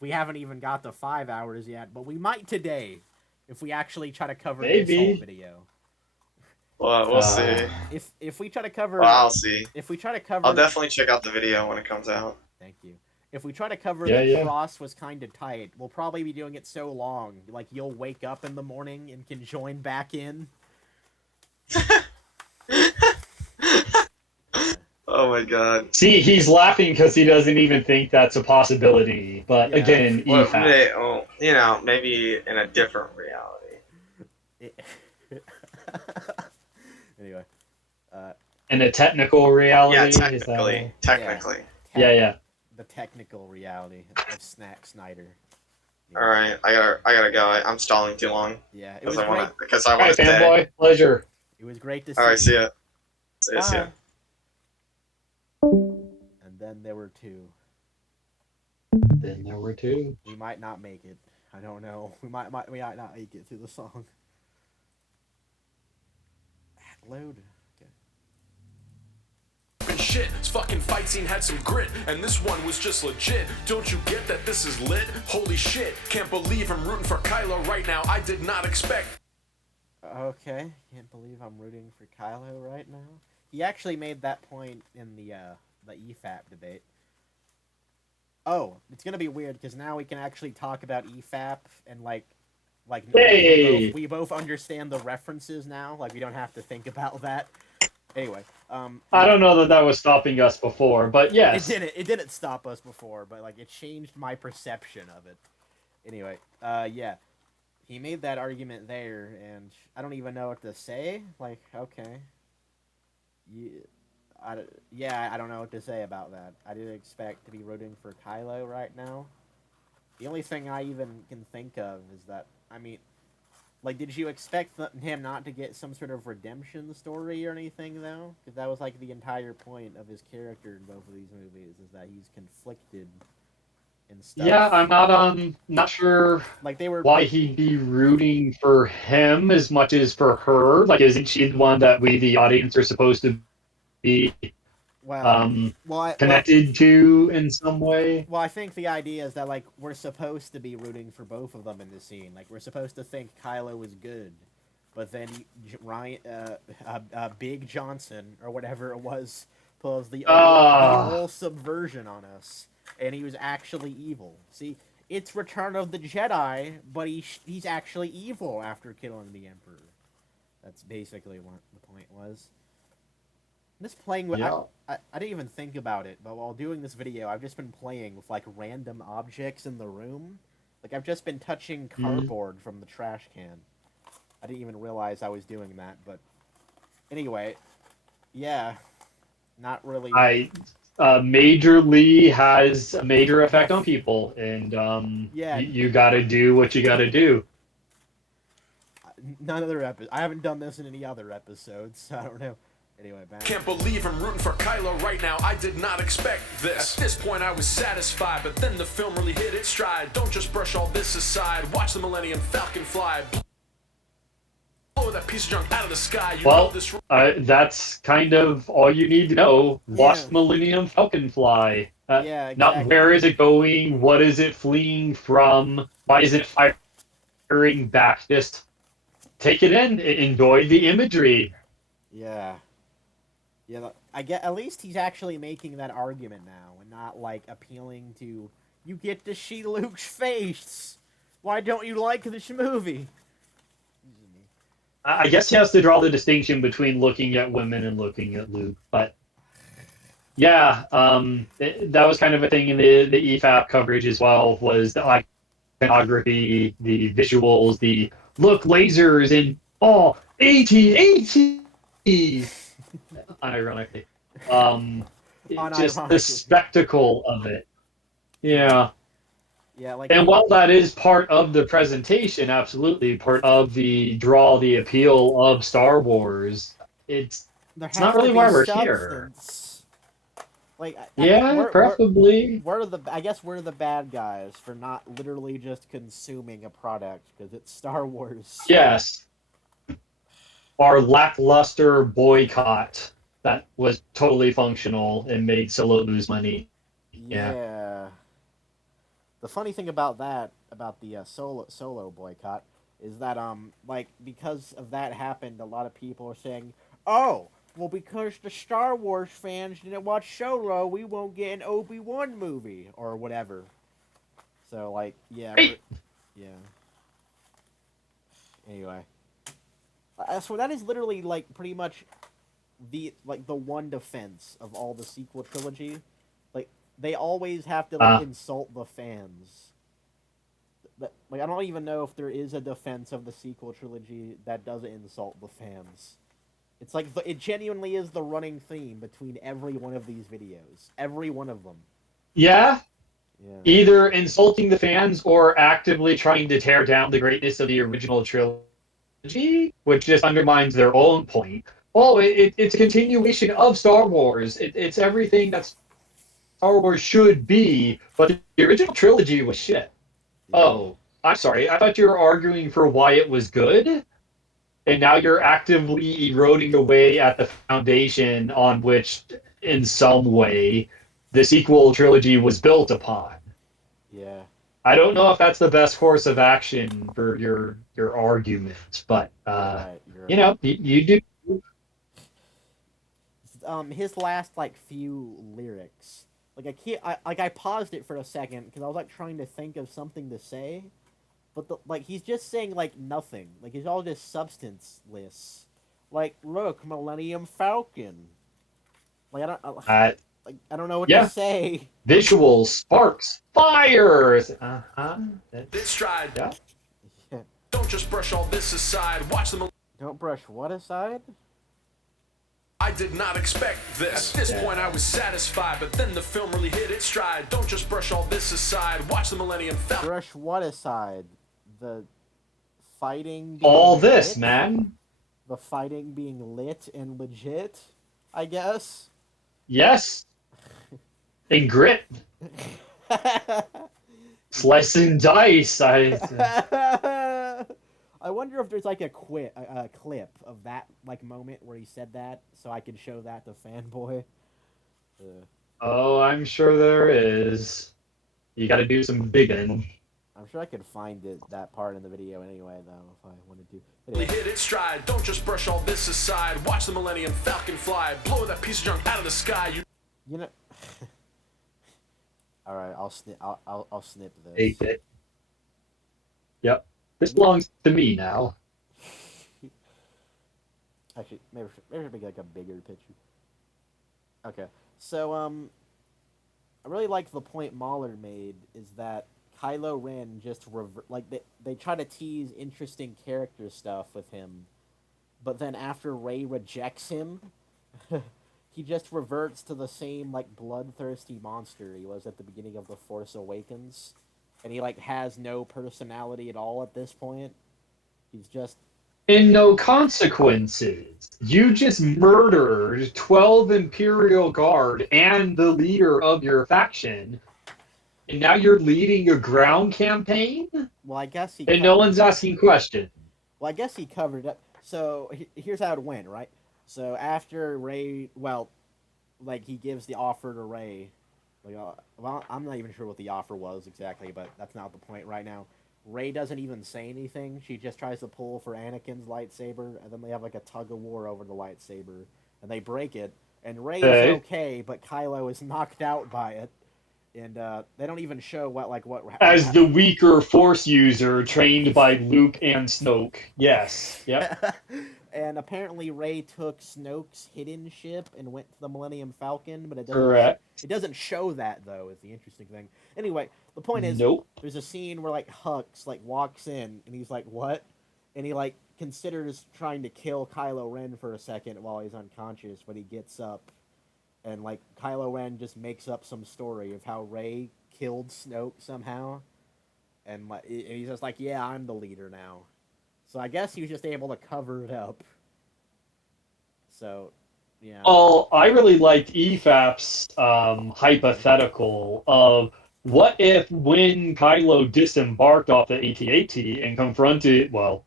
we haven't even got the 5 hours yet, but we might today if we actually try to cover this whole video. Well, we'll see. If we try to cover, well, I'll see. If we try to cover, I'll definitely check out the video when it comes out. Thank you. If we try to cover the cross was kind of tight, we'll probably be doing it so long. Like you'll wake up in the morning and can join back in. Oh my god. See, he's laughing because he doesn't even think that's a possibility. But again, EFAP. You know, maybe in a different reality. Anyway. In a technical reality? Yeah, technically. Yeah. The technical reality of Snyder. Yeah. All right, I gotta go. I'm stalling too long. Yeah, it was great. Because I want to stay. Fanboy, pleasure. It was great to see. All right, see ya. See ya. And then there were two. We might not make it. I don't know. We might not make it through the song. Load. Shit, this fucking fight scene had some grit, and this one was just legit. Don't you get that this is lit? Holy shit, can't believe I'm rooting for Kylo right now. I did not expect. Okay, can't believe I'm rooting for Kylo right now. He actually made that point in the EFAP debate. Oh, it's gonna be weird because now we can actually talk about EFAP and hey! we both understand the references now. Like we don't have to think about that. Anyway, I don't know that was stopping us before, but yes. It didn't stop us before, but like it changed my perception of it. Anyway, yeah. He made that argument there, and I don't even know what to say. Like, okay. I don't know what to say about that. I didn't expect to be rooting for Kylo right now. The only thing I even can think of is that, I mean, like, did you expect him not to get some sort of redemption story or anything, though? Because that was, like, the entire point of his character in both of these movies, is that he's conflicted and stuff. Yeah, I'm not sure like they were why he'd be rooting for him as much as for her. Like, isn't she the one that we, the audience, are supposed to be connected to in some way? Well, I think the idea is that, like, we're supposed to be rooting for both of them in this scene. Like, we're supposed to think Kylo is good, but then Big Johnson, or whatever it was, pulls the whole subversion on us, and he was actually evil. See, it's Return of the Jedi, but he's actually evil after killing the Emperor. That's basically what the point was. Just playing with... Yeah. I didn't even think about it, but while doing this video, I've just been playing with, like, random objects in the room. Like, I've just been touching cardboard from the trash can. I didn't even realize I was doing that, but... Anyway, yeah. Not really... Maj0r Lee has a major effect on people, and you gotta do what you gotta do. None other episodes. I haven't done this in any other episodes, so I don't know. Anyway, man. Can't believe I'm rooting for Kylo right now. I did not expect this. At this point, I was satisfied, but then the film really hit its stride. Don't just brush all this aside. Watch the Millennium Falcon fly. Blow that piece of junk out of the sky. That's kind of all you need to know. Watch Millennium Falcon fly. Exactly. Not where is it going? What is it fleeing from? Why is it firing back? Just take it in. Enjoy the imagery. Yeah. Yeah, I get. At least he's actually making that argument now, and not like appealing to. You get to see Luke's face. Why don't you like this movie? I guess he has to draw the distinction between looking at women and looking at Luke. But yeah, that was kind of a thing in the EFAP coverage as well. Was the iconography, the visuals, the lasers, and Oh, 80, 80! Ironically. Just the Unironically. spectacle of it. Yeah. Yeah, like And while that is part of the presentation, absolutely part of the draw, the appeal of Star Wars, it's there it's not has to really be why we're here. substance. Like, Yeah, preferably. I guess we're the bad guys for not literally just consuming a product because it's Star Wars. Yes. Our lackluster boycott that was totally functional and made Solo lose money. Yeah. Yeah. The funny thing about that, about the solo boycott, is that like because of that happened, a lot of people are saying, "Oh, well, because the Star Wars fans didn't watch Solo, we won't get an Obi-Wan movie or whatever." So like, yeah, Right. yeah. Anyway, so that is literally like pretty much the one defense of all the sequel trilogy. Like they always have to like Uh, insult the fans. Like I don't even know if there is a defense of the sequel trilogy that doesn't insult the fans. It's like it genuinely is the running theme between every one of these videos. Every one of them. yeah, Yeah. either insulting the fans or actively trying to tear down the greatness of the original trilogy, which just undermines their own point. Oh, it's a continuation of Star Wars. It's everything that Star Wars should be, but the original trilogy was shit. Yeah. Oh, I'm sorry. I thought you were arguing for why it was good, and now you're actively eroding away at the foundation on which, in some way, the sequel trilogy was built upon. Yeah. I don't know if that's the best course of action for your argument, but You're right. You're you right. know, you do. His last like few lyrics, like I can't, I paused it for a second because I was like trying to think of something to say, but like he's just saying like nothing. Like he's all just substanceless. Like look, Millennium Falcon. Like Uh, I don't know what to yeah, say. visuals, sparks, fires. Uh-huh. Hit stride. Yeah. Don't just brush all this aside. Watch them. Don't brush what aside? I did not expect this. At this point, I was satisfied, but then the film really hit its stride. Don't just brush all this aside. Watch the Millennium Falcon. Brush what aside? The fighting All being this, lit? man. The fighting being lit and legit, I guess. Yes. And grit. Slice and dice. I wonder if there's like a clip of that like moment where he said that, so I can show that to fanboy. Oh, I'm sure there is. You got to do some digging. I'm sure I could find that part in the video anyway, though, if I wanted to. Really Anyway. hit its stride. Don't just brush all this aside. Watch the Millennium Falcon fly. Blow that piece of junk out of the sky. You know. All right, I'll snip. I'll snip this. 8-bit. Yep. This belongs to me now. Actually, maybe make like a bigger picture. Okay, so I really like the point Maj0r made is that Kylo Ren just like they try to tease interesting character stuff with him, but then after Rey rejects him, he just reverts to the same like bloodthirsty monster he was at the beginning of The Force Awakens, and he like has no personality at all at this point. He's just And no consequences. You just murdered 12 Imperial Guard and the leader of your faction. And now you're leading a ground campaign? well, I guess he And no one's asking questions. Well, I guess he covered it up. So here's how it went, right? So after Ray, well, like he gives the offer to Ray. Like, well, I'm not even sure what the offer was exactly, but that's not the point right now. Ray doesn't even say anything. She just tries to pull for Anakin's lightsaber, and then they have like a tug of war over the lightsaber, and they break it. And Ray is okay, but Kylo is knocked out by it, and they don't even show what As the weaker Force user trained by Luke and Snoke. Yes. Yep. And apparently Ray took Snoke's hidden ship and went to the Millennium Falcon, but Correct. it doesn't show that though. Is the interesting thing. Anyway, the point is Nope. there's a scene where like Hux like walks in and he's like what, and he like considers trying to kill Kylo Ren for a second while he's unconscious, but he gets up and like Kylo Ren just makes up some story of how Rey killed Snoke somehow, and like he's just like, yeah, I'm the leader now. So I guess he was just able to cover it up. So, yeah. Well, I really liked EFAP's hypothetical of what if when Kylo disembarked off the AT-AT and confronted, well,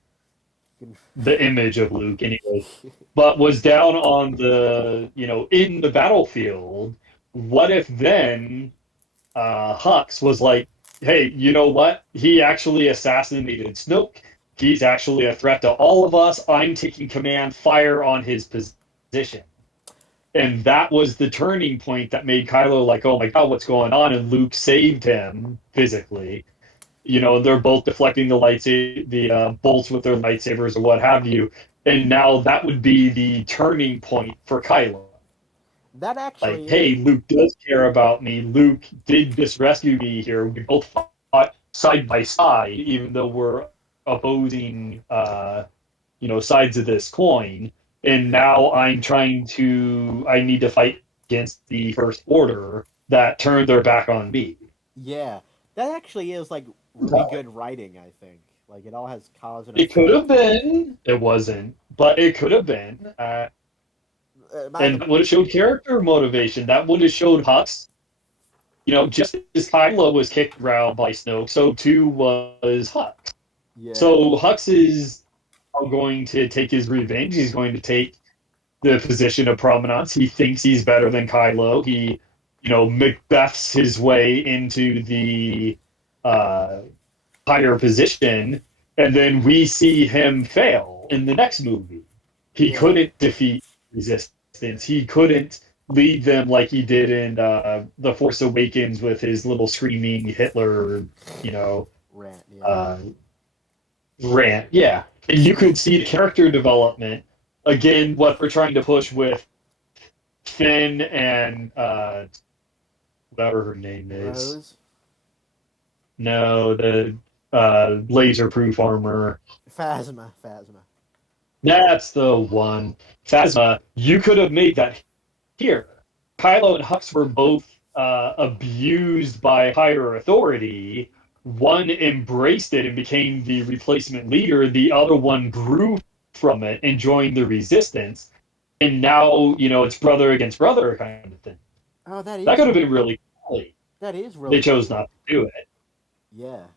the image of Luke anyway, but was down on the, in the battlefield, what if then Hux was like, hey, you know what? He actually assassinated Snoke. He's actually a threat to all of us. I'm taking command, fire on his position. And that was the turning point that made Kylo like, oh my god, what's going on? And Luke saved him physically. They're both deflecting the bolts with their lightsabers or what have you. And now that would be the turning point for Kylo. That Like, actually hey, is. Luke does care about me. Luke did just rescue me here. We both fought side by side, even though we're opposing, sides of this coin. And now I need to fight against the First Order that turned their back on me. Yeah, that actually is like really good writing. I think like it all has cause and It could effect. have been. It wasn't, but it could have been. And that would have showed character motivation. That would have showed Hux. Just as Kylo was kicked around by Snoke, so too was Hux. Yeah, So Hux is now going to take his revenge. He's going to take the position of prominence. He thinks he's better than Kylo. He, Macbeths his way into the uh, higher position, and then we see him fail in the next movie. He yeah, couldn't defeat resistance. He couldn't lead them like he did in The Force Awakens with his little screaming Hitler, you know, rant. Yeah, uh, rant. Yeah. And you could see the character development. Again, what we're trying to push with Finn and whatever her name is. Rose, No, the laser proof armor. Phasma. That's the one. Phasma, you could have made that here. Kylo and Hux were both abused by higher authority. One embraced it and became the replacement leader. The other one grew from it and joined the resistance. And now, it's brother against brother kind of thing. Oh, That could have been really cool. that is They really chose cool. not to do it. Yeah.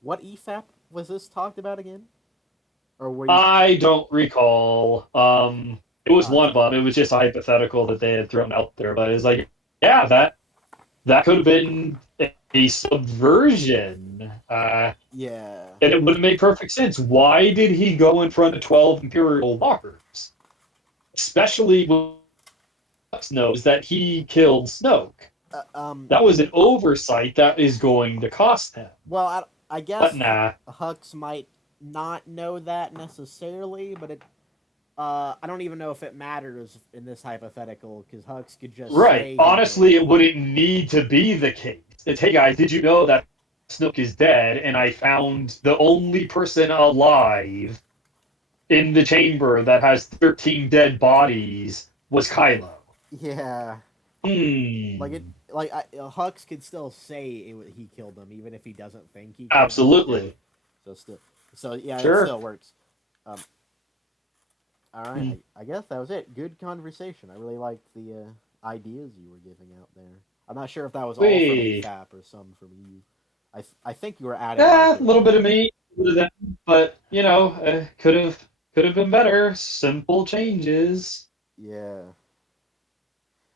What EFAP was this talked about again? Or were you? I don't recall. It was Oh, it's one of okay. them. It was just a hypothetical that they had thrown out there, but it's like, yeah, that could have been a subversion, Yeah. and it would have made perfect sense. Why did he go in front of 12 Imperial walkers, especially when Hux knows that he killed Snoke? Uh, um. That was an oversight that is going to cost him. Well, I But guess nah, Hux might not know that necessarily, but it. I don't even know if it matters in this hypothetical because Hux could just right. say he did. Honestly, it wouldn't need to be the case. It's, hey guys, did you know that Snook is dead? And I found the only person alive in the chamber that has 13 dead bodies was Kylo. Yeah. Like it. Hmm. Hux could still say he killed them even if he doesn't think he killed them. Absolutely. So still. So yeah, it Sure. still works. Um. All right. Hmm. I guess that was it. Good conversation. I really liked the ideas you were giving out there. I'm not sure if that was all from Wait. EFAP or some from you. I think you were adding on Yeah, to a it little bit though. of me, a little bit of them, but could have been better. Simple changes. Yeah.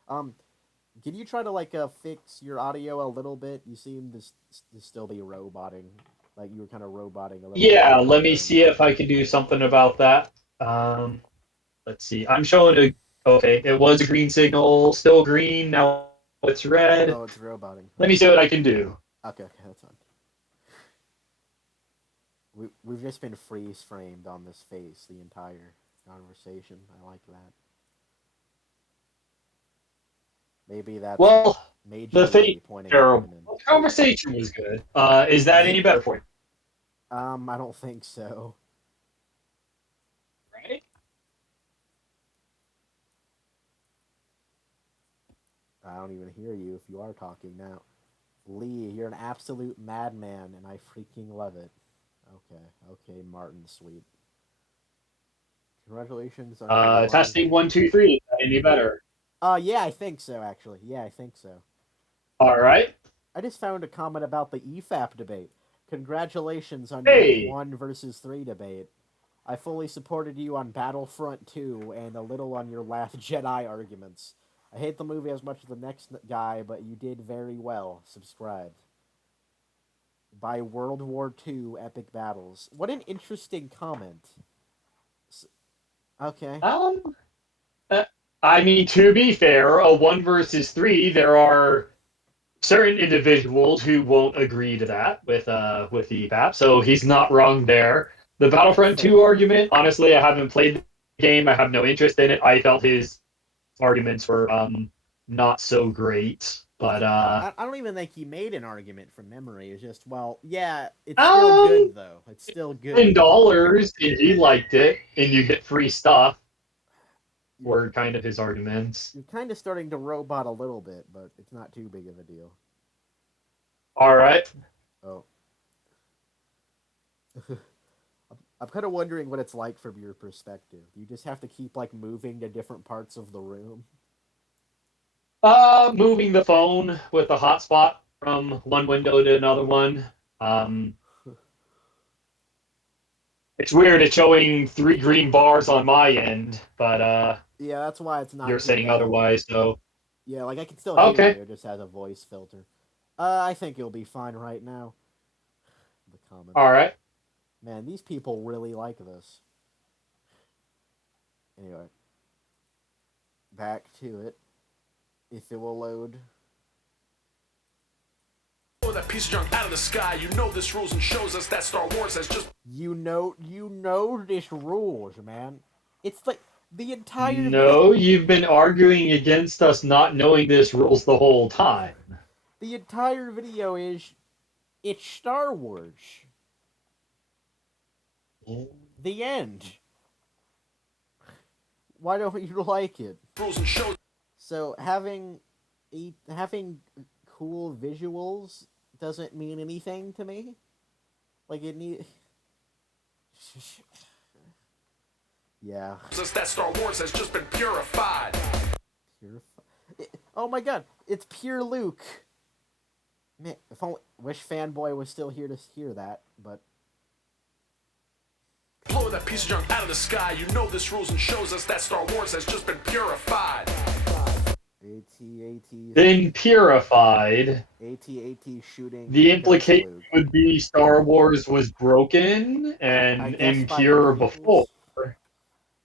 Um. Can you try to fix your audio a little bit? You seem to still be roboting. Like you were kind of roboting a little bit Yeah, there let me during the see if I can do something about that. Let's see. I'm showing a okay. It was a green signal, still green. Now it's red. Oh, it's roboting. Let me Okay. see what I can do. Okay, that's fine. We've just been freeze framed on this face the entire conversation. I like that. Maybe that's Well, Major the Lee fate pointing at terrible. women. The conversation was good. Is that any better for you? I don't think so. I don't even hear you if you are talking now. Lee, you're an absolute madman, and I freaking love it. Okay, okay, Martin, sweet. Congratulations on your one. Testing 1 2 3. Is that any better? Yeah, I think so, actually. Yeah, I think so. All right. I just found a comment about the EFAP debate. Congratulations on your Hey. 1 versus 3 debate. I fully supported you on Battlefront 2 and a little on your Last Jedi arguments. I hate the movie as much as the next guy, but you did very well. Subscribed. By World War II Epic Battles. What an interesting comment. Okay. Um. uh, I mean, to be fair, a 1 versus 3, there are certain individuals who won't agree to that with the EPAP, so he's not wrong there. The Battlefront 2 Fair. argument, honestly, I haven't played the game. I have no interest in it. I felt his arguments were not so great, but I don't even think he made an argument from memory. It's just, well, yeah, it's still um good, though. It's still good. $10 and he liked it, and you get free stuff. You're, Were kind of his arguments. you're kind of starting to robot a little bit, but it's not too big of a deal. All right. Oh. I'm kind of wondering what it's like from your perspective. You just have to keep, like, moving to different parts of the room. Moving the phone with a hotspot from one window to another one. Um, it's weird. It's showing 3 green bars on my end, but Yeah, that's why it's not you're too saying bad. otherwise. So Yeah, like, I can still hear you. okay. It just has a voice filter. I think you'll be fine right now. The comments. All right. Man, these people really like this. Anyway, back to it. If it will load. Blow that piece of junk out of the sky. You know this rules and shows us that Star Wars has just You know this rules, man. It's like the entire video. No, you've been arguing against us not knowing this rules the whole time. The entire video is it's Star Wars. The end. Why don't you like it? rules and shows. So having cool visuals doesn't mean anything to me. Like it need. Yeah. Us that Star Wars has just been purified. Oh my god, it's pure Luke. Man, if only wish fanboy was still here to hear that, but Blow that piece of junk out of the sky. You know this rules and shows us that Star Wars has just been purified. AT Been purified. AT shooting. The Ghost implication Luke. would be Star Wars was broken I and guess by the impure before. prequels.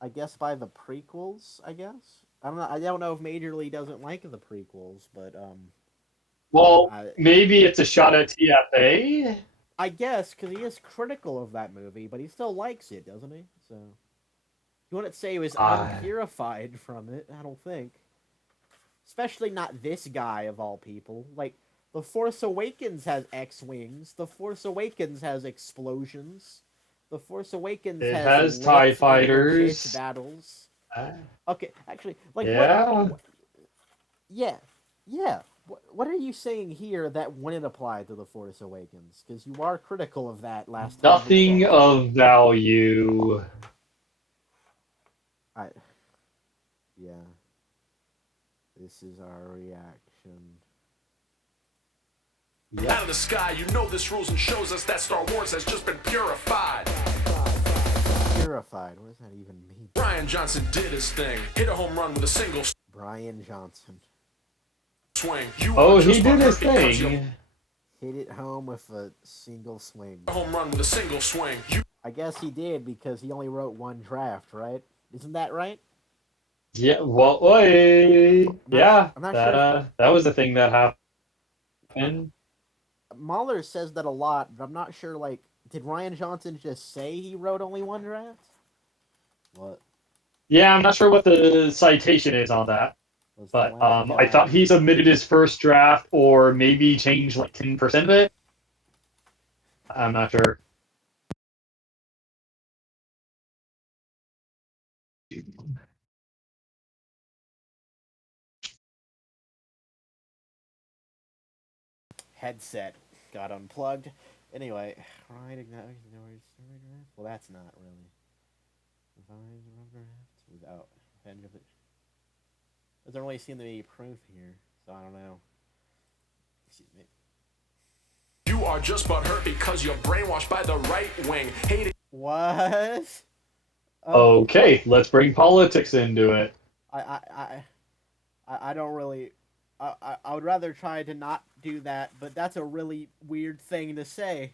I guess by the prequels. I guess I don't know if Major Lee doesn't like the prequels, but Well, I maybe it's a shot at TFA. I guess because he is critical of that movie, but he still likes it, doesn't he? So you wouldn't say he was Uh, unpurified from it. I don't think. Especially not this guy of all people. Like, The Force Awakens has X-Wings. The Force Awakens has explosions. The Force Awakens it has has TIE lit and legit fighters. battles. Uh, Okay, actually, like, yeah. yeah, yeah. What are you saying here that wouldn't apply to The Force Awakens? Because you are critical of that last time we Nothing checked. of value. I, yeah. This is our reaction. Out of the sky, you know this rules and shows us that Star Wars has just been purified. Purified. What does that even mean? Brian Johnson did his thing. Hit a home run with a single Brian Johnson. swing. You Oh, are he just did his unhurt because you thing. Hit it home with a single swing. hit a home run with a single swing. You I guess he did because he only wrote one draft, right? Isn't that right? Yeah. Well, yeah. I'm not That sure if that was the thing that happened. Mahler says that a lot, but I'm not sure. Like, did Ryan Johnson just say he wrote only one draft? What Yeah, I'm not sure what the citation is on that, was the but last I thought Jedi? he submitted his first draft or maybe changed like 10% of it. I'm not sure. headset got unplugged. Anyway, right, well, that's not really. Without. Doesn't really seem to be proof here, so I don't know. Excuse me. You are just butthurt because you're brainwashed by the right wing. Hating. What? Okay, let's bring politics into it. I don't really. I would rather try to not do that, but that's a really weird thing to say.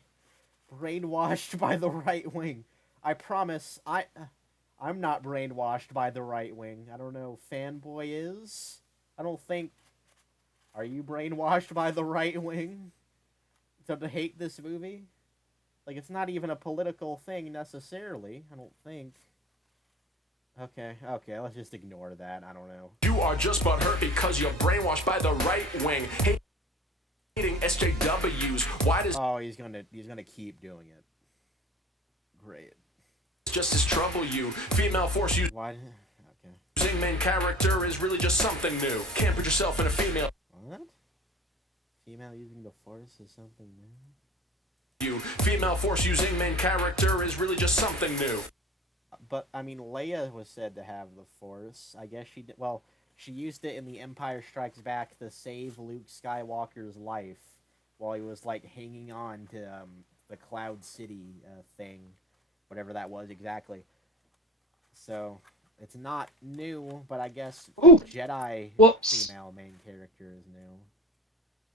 Brainwashed by the right wing. I promise, I'm not brainwashed by the right wing. I don't know. Fanboy is. I don't think. Are you brainwashed by the right wing to hate this movie? Like, it's not even a political thing necessarily. I don't think. Okay, let's just ignore that. I don't know. You are just butthurt because you're brainwashed by the right wing. Hating SJWs. Why does he's gonna keep doing it. Great. justice trouble you? Female force Why? Okay. using main character is really just something new. Can't put yourself in a female. What? Female using the force is something new? Female force using main character is really just something new. But, I mean, Leia was said to have the Force. I guess she did. Well, she used it in The Empire Strikes Back to save Luke Skywalker's life while he was, like, hanging on to the Cloud City thing. Whatever that was exactly. So, it's not new, but I guess Jedi female main character is new.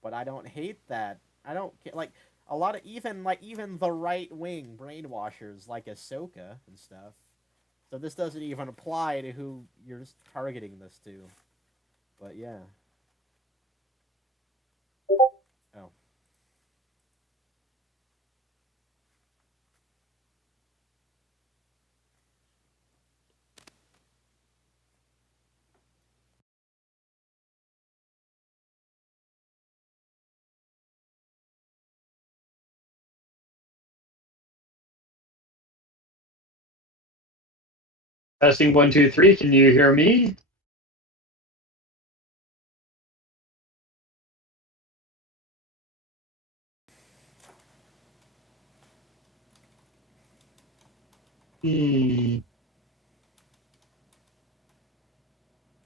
But I don't hate that. I don't like a lot of even the right wing brainwashers like Ahsoka and stuff. So this doesn't even apply to who you're targeting this to. But yeah. Oh. Testing 1, 2, 3. Can you hear me?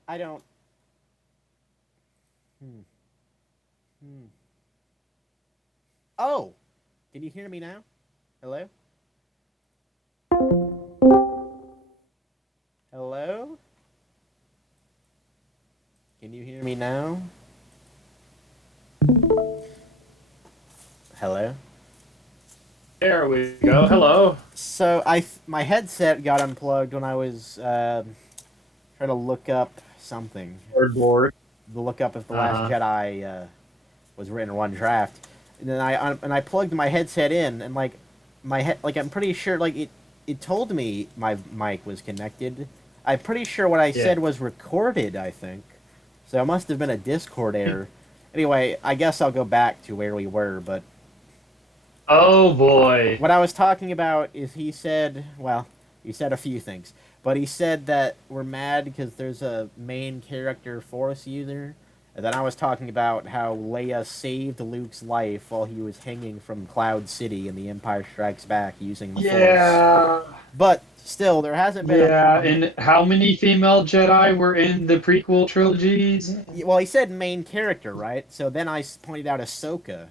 I don't. Oh! Can you hear me now? Hello? Hello? Can you hear me now? Hello? There we go. Hello. So my headset got unplugged when I was trying to look up something. Board. To look up if the Last Jedi was written in one draft, and then I plugged my headset in, and like I'm pretty sure it told me my mic was connected. I'm pretty sure what I said was recorded. I think so. It must have been a Discord error. Anyway, I guess I'll go back to where we were, but. Oh boy. What I was talking about is he said a few things, but he said that we're mad because there's a main character Force user, and then I was talking about how Leia saved Luke's life while he was hanging from Cloud City in The Empire Strikes Back using the Force. But still, there hasn't been and how many female Jedi were in the prequel trilogies? Well, he said main character, right? So then I pointed out Ahsoka.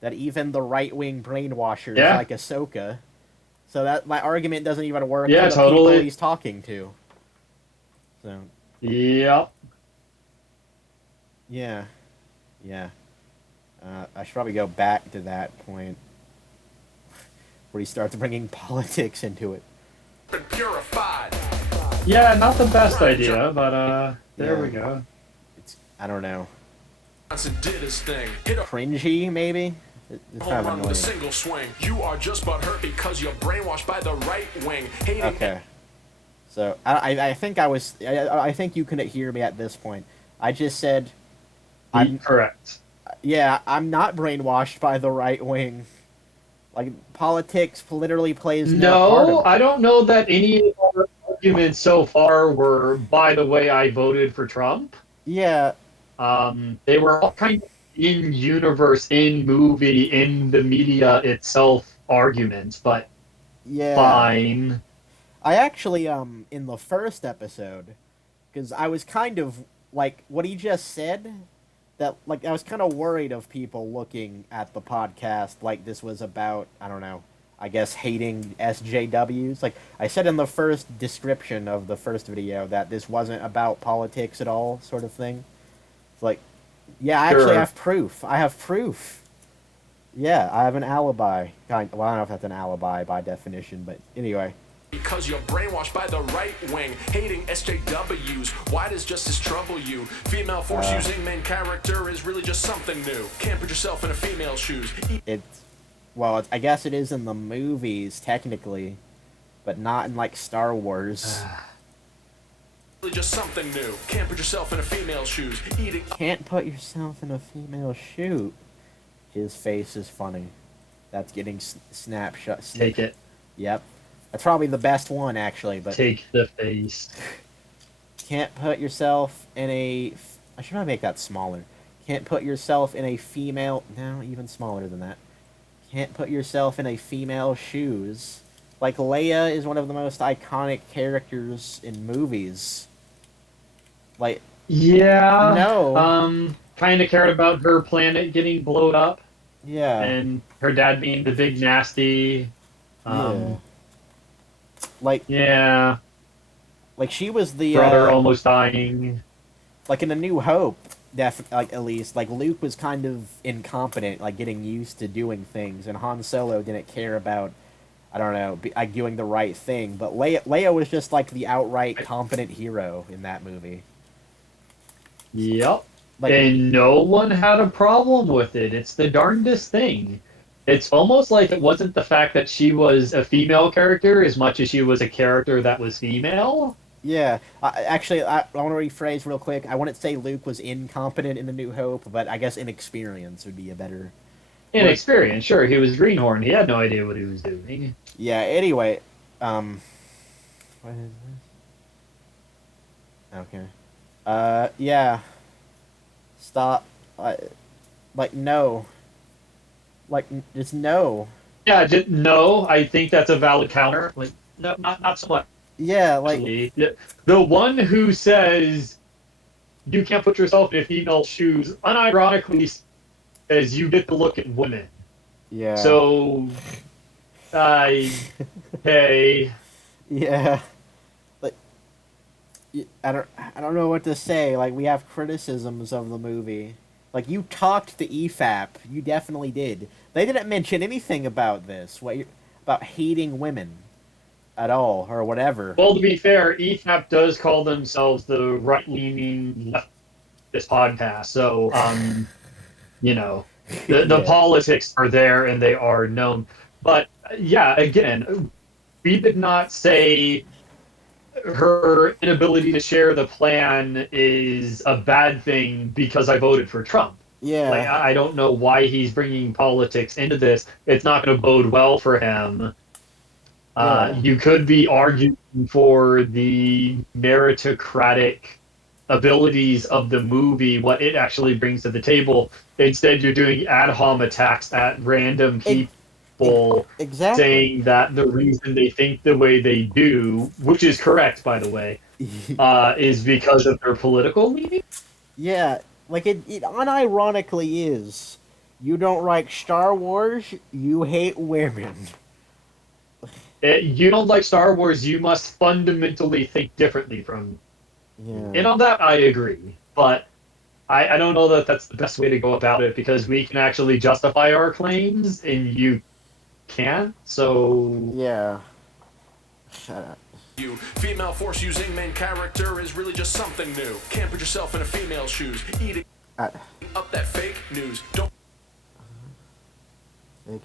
That even the right-wing brainwashers like Ahsoka, so that my argument doesn't even work for the people he's talking to. So. Yep. Yeah. I should probably go back to that point where he starts bringing politics into it. Purified. Yeah, not the best idea, but there we go. I don't know. Did his thing. Cringy, maybe. It's kind of annoying. Single swing. You are just butthurt because you're brainwashed by the right wing. Okay. So I think I think you couldn't hear me at this point. I just said. I'm correct. Yeah, I'm not brainwashed by the right wing. Like politics literally plays no part of it. I don't know that any of our arguments so far were. By the way, I voted for Trump. Yeah. They were all kind of in-universe, in-movie, in the media itself argument, but Yeah. fine. I actually, in the first episode, because I was kind of, like, what he just said, that, like, I was kind of worried of people looking at the podcast like this was about, I don't know, I guess hating SJWs. Like, I said in the first description of the first video that this wasn't about politics at all, sort of thing. It's like, yeah, I actually Sure. have proof. I have proof. Yeah, I have an alibi. Well, I don't know if that's an alibi by definition, but anyway. Because you're brainwashed by the right wing, hating SJWs. Why does justice trouble you? Female force using main character is really just something new. Can't put yourself in a female's shoes. I guess it is in the movies, technically, but not in, like, Star Wars. Really just something new. Can't put yourself in a female's shoes. Eating. Can't put yourself in a female shoe. His face is funny. That's getting snapshot. Take it. Yep. That's probably the best one, actually, but... Take the face. Can't put yourself in a... I should probably make that smaller. Can't put yourself in a female... No, even smaller than that. Can't put yourself in a female's shoes. Like, Leia is one of the most iconic characters in movies. Like... Yeah. No. Kind of cared about her planet getting blown up, Yeah. and her dad being the big nasty. Yeah. Like, Yeah. like she was the Brother almost dying. like in A New Hope, like at least, like Luke was kind of incompetent, like getting used to doing things, and Han Solo didn't care about, I don't know, like doing the right thing. But Leia was just like the outright competent hero in that movie. Yep. Like, And no one had a problem with it. It's the darndest thing. It's almost like it wasn't the fact that she was a female character as much as she was a character that was female. yeah. Actually, I want to rephrase real quick. I wouldn't say Luke was incompetent in A New Hope, but I guess inexperience would be a better... Inexperienced, sure. He was Greenhorn. He had no idea what he was doing. Yeah, anyway, what is this? Okay. Yeah. Stop. Like, no. Like, just no. Yeah, no, I think that's a valid counter. Like, no, not so much. Yeah, like, Actually. The one who says you can't put yourself in a female's shoes unironically says you get to look at women. yeah. So, hey, Yeah. Like, I don't know what to say. Like, we have criticisms of the movie. Like, you talked to EFAP. You definitely did. They didn't mention anything about this. About hating women at all, or whatever. well, to be fair, EFAP does call themselves the right-leaning leftist podcast, so, you know, the Yeah. politics are there and they are known. But, yeah, again, we did not say her inability to share the plan is a bad thing because I voted for Trump. Yeah. Like, I don't know why he's bringing politics into this. It's not going to bode well for him. You could be arguing for the meritocratic abilities of the movie, what it actually brings to the table. Instead, you're doing ad hom attacks at random people, Exactly. saying that the reason they think the way they do, which is correct, by the way, is because of their political leanings. Yeah, like it unironically is. You don't like Star Wars, you hate women. You don't like Star Wars, you must fundamentally think differently from. Yeah. And on that, I agree. But I don't know that that's the best way to go about it, because we can actually justify our claims, and you can't, so... Yeah. Shut up. You. Female force using main character is really just something new. Can't put yourself in a female's shoes. Eating up that fake news. Don't.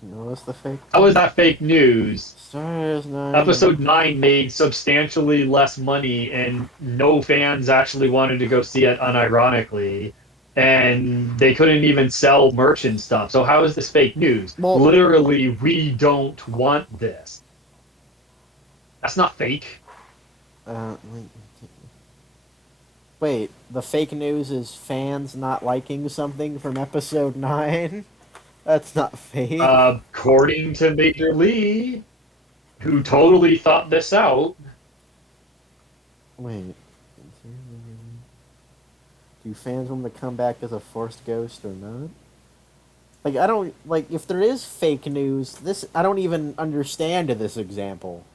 What's the fake? How is that fake news? Stars 9. Episode 9 made substantially less money, and no fans actually wanted to go see it unironically. And they couldn't even sell merch and stuff. So how is this fake news? Well, literally, we don't want this. That's not fake. But Wait, the fake news is fans not liking something from episode 9? That's not fake. According to Maj0r Lee, who totally thought this out. Wait. Do fans want to come back as a forced ghost or not? Like, I don't... Like, if there is fake news, this... I don't even understand this example.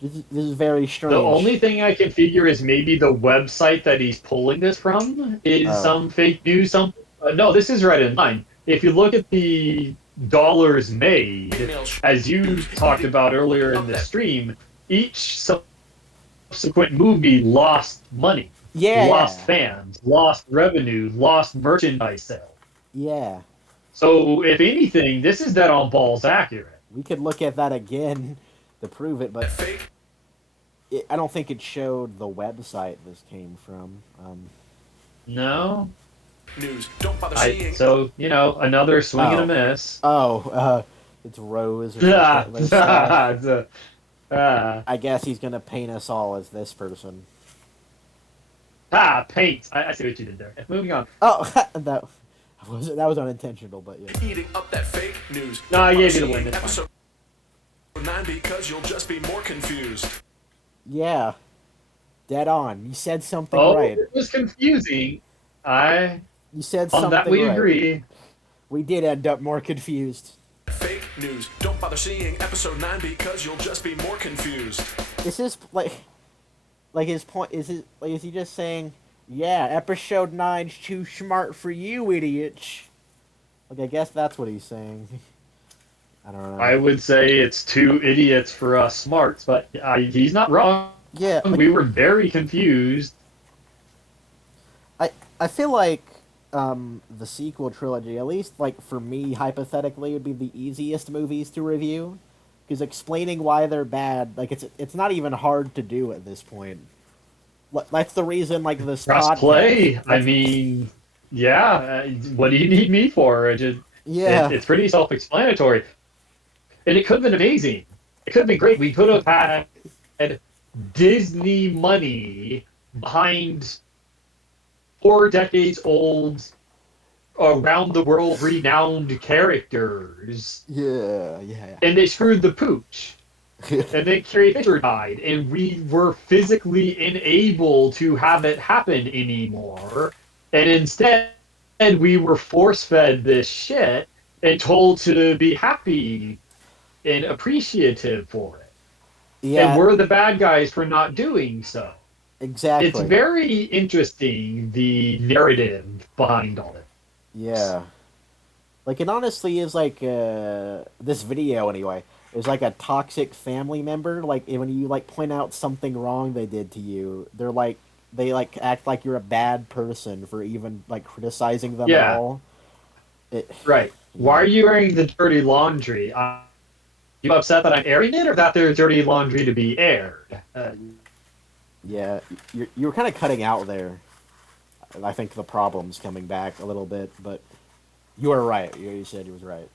This is very strange. The only thing I can figure is maybe the website that he's pulling this from is some fake news. No, this is right in line. If you look at the dollars made, as you talked about earlier in the stream, each subsequent movie lost money, lost fans, lost revenue, lost merchandise sales. Yeah. So, if anything, this is dead on balls accurate. We could look at that again to prove it, but I don't think it showed the website this came from. No. News. Don't bother seeing. So, another swing and a miss. It's Rose or something. I guess he's going to paint us all as this person. Paint. I see what you did there. Moving on. Oh, that was unintentional, but yeah. Eating up that fake news. No, I gave you the win. Episode 9 because you'll just be more confused. Yeah. Dead on. You said something right. It was confusing. You said something on that we right. agree. We did end up more confused. Fake news. Don't bother seeing episode 9 because you'll just be more confused. This is like his point is he just saying, yeah, episode 9's too smart for you, idiots. Like, I guess that's what he's saying. I don't know. I would say it's two idiots for us smarts, but he's not wrong. Yeah, we were very confused. I feel like the sequel trilogy, at least like for me, hypothetically, would be the easiest movies to review, because explaining why they're bad, like it's not even hard to do at this point. That's the reason, like this cross-play. I mean, yeah. What do you need me for? It's pretty self-explanatory, and it could have been amazing. It could have been great. We could have had Disney money behind 4 decades old, around the world renowned characters. Yeah. And they screwed the pooch. And then Carrie Fisher died, and we were physically unable to have it happen anymore. And instead, we were force-fed this shit and told to be happy and appreciative for it. Yeah. And we're the bad guys for not doing so. Exactly. It's very interesting, the narrative behind all it. Yeah. Like, it honestly is like, this video anyway, is like a toxic family member. Like, when you, like, point out something wrong they did to you, they act like you're a bad person for even, like, criticizing them at all. Right. Why are you wearing the dirty laundry? Are you upset that I'm airing it, or that there's dirty laundry to be aired? Yeah, you were kind of cutting out there. I think the problem's coming back a little bit, but you were right. You said you was right.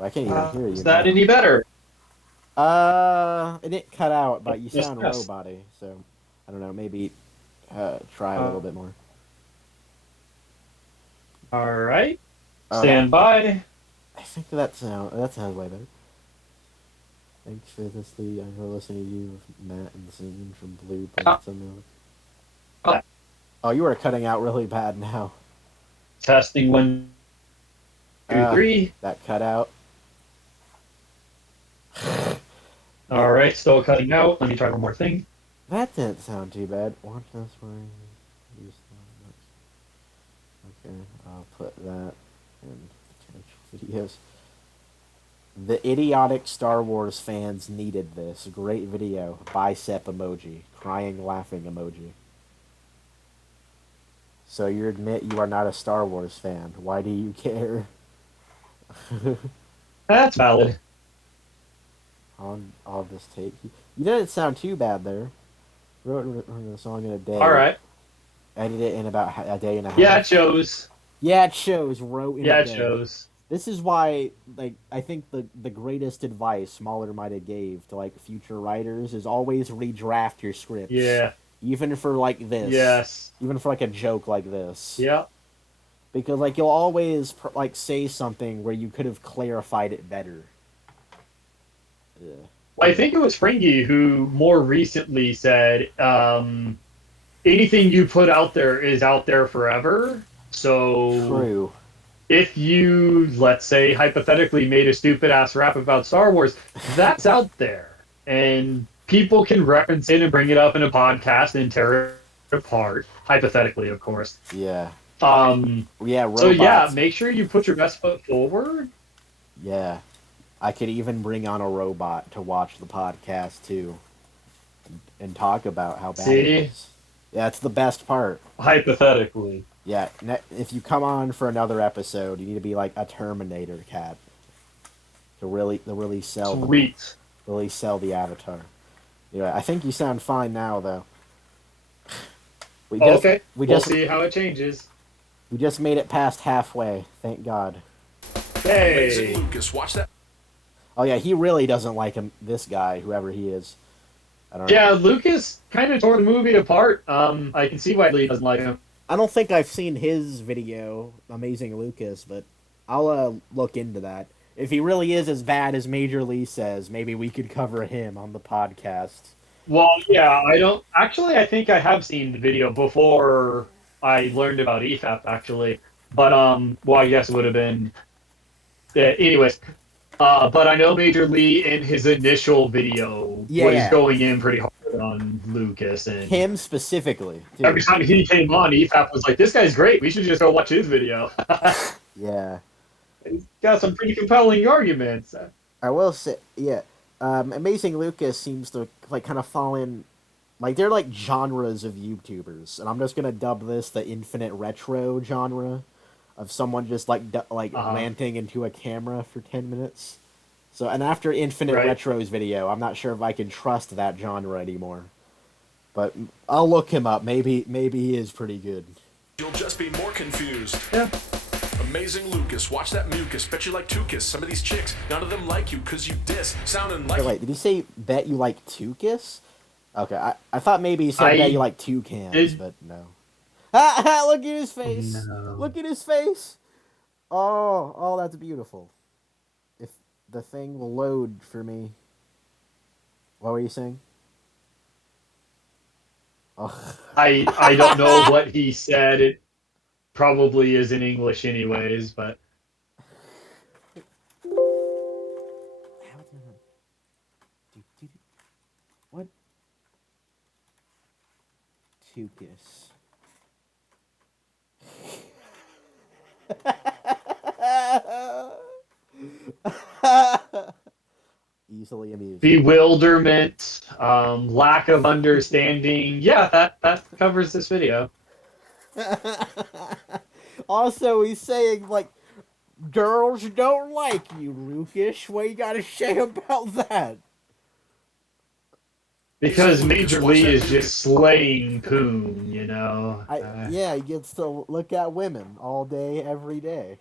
I can't even hear you. Is that any better? It didn't cut out, but you sound roboty, so I don't know. Maybe try a little bit more. All right. Stand by. I think that sounds way better. Thanks for this, Lee. I'm going to listen to you with Matt and Zane from Blue Points. Oh, you are cutting out really bad now. Testing 1, 2, 3. That cut out. All right, still cutting out. Let me try one more thing. That didn't sound too bad. Watch this one. Okay, I'll put that in potential videos. The idiotic Star Wars fans needed this. Great video. Bicep emoji. Crying, laughing emoji. So you admit you are not a Star Wars fan. Why do you care? That's valid. I'll just take... You didn't sound too bad there. Wrote the song in a day. Alright. Edited it in about a day and a half. Yeah, it shows. Yeah, it shows. Wrote in a day. Yeah, it shows. This is why, like, I think the greatest advice Mahler might have gave to like future writers is always redraft your scripts, Yeah. even for like this, Yes. even for like a joke like this, Yeah. because like you'll always like say something where you could have clarified it better. Yeah. I think it was Fringy who more recently said, anything you put out there is out there forever. So True. if you, let's say, hypothetically made a stupid ass rap about Star Wars, that's out there. And people can reference it and bring it up in a podcast and tear it apart. Hypothetically, of course. Yeah. Um, Yeah. so yeah, Robots. make sure you put your best foot forward. Yeah. I could even bring on a robot to watch the podcast too, and talk about how bad it See? is. Yeah, it's the best part. Hypothetically. Yeah, if you come on for another episode, you need to be like a Terminator cat to really sell Sweet. really sell the avatar. Yeah, I think you sound fine now though. We Oh, just okay. we We'll just see how it changes. we just made it past halfway. Thank God. Hey. Amazing Lucas, watch that. Oh yeah, he really doesn't like him. This guy, whoever he is. I don't know. Yeah, Lucas kind of tore the movie apart. I can see why Lee doesn't like him. I don't think I've seen his video, Amazing Lucas, but I'll look into that. If he really is as bad as Maj0r Lee says, maybe we could cover him on the podcast. Well, yeah, I don't actually. I think I have seen the video before I learned about EFAP actually, but well, I guess it would have been. Anyways, but I know Maj0r Lee in his initial video was Yeah. going in pretty hard on Lucas, and Him specifically, too. every time he came on, EFAP was like, "This guy's great. We should just go watch his video." Yeah. He's got some pretty compelling arguments. I will say, yeah. Amazing Lucas seems to like kind of fall in, like they're like genres of YouTubers, and I'm just gonna dub this the infinite retro genre of someone just like ranting into a camera for 10 minutes. So, and after Infinite Right. Retro's video, I'm not sure if I can trust that genre anymore. But I'll look him up. Maybe he is pretty good. You'll just be more confused. Yeah. Amazing Lucas, watch that mucus. Bet you like to kiss some of these chicks. None of them like you cause you diss. Sounding like Wait, did he say bet you like to kiss? Okay, I thought maybe he said bet you like toucans, but no. Look at his face. No. Look at his face. Oh, that's beautiful. If the thing will load for me. What were you saying? Oh. I don't know what he said. It probably is in English anyways, but What? Tuchus. Easily amused. bewilderment, lack of understanding. Yeah, that covers this video. Also, he's saying, like, girls don't like you, Lucas. What you gotta say about that? Because Maj0r Lee is just slaying Poon, you know. Yeah, he gets to look at women all day, every day.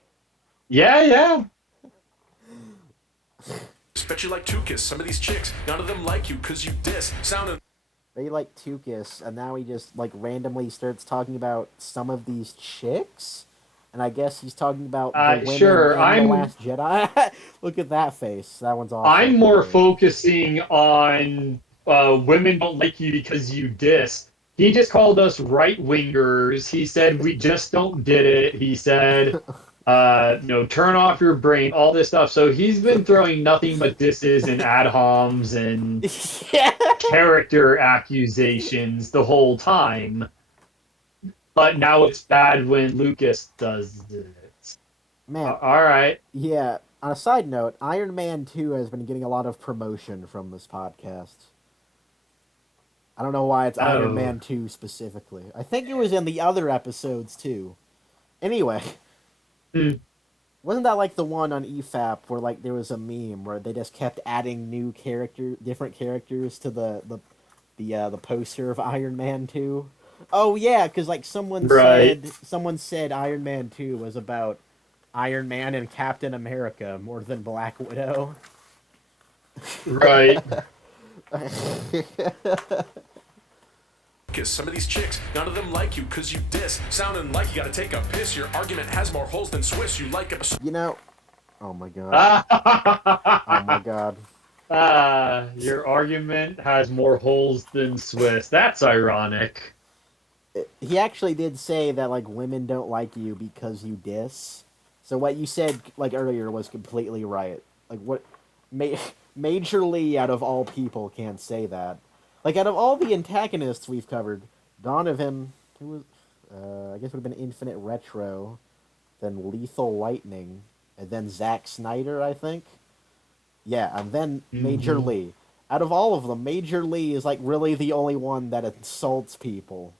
Yeah. bet you like to kiss some of these chicks. None of them like you cause you diss. Sounding They like Tuchus, and now he just, like, randomly starts talking about some of these chicks? And I guess he's talking about the women sure, in The Last Jedi? Look at that face. That one's awesome. I'm more focusing on women don't like you because you diss. He just called us right-wingers. He said we just don't get it. He said, turn off your brain, all this stuff. So he's been throwing nothing but disses and ad homs and Yeah. character accusations the whole time. But now it's bad when Lucas does it. Man, All right. yeah. On a side note, Iron Man 2 has been getting a lot of promotion from this podcast. I don't know why it's Iron Man 2 specifically. I think it was in the other episodes too. Anyway, wasn't that like the one on EFAP where like there was a meme where they just kept adding different characters to the poster of Iron Man 2? Oh yeah, because like someone said Iron Man 2 was about Iron Man and Captain America more than Black Widow. Right. Cause some of these chicks, none of them like you cause you diss. Sounding like you gotta take a piss. Your argument has more holes than Swiss. You like episode. You know, oh my god. Oh my god. Your argument has more holes than Swiss. That's ironic. He actually did say that like women don't like you because you diss. So what you said like earlier was completely right. Like what Maj0r Lee out of all people can't say that. Like out of all the antagonists we've covered, Donovan, who was I guess would have been Infinite Retro, then Lethal Lightning, and then Zack Snyder, I think. Yeah, and then Maj0r Lee. Out of all of them, Maj0r Lee is like really the only one that insults people.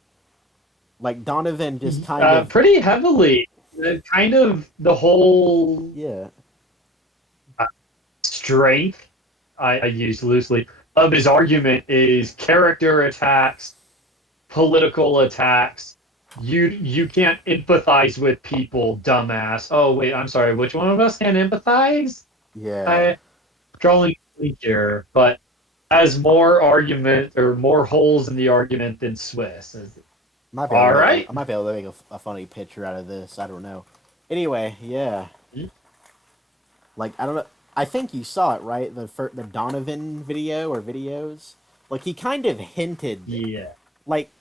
Like Donovan just kind of pretty heavily. Kind of the whole strength I use loosely of his argument is character attacks, political attacks. You can't empathize with people, dumbass. Oh wait, I'm sorry. Which one of us can empathize? Yeah. Drawing here, but has more argument or more holes in the argument than Swiss. All right. I might be able to make a funny picture out of this. I don't know. Anyway, yeah. Like I don't know. I think you saw it, right? The Donovan video or videos. Like he kind of hinted. Yeah. Like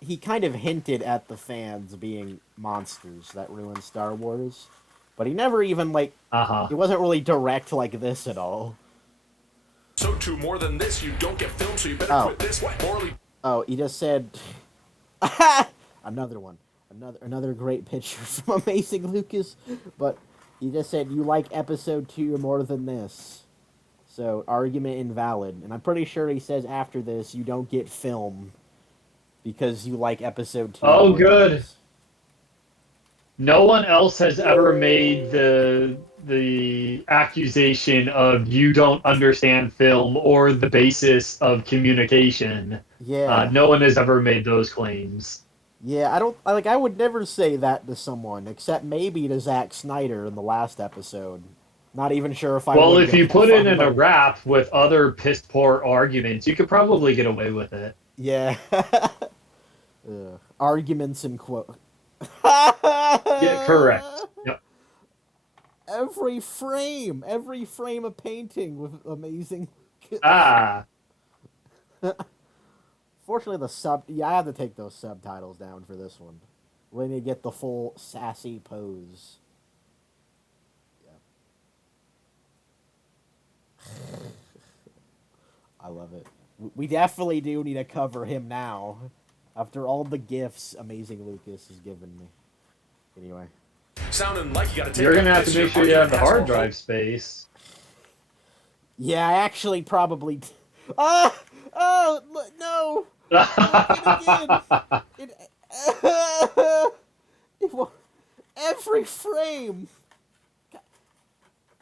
he kind of hinted at the fans being monsters that ruin Star Wars, but he never even like. It wasn't really direct like this at all. So too, more than this, you don't get filmed, so you better quit this. What? Morally. Oh, he just said. Another one. Another great picture from Amazing Lucas, but he just said you like episode 2 more than this. So argument invalid. And I'm pretty sure he says after this you don't get film because you like episode 2. Oh good. No one else has ever made the accusation of you don't understand film or the basis of communication. Yeah. No one has ever made those claims. Yeah, I would never say that to someone, except maybe to Zack Snyder in the last episode. Not even sure if I Well, would if you get put it in a about rap with other piss-poor arguments, you could probably get away with it. Yeah. Arguments in quote. Yeah, correct. Yep. Every frame of painting with amazing. Fortunately, I had to take those subtitles down for this one. We're gonna get the full sassy pose. Yeah. I love it. We definitely do need to cover him now, after all the gifts Amazing Lucas has given me. Anyway. Sounding like you gotta take. You're gonna have to make sure you have the hard drive space. Yeah, I actually probably. No! Every frame.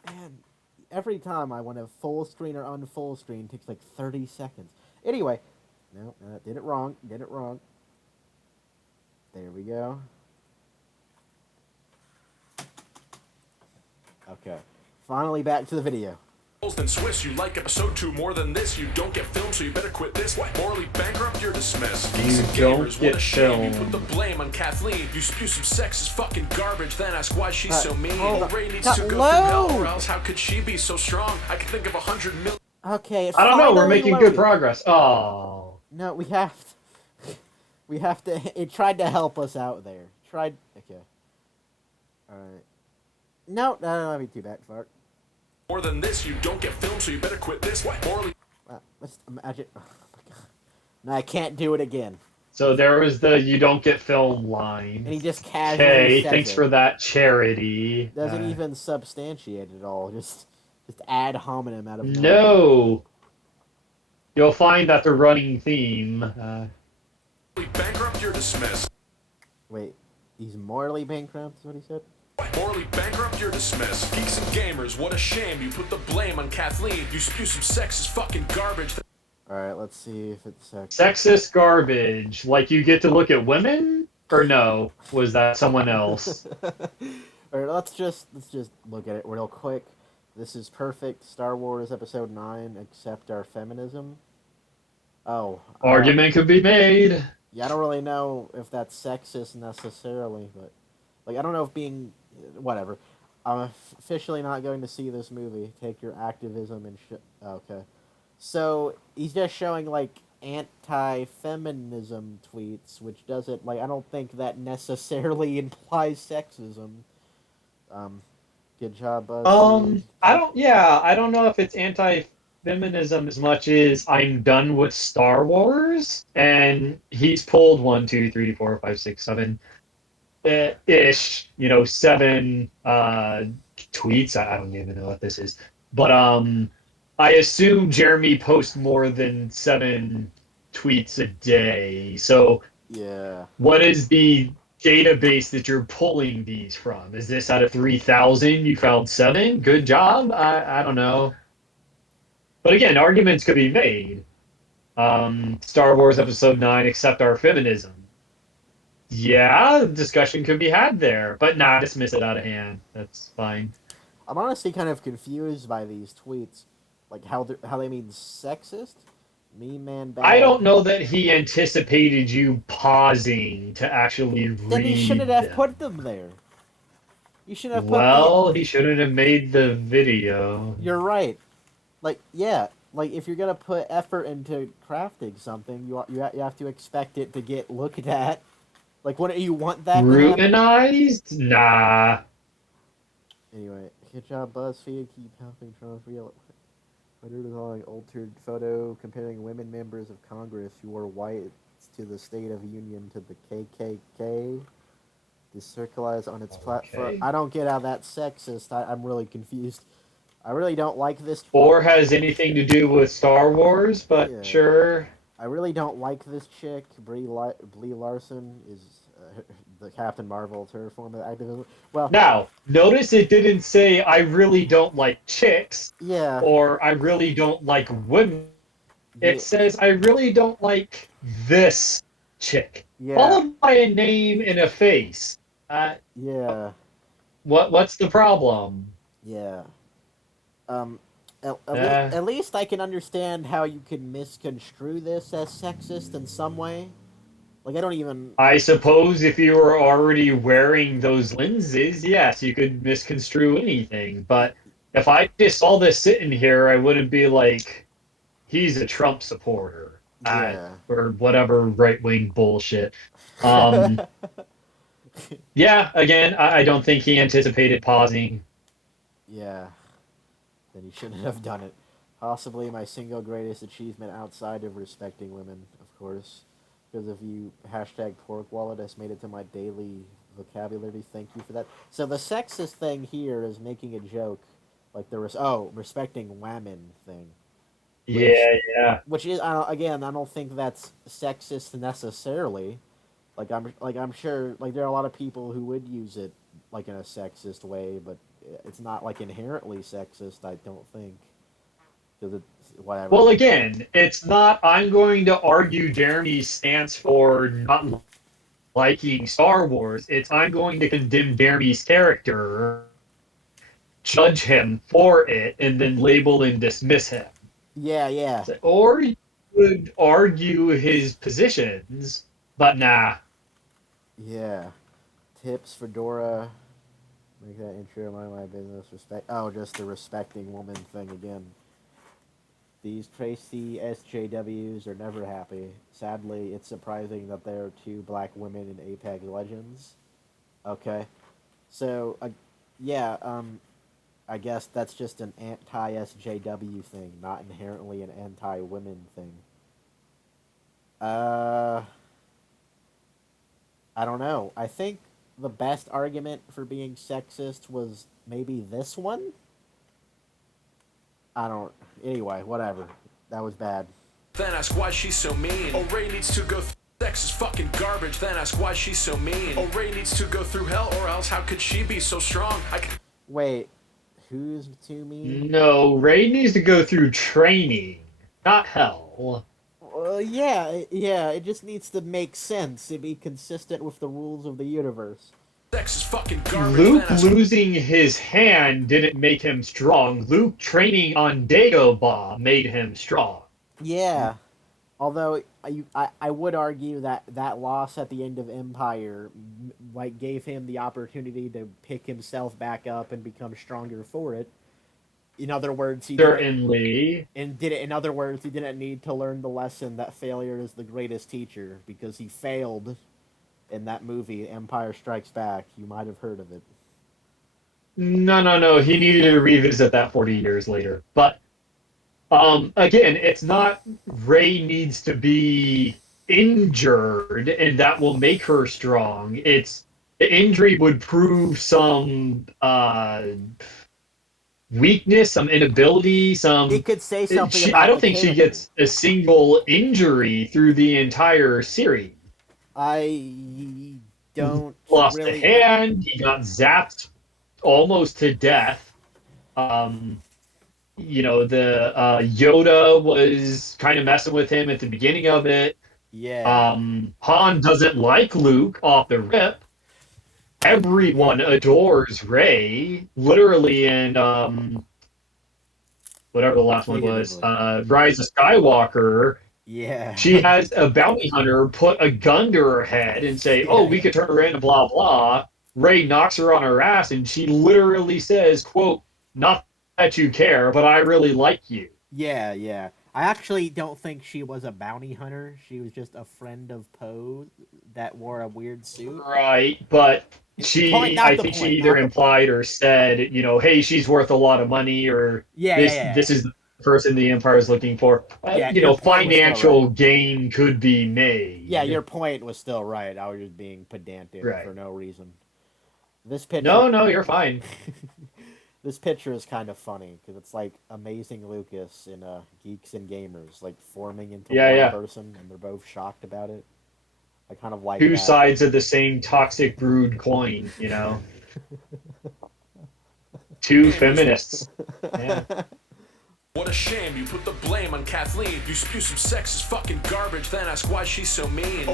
Man, every time I want to full screen or unfull screen takes like 30 seconds. Anyway, no, did it wrong. There we go. Okay, finally back to the video. Than Swiss, you like episode 2 more than this. You don't get filmed, so you better quit this. What? Morally bankrupt, you're dismissed. Decent gamers, what a shame. You put the blame on Kathleen. You spew some sexist fucking garbage, then ask why she's so mean. Ray needs to go through hell, or else how could she be so strong? I can think of 100 million. Okay, I don't know. We're making good progress. Oh. No, we have to. It tried to help us out there. Okay. All right. No, let me do that part. More than this, you don't get filmed, so you better quit this. What? Morally. Let's imagine. Oh my god. No, I can't do it again. So there was the "you don't get film" line. And he just casually Okay, says thanks it. for that charity. Doesn't even substantiate it at all. Just ad hominem out of nowhere. No. You'll find that the running theme. Bankrupt, you're dismissed. Wait, he's morally bankrupt. Is what he said. Morally bankrupt, you're dismissed. Geeks and gamers, what a shame. You put the blame on Kathleen. You spew some sexist fucking garbage. Alright, let's see if it's sexist. Sexist garbage. Like you get to look at women? Or no? Was that someone else? Or let's just look at it real quick. This is perfect Star Wars Episode 9, except our feminism. Oh, Argument could be made. yeah, I don't really know if that's sexist necessarily, but like I don't know if being whatever. I'm officially not going to see this movie. Take your activism and shit. Okay, so he's just showing like anti-feminism tweets, which doesn't like I don't think that necessarily implies sexism. Um, Good job, BuzzFeed. I don't. Yeah, I don't know if it's anti-feminism as much as I'm done with Star Wars, and he's pulled one, two, three, four, five, six, seven, ish. Seven tweets. I don't even know what this is, but I assume Jeremy posts more than seven tweets a day. So Yeah. what is the database that you're pulling these from? Is this out of 3,000? You found seven? Good job. I don't know. But again, arguments could be made. Star Wars Episode 9, accept our feminism. Yeah, discussion could be had there, but nah, dismiss it out of hand. That's fine. I'm honestly kind of confused by these tweets, like how they mean sexist, mean man I bad. don't know that he anticipated you pausing to actually Then he shouldn't read have them. put them there. You should have put the. Well, he shouldn't have made the video. You're right. Like yeah, like if you're gonna put effort into crafting something, you have to expect it to get looked at. Like, wouldn't you want that to happen? Scrutinized? Nah. Anyway, good job, BuzzFeed. Keep helping Trump real. Underlying altered photo comparing women members of Congress who wore white to the State of Union to the KKK. Decentralized on its platform. Okay. I don't get how that's sexist. I'm really confused. I really don't like this. Or has anything to do with Star Wars, but Yeah. sure. I really don't like this chick. Brie Larson is the Captain Marvel, her form of activism. Well, Now, notice it didn't say I really don't like chicks yeah, or I really don't like women. yeah, It says I really don't like this chick. yeah, Followed by a name and a face. yeah, What's the problem? yeah. Um, Uh, at least I can understand how you can misconstrue this as sexist in some way. Like I don't even. I suppose if you were already wearing those lenses, yes, you could misconstrue anything. But if I just saw this sitting here, I wouldn't be like, he's a Trump supporter, Yeah. or whatever right wing bullshit. Um, yeah, again, I don't think he anticipated pausing. Yeah. Then he shouldn't have done it. Possibly my single greatest achievement outside of respecting women, of course. Because if you hashtag pork wallet has made it to my daily vocabulary, thank you for that. So the sexist thing here is making a joke, like the respecting women thing, which Yeah, yeah. which is again I don't think that's sexist necessarily. I'm sure like there are a lot of people who would use it like in a sexist way, but it's not like inherently sexist. I don't think because it's whatever. Well, again, it's not. I'm going to argue Jeremy's stance for not liking Star Wars. It's I'm going to condemn Jeremy's character, judge him for it, and then label and dismiss him. Yeah, yeah, Or you could argue his positions, but nah. yeah. Tips for Dora. Make that intro my business. Respect. Oh, just the respecting woman thing again. These Tracy SJWs are never happy. Sadly, it's surprising that there are two black women in Apex Legends. Okay, so yeah, I guess that's just an anti-SJW thing, not inherently an anti-women thing. Uh, I don't know. I think the best argument for being sexist was maybe this one. I don't. Anyway, whatever. That was bad. Then ask why she's so mean. Oh, Ray needs to go through sex is fucking garbage. Then ask why she's so mean. Oh, Ray needs to go through hell, or else how could she be so strong? Wait, who's to me? No, Ray needs to go through training, not hell. Yeah, yeah. It just needs to make sense and be consistent with the rules of the universe. Sex is fucking garbage. Luke Then I- losing his hand didn't make him strong. Luke training on Dagobah made him strong. Yeah. Although I would argue that that loss at the end of Empire like gave him the opportunity to pick himself back up and become stronger for it. In other words, he didn't. Certainly. In other words, he didn't need to learn the lesson that failure is the greatest teacher because he failed in that movie, Empire Strikes Back. You might have heard of it. No. He needed to revisit that 40 years later. But again, it's not Rey needs to be injured and that will make her strong. It's the injury would prove some weakness, some inability, He could say something about I don't the think she character. gets a single injury through the entire series. I don't Lost a really. hand, he got zapped almost to death. The Yoda was kind of messing with him at the beginning of it. Yeah. Han doesn't like Luke off the rip. Everyone adores Rey, literally, and whatever the last one was, Rise of Skywalker. Yeah. She has a bounty hunter put a gun to her head and say, "Oh, we could turn her in," and blah blah. Rey knocks her on her ass, and she literally says, "Quote, not that you care, but I really like you." Yeah. I actually don't think she was a bounty hunter. She was just a friend of Poe that wore a weird suit. Right, but I think she either implied or said, hey, she's worth a lot of money, or this is the person the Empire is looking for. Financial gain could be made. Yeah, your point was still right. I was just being pedantic for no reason. This picture. No, you're fine. This picture is kind of funny because it's like Amazing Lucas and Geeks and Gamers like forming into one person, and they're both shocked about it. I kind of like two sides of the same toxic brood coin, Two feminists. Yeah. What a shame you put the blame on Kathleen. You spew some sexist fucking garbage, then ask why she's so mean.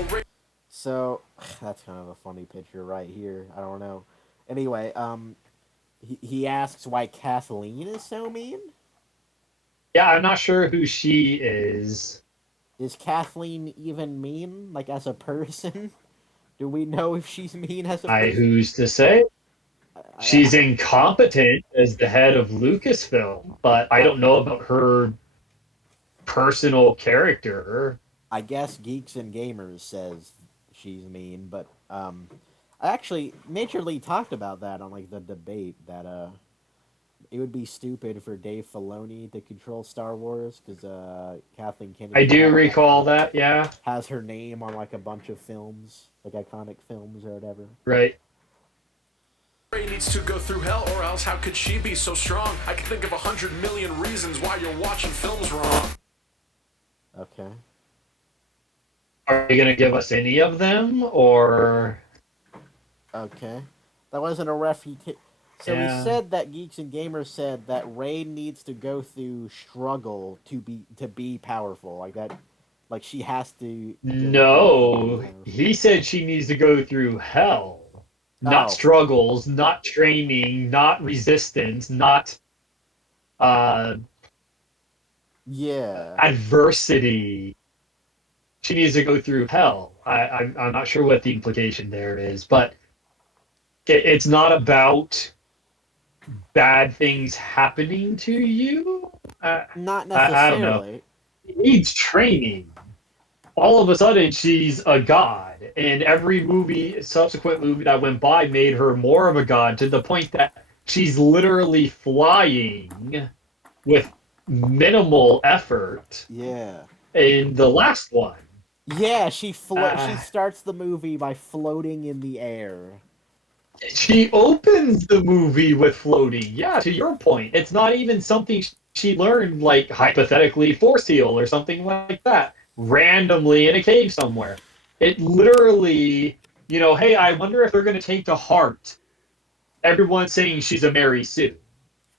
So that's kind of a funny picture right here. I don't know. Anyway, he asks why Kathleen is so mean? Yeah, I'm not sure who she is. Is Kathleen even mean, like, as a person? Do we know if she's mean as a person? Who's to say? She's incompetent as the head of Lucasfilm, but I don't know about her personal character. I guess Geeks and Gamers says she's mean, but actually, Maj0r Lee talked about that on like the debate that it would be stupid for Dave Filoni to control Star Wars because Kathleen Kennedy. I do recall that, yeah. Has her name on like a bunch of films, like iconic films or whatever. Right. Rey needs to go through hell, or else how could she be so strong? I can think of 100 million reasons why you're watching films wrong. Okay. Are you gonna give us any of them, or? Okay, that wasn't a refutation. So he said that Geeks and Gamers said that Rey needs to go through struggle to be powerful, like that, like she has to. No, he said she needs to go through hell, not struggles, not training, not resistance, not adversity. She needs to go through hell. I'm not sure what the implication there is, but it's not about bad things happening to you. Not necessarily. I don't know. It needs training. All of a sudden, she's a god, and every subsequent movie that went by made her more of a god to the point that she's literally flying with minimal effort. Yeah. In the last one. Yeah, she starts the movie by floating in the air. She opens the movie with floating. Yeah, to your point. It's not even something she learned, like, hypothetically, Force Heal or something like that, randomly in a cave somewhere. It literally, hey, I wonder if they're going to take to heart everyone saying she's a Mary Sue.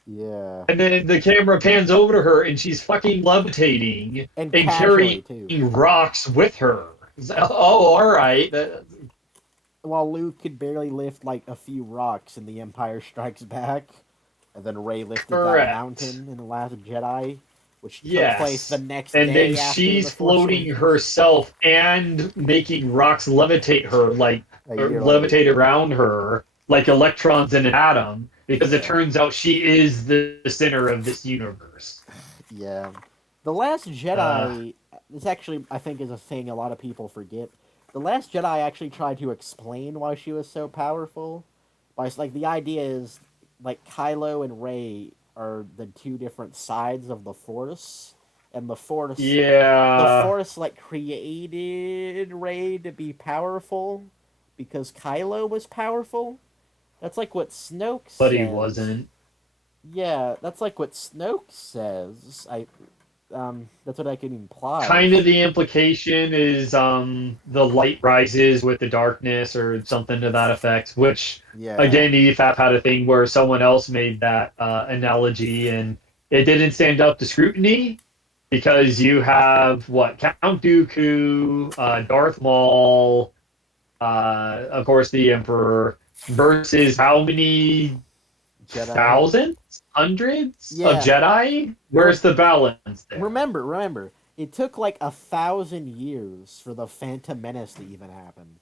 Yeah. And then the camera pans over to her, and she's fucking levitating and carrying rocks with her. Oh, all right. while Luke could barely lift like a few rocks in The Empire Strikes Back, and then Rey lifted that Correct. mountain in The Last Jedi, which took place the Yes. next And then day after The she's Force floating Awakens, herself and making rocks levitate her, like, a or year later. levitate around her, like electrons in an atom, because it Yeah, turns out she is the center of this universe. yeah. The Last Uh, Jedi. This actually, I think, is a thing a lot of people forget. The Last Jedi actually tried to explain why she was so powerful. By like the idea is like Kylo and Rey are the two different sides of the Force, and the yeah, Force like created Rey to be powerful because Kylo was powerful. That's like what Snoke but he says. wasn't. Yeah, that's like what Snoke says. That's what I can imply. Kind of the implication is the light rises with the darkness or something to that effect, which Yeah. again EFAP had a thing where someone else made that analogy and it didn't stand up to scrutiny because you have what Count Dooku, Darth Maul, of course the Emperor versus how many Jedi. thousands, hundreds of Yeah. Jedi? Rem- Where's the balance there? remember. It took like 1,000 years for the Phantom Menace to even happen.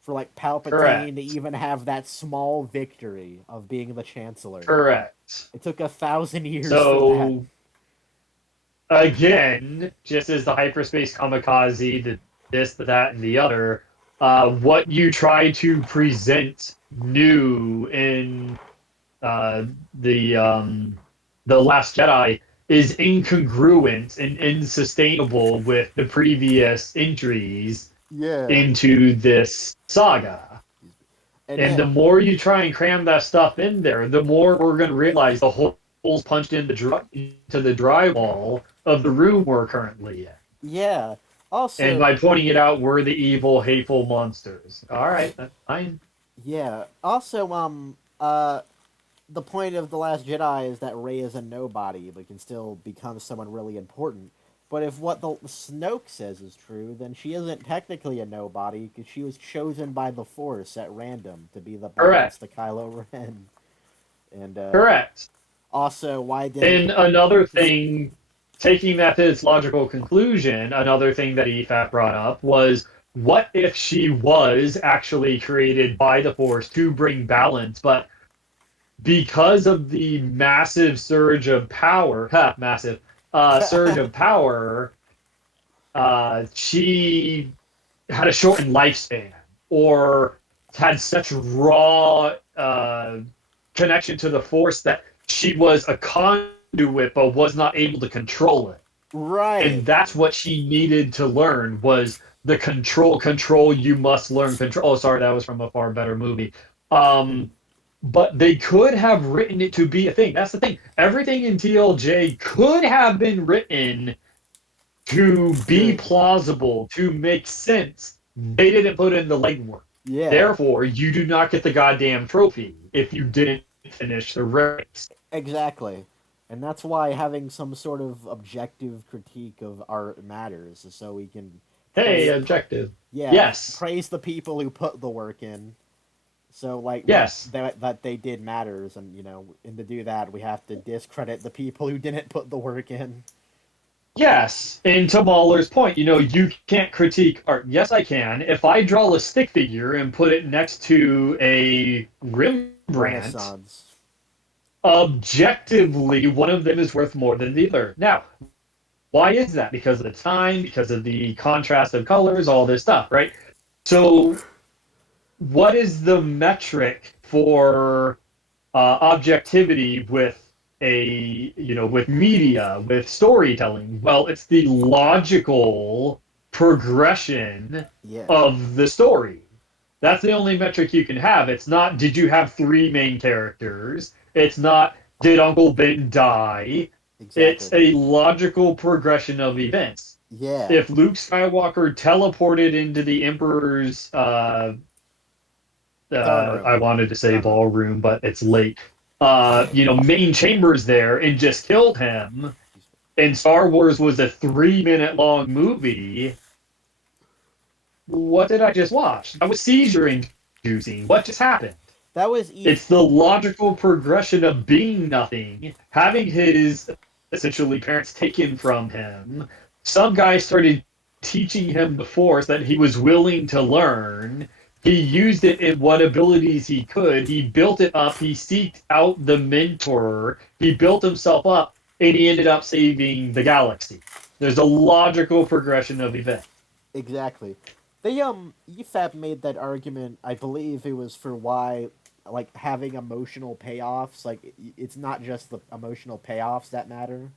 For like Palpatine to Correct. even have that small victory of being the Chancellor. Correct. It took 1,000 years for that. So again, just as the hyperspace kamikaze, the this, the that, and the other, what you try to present new in uh, the um, the Last Jedi is incongruent and unsustainable with the previous entries Yeah. into this saga. And And then the more you try and cram that stuff in there, the more we're going to realize the holes punched into the drywall of the room we're currently in. yeah. And Also, by pointing it out, we're the evil, hateful monsters. All right, that's fine. yeah. The point of the Last Jedi is that Rey is a nobody, but can still become someone really important. But if what the Snoke says is true, then she isn't technically a nobody because she was chosen by the Force at random to be the balance Correct. to Kylo Ren. And Correct. also, why didn't And another thing, taking that to its logical conclusion, another thing that EFAP brought up was what if she was actually created by the Force to bring balance, but because of the massive surge of power, massive surge of power, she had a shortened lifespan or had such raw connection to the force that she was a conduit but was not able to control it. right? And that's what she needed to learn was the control, you must learn control. Oh, sorry, that was from a far better movie. Um, but they could have written it to be a thing. That's the thing. Everything in TLJ could have been written to be Good. plausible, to make sense. They didn't put in the legwork. Yeah, Therefore, you do not get the goddamn trophy if you didn't finish the race. exactly. And that's why having some sort of objective critique of art matters, so we can Hey, praise, objective. yeah, Yes. praise the people who put the work in. So like what Yes. that they did matters, and and to do that we have to discredit the people who didn't put the work in. Yes. And to Mahler's point, you can't critique art. Yes, I can. If I draw a stick figure and put it next to a Rembrandt, Renaissance. objectively, one of them is worth more than the other. Now, why is that? Because of the time, because of the contrast of colors, all this stuff, right? So, what is the metric for objectivity with media, with storytelling? Well, it's the logical progression Yeah, of the story. That's the only metric you can have. It's not did you have three main characters? It's not did Uncle Ben die? exactly. It's a logical progression of events. Yeah, If Luke Skywalker teleported into the Emperor's throne room. I wanted to say Throne room. ballroom, but it's late. Main chambers there and just killed him. And Star Wars was a 3 minute long movie. What did I just watch? That was seizure producing. What just happened? That was It's the logical progression of being nothing, having his essentially parents taken from him. Some guy started teaching him the Force that he was willing to learn. He used it in what abilities he could. He built it up. He seeked out the mentor. He built himself up, and he ended up saving the galaxy. There's a logical progression of events. exactly. They EFAP made that argument. I believe it was for why, like, having emotional payoffs. Like, it's not just the emotional payoffs that matter.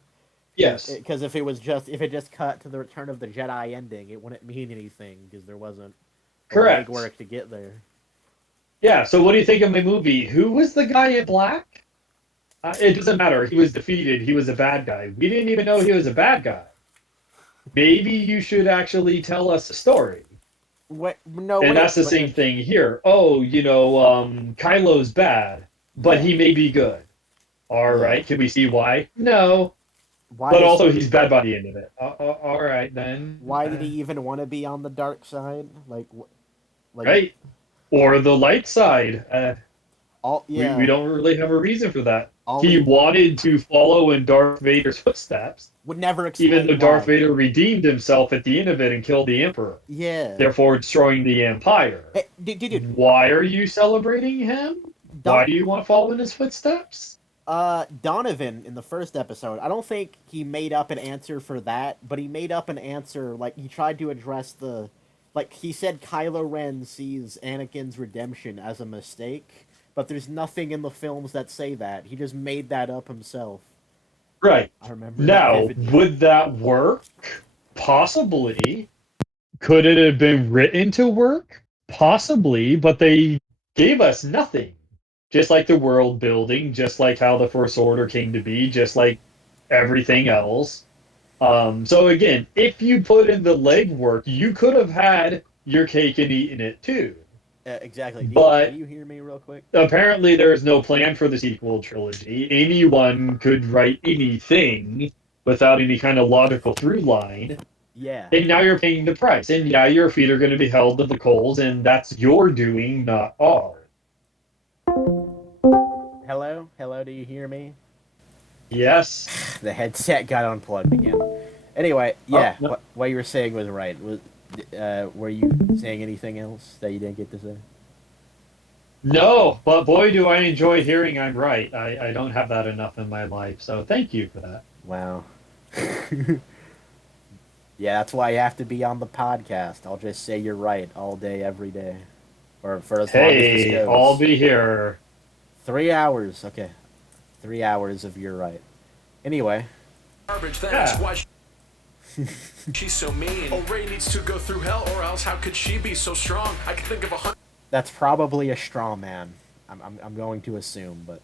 Yes. Because if it just cut to the Return of the Jedi ending, it wouldn't mean anything because there wasn't the Correct. legwork to get there. Yeah, so what do you think of my movie? Who was the guy in black? It doesn't matter. He was defeated. He was a bad guy. We didn't even know he was a bad guy. Maybe you should actually tell us a story. What? No, And wait, that's the but same thing here. Oh, Kylo's bad, but Yeah. he may be good. All Yeah. right. Can we see why? No. why But does also, he- he's bad by the end of it. All right, then. Why did he even want to be on the dark side? Like Right. Or the light side. yeah. We don't really have a reason for that. All He he wanted to follow in Darth Vader's footsteps, would never explain even though Darth why. Vader redeemed himself at the end of it and killed the Emperor, Yeah. therefore destroying the Empire. Hey, dude, Why are you celebrating him? Why do you want to follow in his footsteps? Donovan in the first episode, I don't think he made up an answer for that, but he made up an answer, like, he tried to address the, like, he said Kylo Ren sees Anakin's redemption as a mistake, but there's nothing in the films that say that. He just made that up himself. Right. I remember that Now, vividly. would that work? Possibly. Could it have been written to work? Possibly, but they gave us nothing. Just like the world building, just like how the First Order came to be, just like everything else. So again, if you put in the legwork, you could have had your cake and eaten it too. Exactly. But Do you hear me real quick? apparently there is no plan for the sequel trilogy. Anyone could write anything without any kind of logical through line. Yeah. And now you're paying the price. And yeah, your feet are going to be held to the coals, and that's your doing, not ours. Hello? Hello, do you hear me? Yes. The headset got unplugged again. Anyway, yeah, no. what you were saying was right. Were you saying anything else that you didn't get to say? No, but boy, do I enjoy hearing I'm right. I don't have that enough in my life, so thank you for that. Wow. Yeah, that's why you have to be on the podcast. I'll just say you're right all day, every day. Or for as long as this Hey, goes. I'll be here. 3 hours. Okay. 3 hours of you're right. Anyway. Garbage, Yeah. that's why she's so mean. Oh, Rey needs to go through hell, or else how could she be so strong? I can think of 100. That's probably a straw man. I'm going to assume, but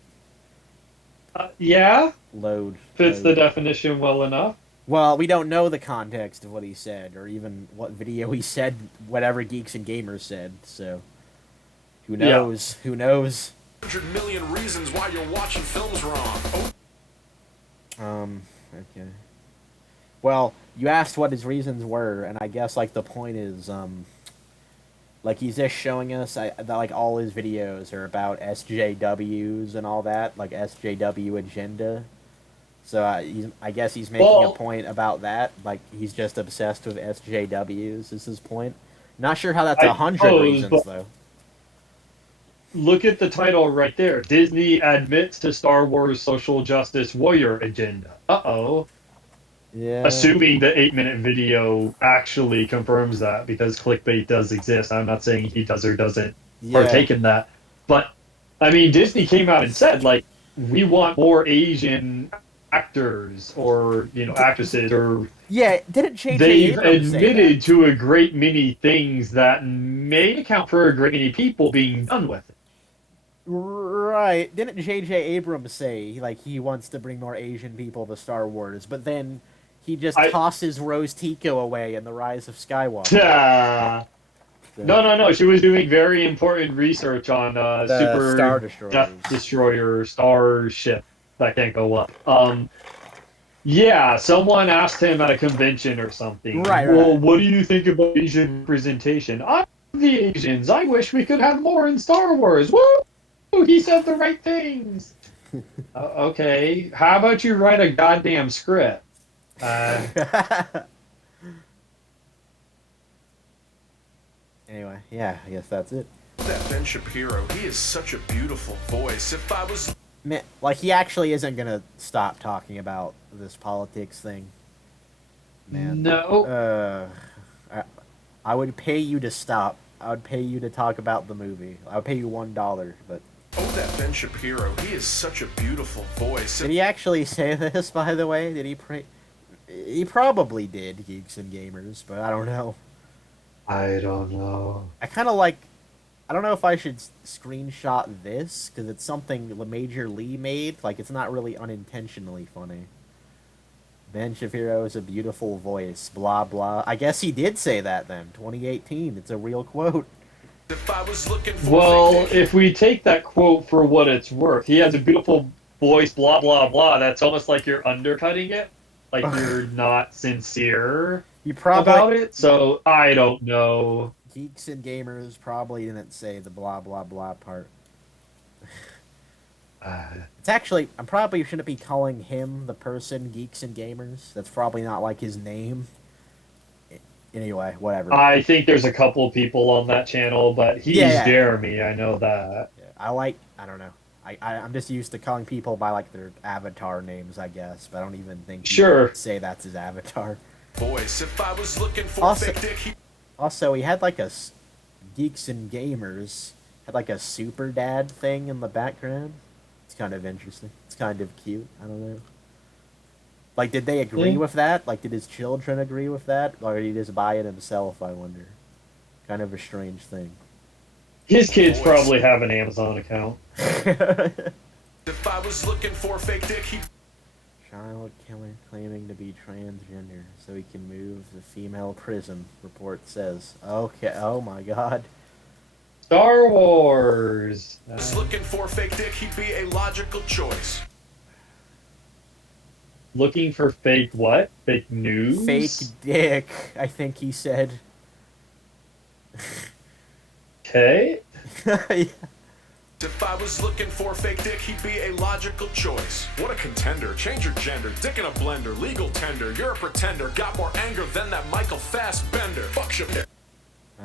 Yeah, load. fits the load. definition well enough. Well, we don't know the context of what he said, or even what video he said, whatever Geeks and Gamers said, so... Who knows? Yeah. Who knows? 100 million reasons why you're watching films wrong. Okay. Well, you asked what his reasons were, and I guess, like, the point is, like, he's just showing us that, like, all his videos are about SJWs and all that, like, SJW agenda. So I guess he's making a point about that. Like, he's just obsessed with SJWs is his point. Not sure how that's 100 reasons, though. Look at the title right there. Disney admits to Star Wars social justice warrior agenda. Uh-oh. Yeah. Assuming the 8-minute video actually confirms that, because clickbait does exist. I'm not saying he does or doesn't partake in that. But, I mean, Disney came out and said, like, we want more Asian actors or, actresses or... Yeah, didn't J.J. They've Abrams admitted to a great many things that may account for a great many people being done with it. Right. Didn't J.J. Abrams say, like, he wants to bring more Asian people to Star Wars, but then he just tosses Rose Tico away in The Rise of Skywalker? Yeah. So. No. She was doing very important research on super Star Destroyers. Death Destroyer starship that can't go up. Yeah, someone asked him at a convention or something. Right. Well, what do you think about Asian representation? I'm the Asians. I wish we could have more in Star Wars. Woo! He said the right things. Okay, how about you write a goddamn script? Anyway, yeah, I guess that's it. That Ben Shapiro, he is such a beautiful voice. If I was Man, like, he actually isn't gonna stop talking about this politics thing. Man. No. I would pay you to stop. I would pay you to talk about the movie. I would pay you $1, but... Oh, that Ben Shapiro, he is such a beautiful voice. Did he actually say this, by the way? Did he He probably did, Geeks and Gamers, but I don't know. I don't know. I kind of like... I don't know if I should screenshot this, because it's something Maj0r Lee made. Like, it's not really unintentionally funny. Ben Shapiro is a beautiful voice, blah, blah. I guess he did say that, then. 2018. It's a real quote. If I was looking for Well, if we take that quote for what it's worth, he has a beautiful voice, blah, blah, blah. That's almost like you're undercutting it. Like you're not sincere You probably... about it. So, I don't know. Geeks and Gamers probably didn't say the blah, blah, blah part. It's actually... I probably shouldn't be calling him the person Geeks and Gamers. That's probably not, like, his name. Anyway, whatever. I think there's a couple of people on that channel, but he's Yeah. Jeremy. I know that. I don't know. I'm just used to calling people by, like, their avatar names, I guess. But I don't even think he Sure. would say that's his avatar. voice. If I was looking for Also- fake dick, he Also, he had, like, Geeks and Gamers had, like, a super dad thing in the background. It's kind of interesting. It's kind of cute. I don't know. Like, did they agree Yeah. with that? Like, did his children agree with that? Or did he just buy it himself, I wonder? Kind of a strange thing. His kids Voice. probably have an Amazon account. if I was looking for fake dick, he Child killer claiming to be transgender so he can move the female prison, report says. Okay, oh my god. Star Wars. was looking for fake dick, he'd be a logical choice. Looking for fake what? Fake news? Fake dick, I think he said. Okay. If I was looking for fake dick, he'd be a logical choice. What a contender. Change your gender. Dick in a blender. Legal tender. You're a pretender. Got more anger than that Michael Fassbender. Fuck Shapiro.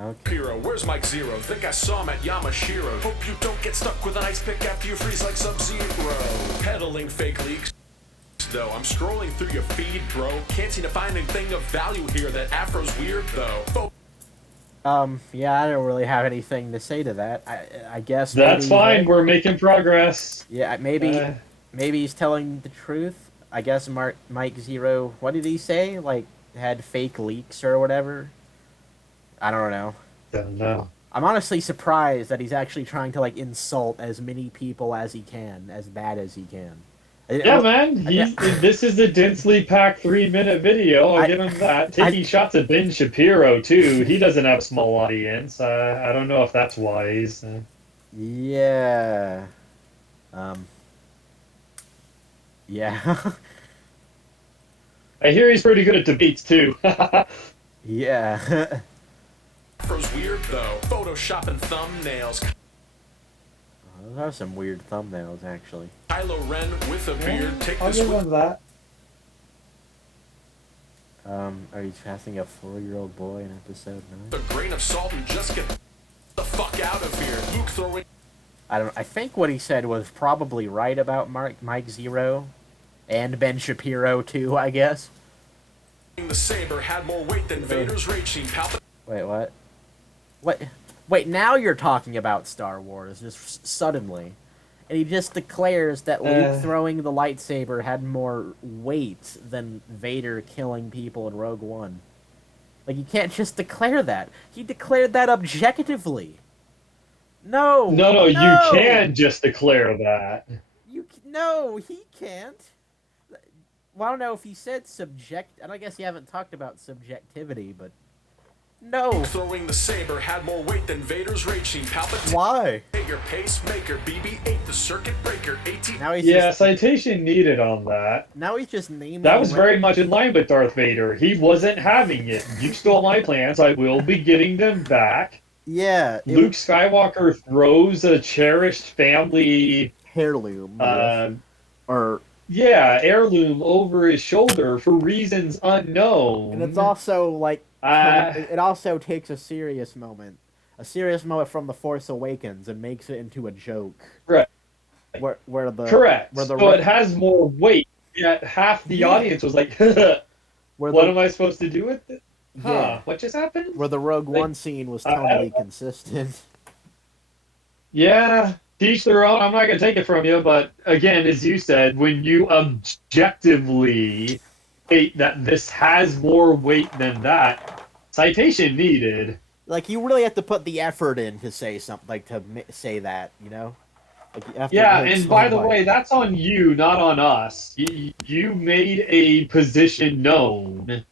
Okay. Where's Mike0r? Think I saw him at Yamashiro. Hope you don't get stuck with an ice pick after you freeze like Sub-Zero. Peddling fake leaks. Though I'm scrolling through your feed, bro. Can't seem to find anything of value here. That afro's weird, though. Yeah, I don't really have anything to say to that. I guess That's maybe fine. We're making progress. Yeah, maybe he's telling the truth. I guess Maj0r, what did he say? Like, had fake leaks or whatever? I don't know. Don't know. I'm honestly surprised that he's actually trying to, like, insult as many people as he can, as bad as he can. Yeah, man. This is a densely packed 3-minute video. I'll give him that. Taking shots at Ben Shapiro, too. He doesn't have a small audience. I don't know if that's wise. Yeah. Yeah. I hear he's pretty good at debates, too. Yeah. Afro's weird, though. Photoshopping thumbnails. Those are some weird thumbnails, actually. Kylo Ren with a beard. Take I'll this give with him that. Are you casting a 4-year-old boy in episode 9? a grain of salt and just get the fuck out of here. Luke throwing I think what he said was probably right about Maj0r and Ben Shapiro too, I guess. the saber had more weight than Vader's rage scene. Wait, what? Wait, now you're talking about Star Wars, just suddenly. And he just declares that Luke throwing the lightsaber had more weight than Vader killing people in Rogue One. Like, you can't just declare that. He declared that objectively. No! No, you can't just declare that. No, he can't. Well, I don't know if he said and I guess you haven't talked about subjectivity, but... No. Throwing the saber had more weight than Vader's rage scene. Palpatine. Why? Your pacemaker, BB-8, the circuit breaker, 18. Now he's citation needed on that. Now he's just naming... That was very much in line with Darth Vader. He wasn't having it. You stole my plans. I will be getting them back. Yeah, Luke Skywalker throws a cherished family, heirloom, uh, or yeah, heirloom over his shoulder for reasons and it's unknown. also like Uh, it also takes a serious moment from The Force Awakens and makes it into a joke right, where the correct. where the So ro- it has more weight. Yet half the yeah audience was like, where "What the am I supposed to do with it? yeah Huh? What just happened?" where the Rogue Like, One scene was I don't tonally know. consistent. Yeah, teach their own. I'm not gonna take it from you, but again, as you said, when you objectively state that this has more weight than that, citation needed. Like you really have to put the effort in to say something, like say that, like you have to Yeah, really and by explain the why. way, that's on you, not on us. You made a position known,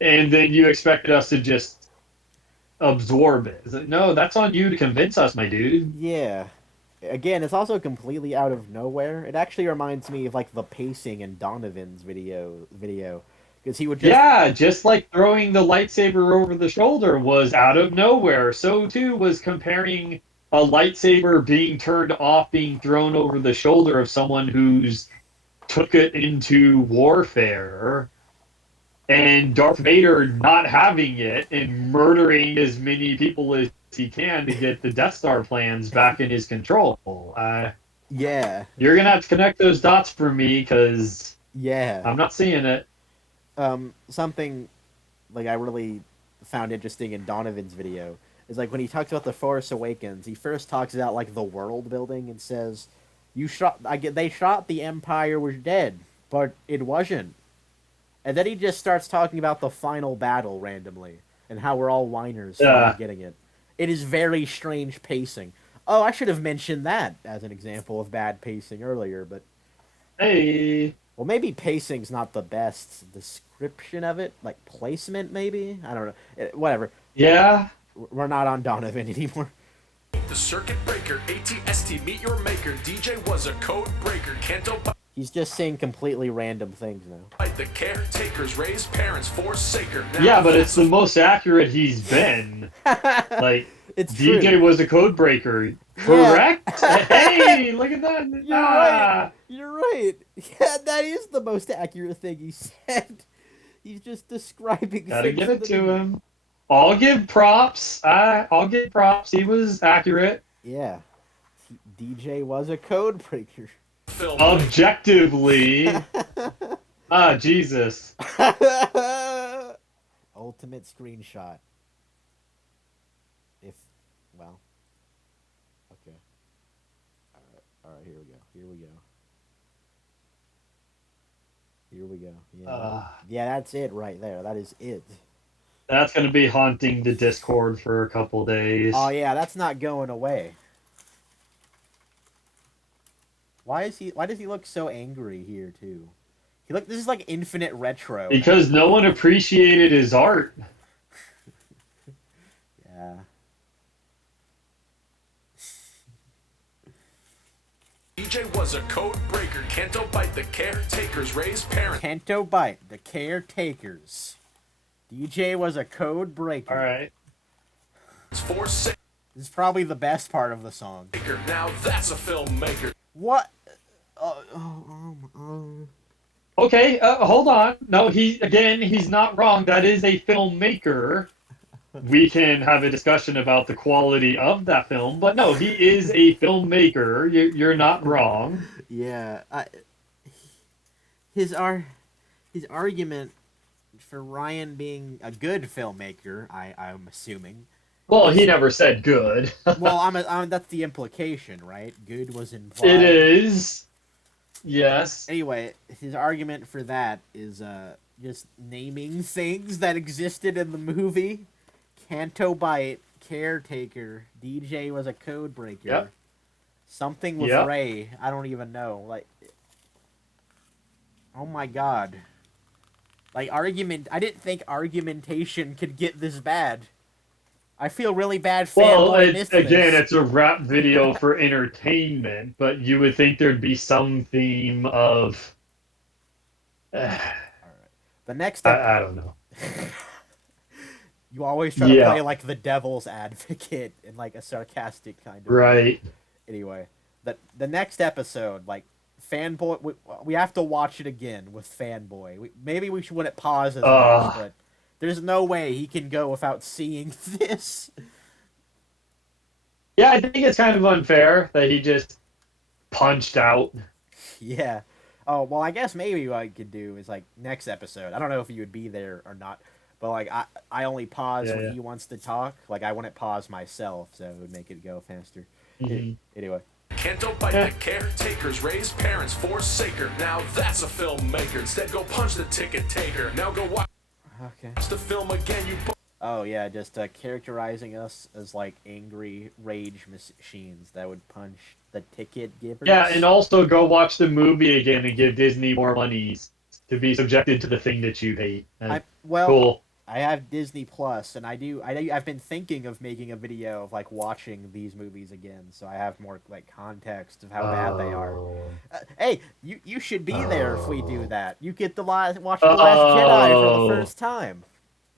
and then you expected us to just absorb it. It's like, no, that's on you to convince us, my dude. Yeah. Again, it's also completely out of nowhere. It actually reminds me of like the pacing in Donovan's video, because he would just Yeah, just like throwing the lightsaber over the shoulder was out of nowhere. So too was comparing a lightsaber being turned off, being thrown over the shoulder of someone who's took it into warfare, and Darth Vader not having it and murdering as many people as he can to get the Death Star plans back in his control. yeah, You're gonna have to connect those dots for me because yeah. I'm not seeing it. Something like I really found interesting in Donovan's video is like when he talks about the Force Awakens, he first talks about like the world building and says, "You shot. They shot the Empire was dead, but it wasn't." And then he just starts talking about the final battle randomly and how we're all whiners for Uh, not getting it. It is very strange pacing. Oh, I should have mentioned that as an example of bad pacing earlier, but hey, well, maybe pacing's not the best description of it. Like placement, maybe? I don't know. Whatever. yeah. We're not on Donovan anymore. The circuit breaker, ATST, meet your maker. DJ was a code breaker. Canto He's just saying completely random things now. bite the caretakers, raise parents, forsaker. Now Yeah, but it's that's the most accurate he's been. Like, It's DJ true. was a code breaker, Yeah. correct? Hey, look at that. You're right. Ah, You're right. Yeah, that is the most accurate thing he said. He's just describing gotta things give it that to him. I'll give props. I'll give props. He was accurate. Yeah. DJ was a code breaker. film. Objectively. Jesus. Ultimate screenshot. If, well, okay. All right, here we go. Here we go. Here we go. Yeah. Yeah, that's it right there. That is it. That's gonna be haunting the Discord for a couple Oh days. yeah, that's not going away. Why does he look so angry here too? This is like infinite retro. Because no one appreciated his art. Yeah. DJ was a code breaker. Canto bite the caretakers, raise parents. Canto Bite, the caretakers. DJ was a code breaker. Alright. Forsaker. This is probably the best part of the song. Now that's a filmmaker. What? Okay, hold on. No, he's not wrong. That is a filmmaker. We can have a discussion about the quality of that film, but no, he is a filmmaker. You're not wrong. Yeah. His argument for Ryan being a good filmmaker, I'm assuming. Well, he never said good. Well, that's the implication, right? Good was implied. It is. Yes. Anyway, his argument for that is just naming things that existed in the movie. Canto Bite, caretaker, DJ was a code breaker. Yep. Something with Yep. Ray, I don't even know. Like, oh my god. Like I didn't think argumentation could get this bad. I feel really bad Well, fanboying this. it's a rap video for entertainment, but you would think there'd be some theme of. The next I don't know. You always try to Yeah. play like the devil's advocate in like a sarcastic kind of way. Right. Anyway, the next episode, like fanboy, we have to watch it again with fanboy. Maybe we should when it pauses, but there's no way he can go without seeing this. Yeah, I think it's kind of unfair that he just punched out. Yeah. Oh well, I guess maybe what I could do is like next episode. I don't know if you would be there or not, but like I only pause when he wants to talk. Like I wouldn't pause myself, so it would make it go faster. Anyway. Can't bite the caretakers, raise parents, forsaker. Now that's a filmmaker. Instead, go punch the ticket taker. Now go watch the film again. You. Oh yeah, just characterizing us as like angry rage machines that would punch the ticket givers. Yeah, and also go watch the movie again and give Disney more money to be subjected to the thing that you hate. Cool. I have Disney Plus, and I've been thinking of making a video of like watching these movies again, so I have more like context of how bad they are. Hey, you should be there if we do that. You get to watch the Last Jedi for the first time.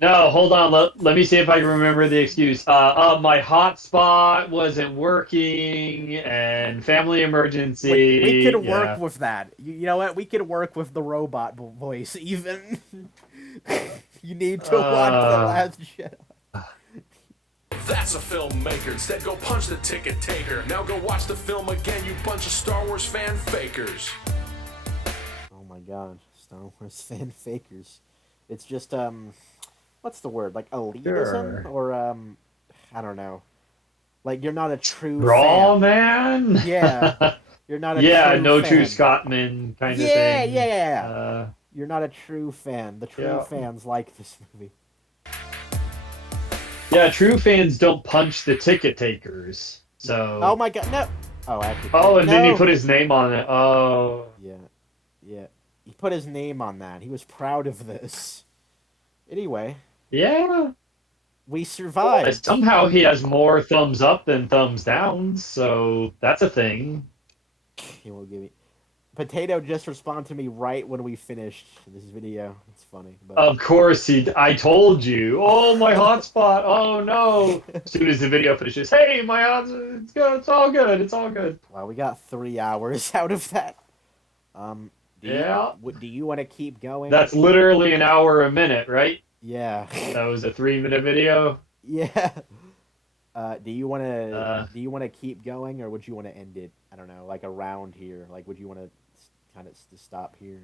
No, hold on. Let me see if I can remember the excuse. My hotspot wasn't working, and family emergency. We could work with that. You know what? We could work with the robot voice even. You need to watch The Last Jedi. That's a filmmaker. Instead, go punch the ticket taker. Now go watch the film again, you bunch of Star Wars fan fakers. Oh my god, Star Wars fan fakers. It's just what's the word? Like elitism or I don't know. Like you're not a true Raw fan. Man. Yeah, you're not a true fan. True Scotsman kind of thing. Yeah. You're not a true fan. The true fans like this movie. Yeah, true fans don't punch the ticket takers. So. Oh my god, no. Oh, actually. Oh, and then he put his name on it. Oh. Yeah. He put his name on that. He was proud of this. Anyway. Yeah. We survived. Somehow he has more thumbs up than thumbs down, so that's a thing. He won't give me. Potato just responded to me right when we finished this video. It's funny. But... Of course I told you. Oh, my hotspot. Oh, no. As soon as the video finishes, hey, my hotspot, it's good. It's all good. It's all good. Wow, we got 3 hours out of that. Do you want to keep going? That's literally an hour a minute, right? Yeah. That was a 3-minute video? Yeah. Do you want to keep going, or would you want to end it? I don't know, like around here. Like, would you want to kind of stop here?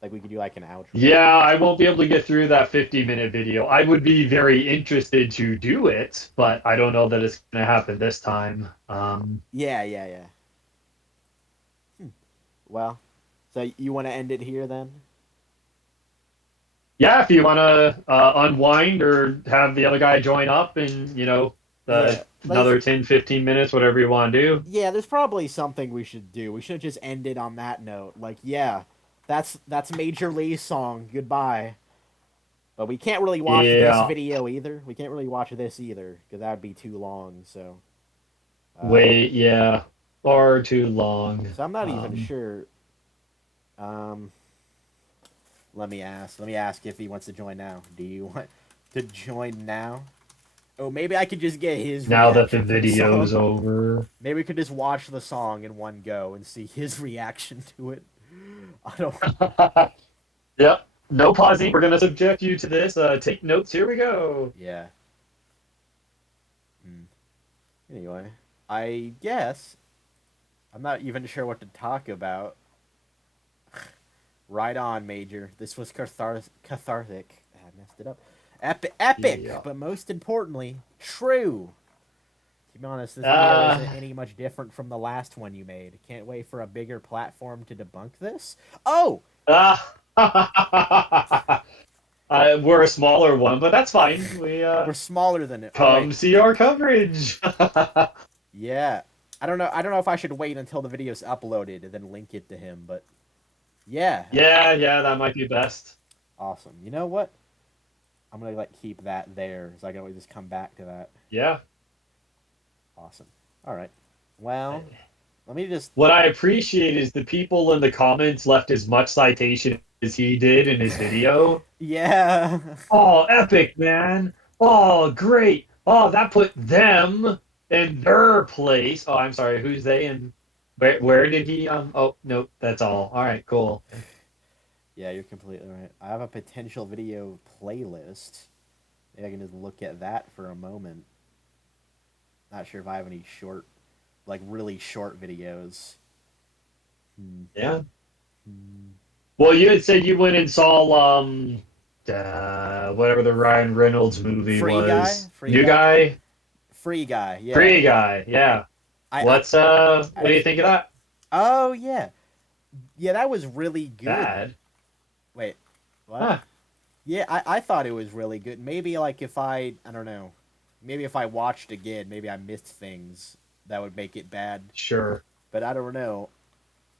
Like, we could do like an outro. Yeah, I won't be able to get through that 50-minute video. I would be very interested to do it, but I don't know that it's going to happen this time. Yeah. Well, so you want to end it here then? Yeah, if you want to unwind or have the other guy join up and, another 10, 15 minutes, whatever you want to do. Yeah, there's probably something we should do. We should just end it on that note. Like, yeah, that's Maj0r Lee's song. Goodbye. But we can't really watch this video either. We can't really watch this either, because that would be too long, so... far too long. So I'm not even sure... Let me ask if he wants to join now. Do you want to join now? Oh, maybe I could just get his now that the reaction to video's song. over. Maybe we could just watch the song in one go and see his reaction to it. I don't... Yep. No pausing. We're going to subject you to this. Take notes. Here we go. Yeah. Anyway, I guess I'm not even sure what to talk about. Right on, Maj0r. This was cathartic. I messed it up. Epic, but most importantly, true. To be honest, this video isn't any much different from the last one you made. Can't wait for a bigger platform to debunk this. Oh! We're a smaller one, but that's fine. We're smaller than it. Come see our coverage. Yeah. I don't know if I should wait until the video's uploaded and then link it to him, but yeah. Yeah, that might be best. Awesome. You know what? I'm going to keep that there so I can always just come back to that. Yeah. Awesome. All right. Well, let me just... What I appreciate is the people in the comments left as much citation as he did in his video. Yeah. Oh, epic, man. oh, great. Oh, that put them in their place. Oh, I'm sorry. Who's they and where did he? Oh, nope. That's all right. Cool. Yeah, you're completely right. I have a potential video playlist. Maybe I can just look at that for a moment. Not sure if I have any short, like really short videos. Hmm. Yeah. Hmm. Well, you had said you went and saw whatever the Ryan Reynolds movie Free Guy, was. Free New Guy, Guy, Free Guy. Yeah, Free Guy. Yeah. I, What do you think of that? oh yeah, yeah, that was really good. Bad. Wait, what? Huh. Yeah, I thought it was really good. Maybe like if I don't know, maybe if I watched again, maybe I missed things that would make it bad. Sure. But I don't know.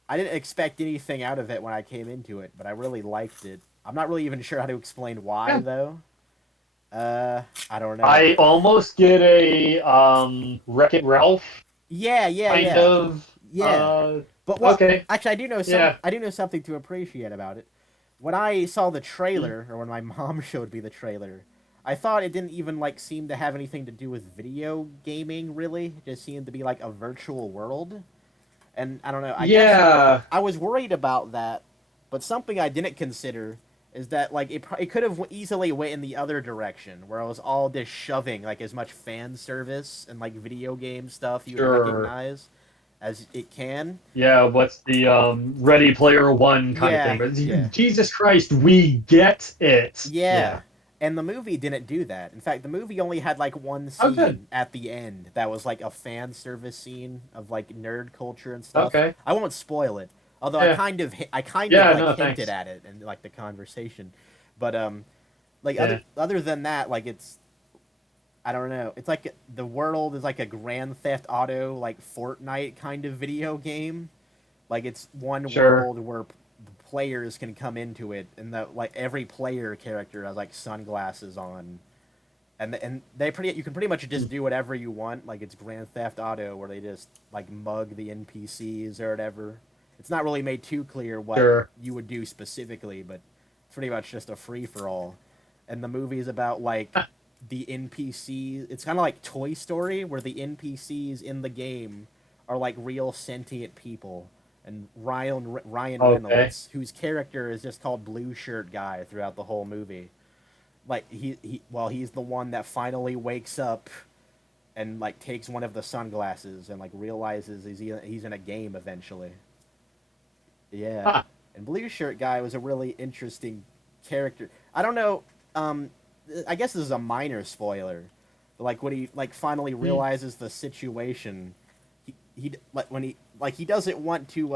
I didn't expect anything out of it when I came into it, but I really liked it. I'm not really even sure how to explain why Yeah. though. I don't know. I almost get a Wreck-It Ralph Yeah, yeah, kind yeah, of. yeah. But well, Okay. actually, I do know some. Yeah. I do know something to appreciate about it. When I saw the trailer, or when my mom showed me the trailer, I thought it didn't even like seem to have anything to do with video gaming. Really, it just seemed to be like a virtual world. And I don't know. I guess Yeah. I was worried about that, but something I didn't consider is that like it could have easily went in the other direction, where it was all just shoving like as much fan service and like video game stuff you would Sure. recognize as it can. Yeah. What's the Ready Player One kind of thing? Yeah, But yeah, Jesus Christ, we get it. yeah. Yeah. And the movie didn't do that. In fact, the movie only had like one Oh, good. scene at the end that was like a fan service scene of like nerd culture and stuff. Okay. I won't spoil it, although Yeah. I kind of Yeah. like No, hinted thanks. at it in like the conversation. But like Yeah. other than that, like it's I don't know. It's like the world is like a Grand Theft Auto like Fortnite kind of video game. Like it's one Sure. world where the players can come into it, and that like every player character has like sunglasses on, and they pretty you can pretty much just do whatever you want. Like it's Grand Theft Auto where they just like mug the NPCs or whatever. It's not really made too clear what Sure. you would do specifically, but it's pretty much just a free for all. And the movie is about like the NPCs. It's kind of like Toy Story, where the NPCs in the game are like real sentient people. And Ryan Okay. Reynolds, whose character is just called Blue Shirt Guy throughout the whole movie, like he's the one that finally wakes up and like takes one of the sunglasses and like realizes he's in a game eventually. Yeah, Huh. and Blue Shirt Guy was a really interesting character. I don't know. Um, I guess this is a minor spoiler. But, like when he like finally Hmm. realizes the situation, he like when he doesn't want to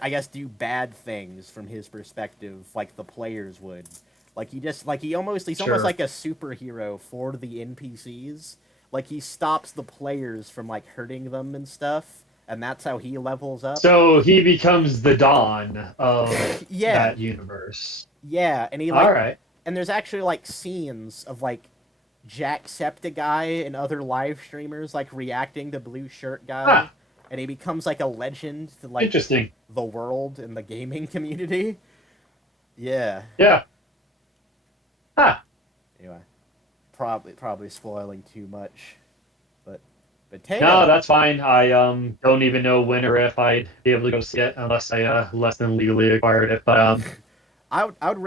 I guess do bad things from his perspective like the players would. Like he's almost Sure. like a superhero for the NPCs. Like he stops the players from like hurting them and stuff, and that's how he levels up. So he becomes the Dawn of Yeah, that universe. yeah, and he All like right. and there's actually like scenes of like Jacksepticeye and other live streamers like reacting to Blue Shirt Guy, Huh. and he becomes like a legend to like Interesting. the world and the gaming community. Yeah. Yeah. Huh. Anyway, probably spoiling too much, but No, Potato. that's fine. I don't even know when or if I'd be able to go see it unless I less than legally acquired it. But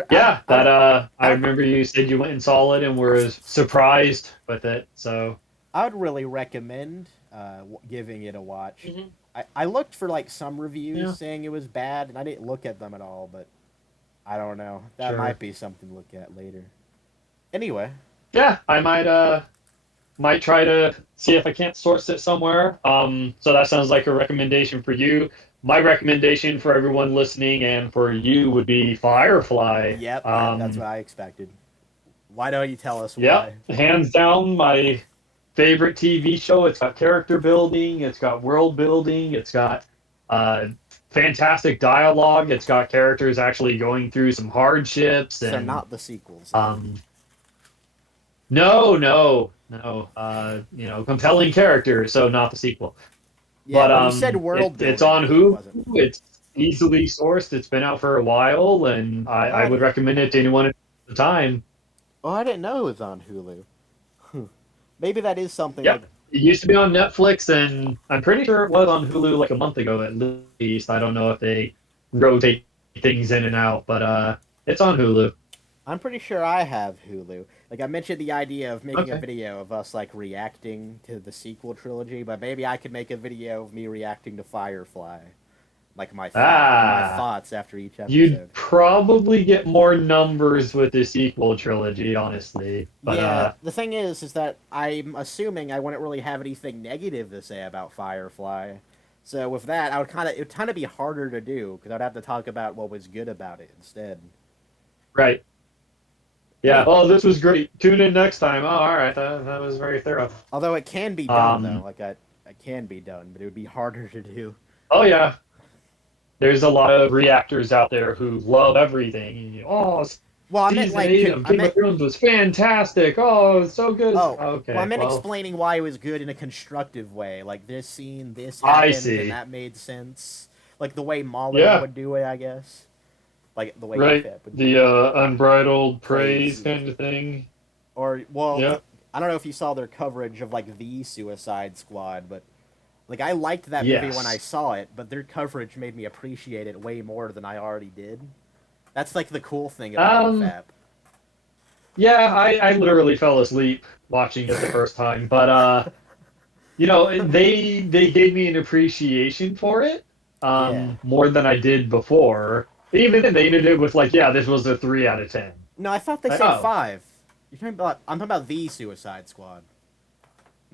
yeah, that I I would remember you said you went and saw it and were surprised with it. So I would really recommend giving it a watch. Mhm. I looked for like some reviews Yeah, saying it was bad, and I didn't look at them at all. But I don't know. That sure. might be something to look at later. Anyway, Yeah, I might try to see if I can't source it somewhere. So that sounds like a recommendation for you. My recommendation for everyone listening and for you would be Firefly. yep, that's what I expected. Why don't you tell us Yep, why? hands down, my favorite TV show. It's got character building, it's got world building, it's got uh, fantastic dialogue, it's got characters actually going through some hardships, So and not the sequels. um, no, compelling characters. So not the sequel, Yeah, but when you said world it's building, on it Hulu. wasn't. It's easily sourced. It's been out for a while, and I What? would recommend it to anyone at the time. Oh, I didn't know it was on Hulu. Maybe that is something like. Yep. It used to be on Netflix, and I'm pretty sure it was on Hulu like a month ago at least. I don't know if they rotate things in and out, but it's on Hulu. I'm pretty sure I have Hulu. Like I mentioned the idea of making a Okay. video of us like reacting to the sequel trilogy, but maybe I could make a video of me reacting to Firefly, like my Ah, thoughts after each you'd episode. probably get more numbers with the sequel trilogy, honestly. But Yeah, the thing is that I'm assuming I wouldn't really have anything negative to say about Firefly. So with that, it'd kind of be harder to do because I'd have to talk about what was good about it instead. right. Yeah. Hey, Oh, this was great. Tune in next time. Oh, all right. That was very thorough. although it can be done though, Um. it can be done, but it would be harder to do. Oh yeah. There's a lot of reactors out there who love everything. Oh, Well, I meant season like, 8 of Game of Thrones was fantastic. Oh, it's so good. well, I Okay, meant well, explaining why it was good in a constructive way. Like this scene, this I happened, and see. that made sense. Like the way Mahler Yeah, would do it, I guess. Like the way right. Efep would do The it. unbridled Praise. praise kind of thing. Or well, Yeah. I don't know if you saw their coverage of like the Suicide Squad, but like I liked that movie when I Yes. saw it, but their coverage made me appreciate it way more than I already did. That's like the cool thing about Um. EFAP. Yeah, I literally fell asleep watching it the first time, but they gave me an appreciation for it, Yeah. more than I did before. Even then, they ended it with like, yeah, this was a 3 out of 10. No, I thought they Like, said oh, 5. I'm talking about the Suicide Squad,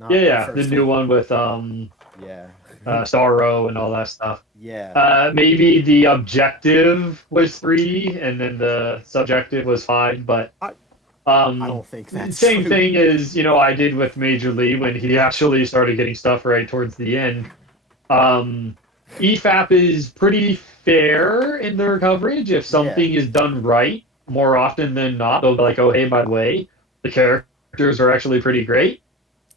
yeah, not the yeah, the first new one. one with Yeah. Starro and all that stuff. Yeah. Maybe the objective was 3, and then the subjective was 5. But I I um, don't think that's same true. thing as I did with Maj0r Lee when he actually started getting stuff right towards the end. Um, EFAP is pretty fair in their coverage. If Yeah. something is done right, more often than not, they'll be like, "Oh, hey, by the way, the characters are actually pretty great."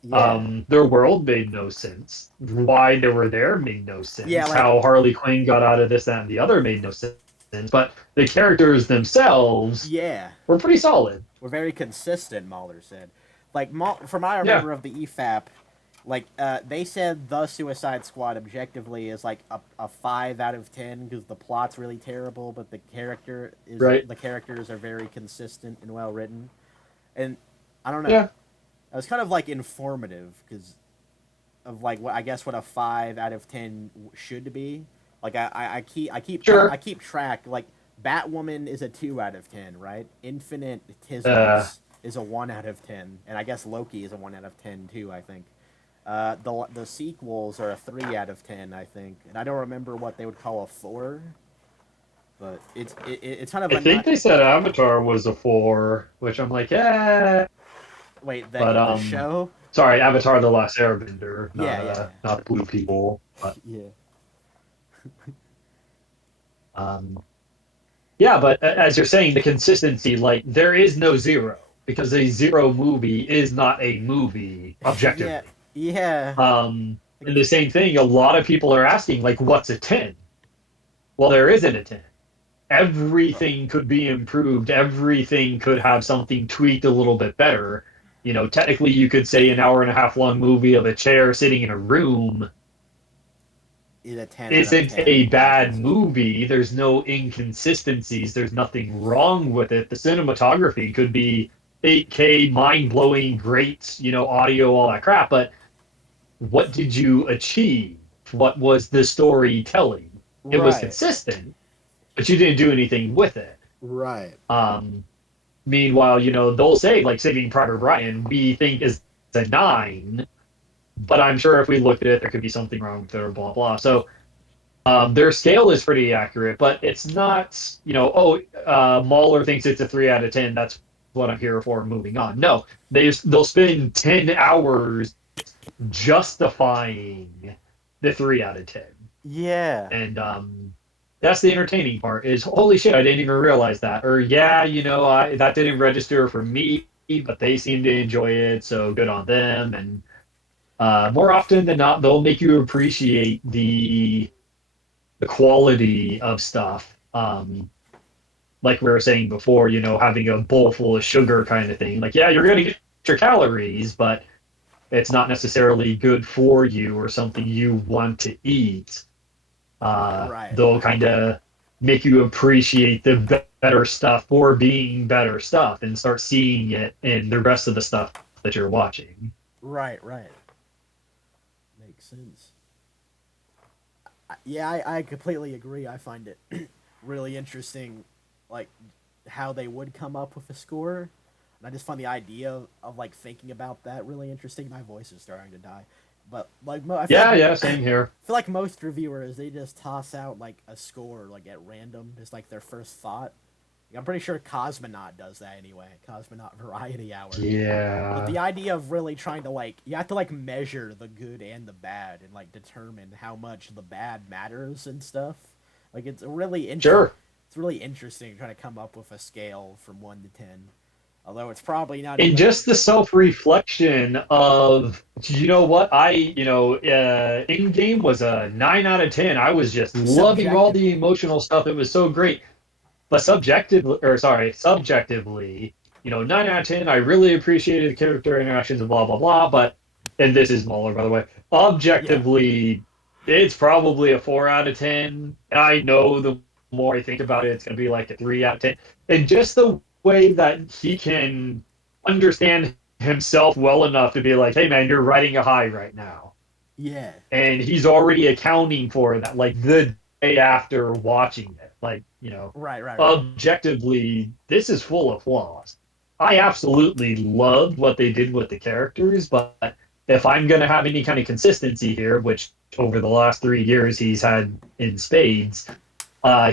Yeah. Their world made no sense. Why they were there made no Yeah, sense. like How Harley Quinn got out of this, that, and the other made no sense. But the characters themselves yeah. were pretty solid. We're very consistent, Mahler said. Like from what I Yeah, remember of the EFAP, like they said the Suicide Squad objectively is like a 5 out of 10 because the plot's really terrible, but right. the characters are very consistent and well written. And I don't know. Yeah, It was kind of like informative because of like what I guess what a 5 out of 10 should be. Like I sure. keep track. Like Batwoman is a 2 out of 10, right? Infinite Uh, Tisms is a 1 out of 10, and I guess Loki is a 1 out of 10 too. I think. The sequels are a 3 out of 10, I think, and I don't remember what they would call a 4, but it's kind of I a think not. they said Avatar was a 4, which I'm like, eh. Wait, But the show? sorry, Avatar: The Last Airbender, Yeah, yeah, not Blue People. But yeah. um, yeah, but as you're saying, the consistency, like there is no zero because a zero movie is not a movie Yeah, objectively. yeah, And the same thing, a lot of people are asking, like, what's a 10? Well, there isn't a 10. Everything could be improved. Everything could have something tweaked a little bit better. Technically, you could say an hour and a half long movie of a chair sitting in a room is a 10 out of isn't a 10 by bad consistency. movie. There's no inconsistencies. There's nothing wrong with it. The cinematography could be 8K, mind blowing, great, audio, all that crap. But what did you achieve? What was the storytelling? It was Right, consistent, but you didn't do anything with it. right. Um, Meanwhile, they'll say, like, Saving Private Ryan, we think is a 9, but I'm sure if we looked at it, there could be something wrong with it or blah, blah. So their scale is pretty accurate, but it's not, Mauler thinks it's a 3 out of 10. That's what I'm here for. Moving on. No, they'll spend 10 hours justifying the 3 out of 10. Yeah, And that's the entertaining part is holy shit, I didn't even realize that. Or yeah, that didn't register for me, but they seem to enjoy it, so good on them. And more often than not, they'll make you appreciate the quality of stuff. like we were saying before, having a bowl full of sugar kind of thing. Like, yeah, you're going to get your calories, but it's not necessarily good for you or something you want to eat. Right, They'll right, kind of make you appreciate the better stuff for being better stuff and start seeing it in the rest of the stuff that you're watching. right. Makes sense. Yeah, I completely agree. I find it really interesting, like how they would come up with a score, and I just find the idea of like thinking about that really interesting. My voice is starting to die, but like I feel like Yeah, yeah, same here. I feel like most reviewers they just toss out like a score like at random, just like their first thought. I'm pretty sure Cosmonaut does that anyway. Cosmonaut Variety Hour. But Yeah, the idea of really trying to like you have to like measure the good and the bad and like determine how much the bad matters and stuff. Like sure. it's really interesting trying to come up with a scale from 1 to 10. Although it's probably not And even just the self-reflection of, you know what, in game was a 9 out of 10. I was just loving all the subjectively. emotional stuff. It was so great. But subjectively, 9 out of 10. I really appreciated the character interactions and blah blah blah. But and this is Mauler, by the way. Yeah. Objectively, it's probably a 4 out of 10. And I know the more I think about it, it's going to be like a 3 out of 10. And just the way that he can understand himself well enough to be like, "Hey, man, you're riding a high right now," Yeah. and he's already accounting for that, like the day after watching it. Like, Right. objectively, this is full of flaws. I absolutely loved what they did with the characters, but if I'm going to have any kind of consistency here, which over the last 3 years he's had in spades,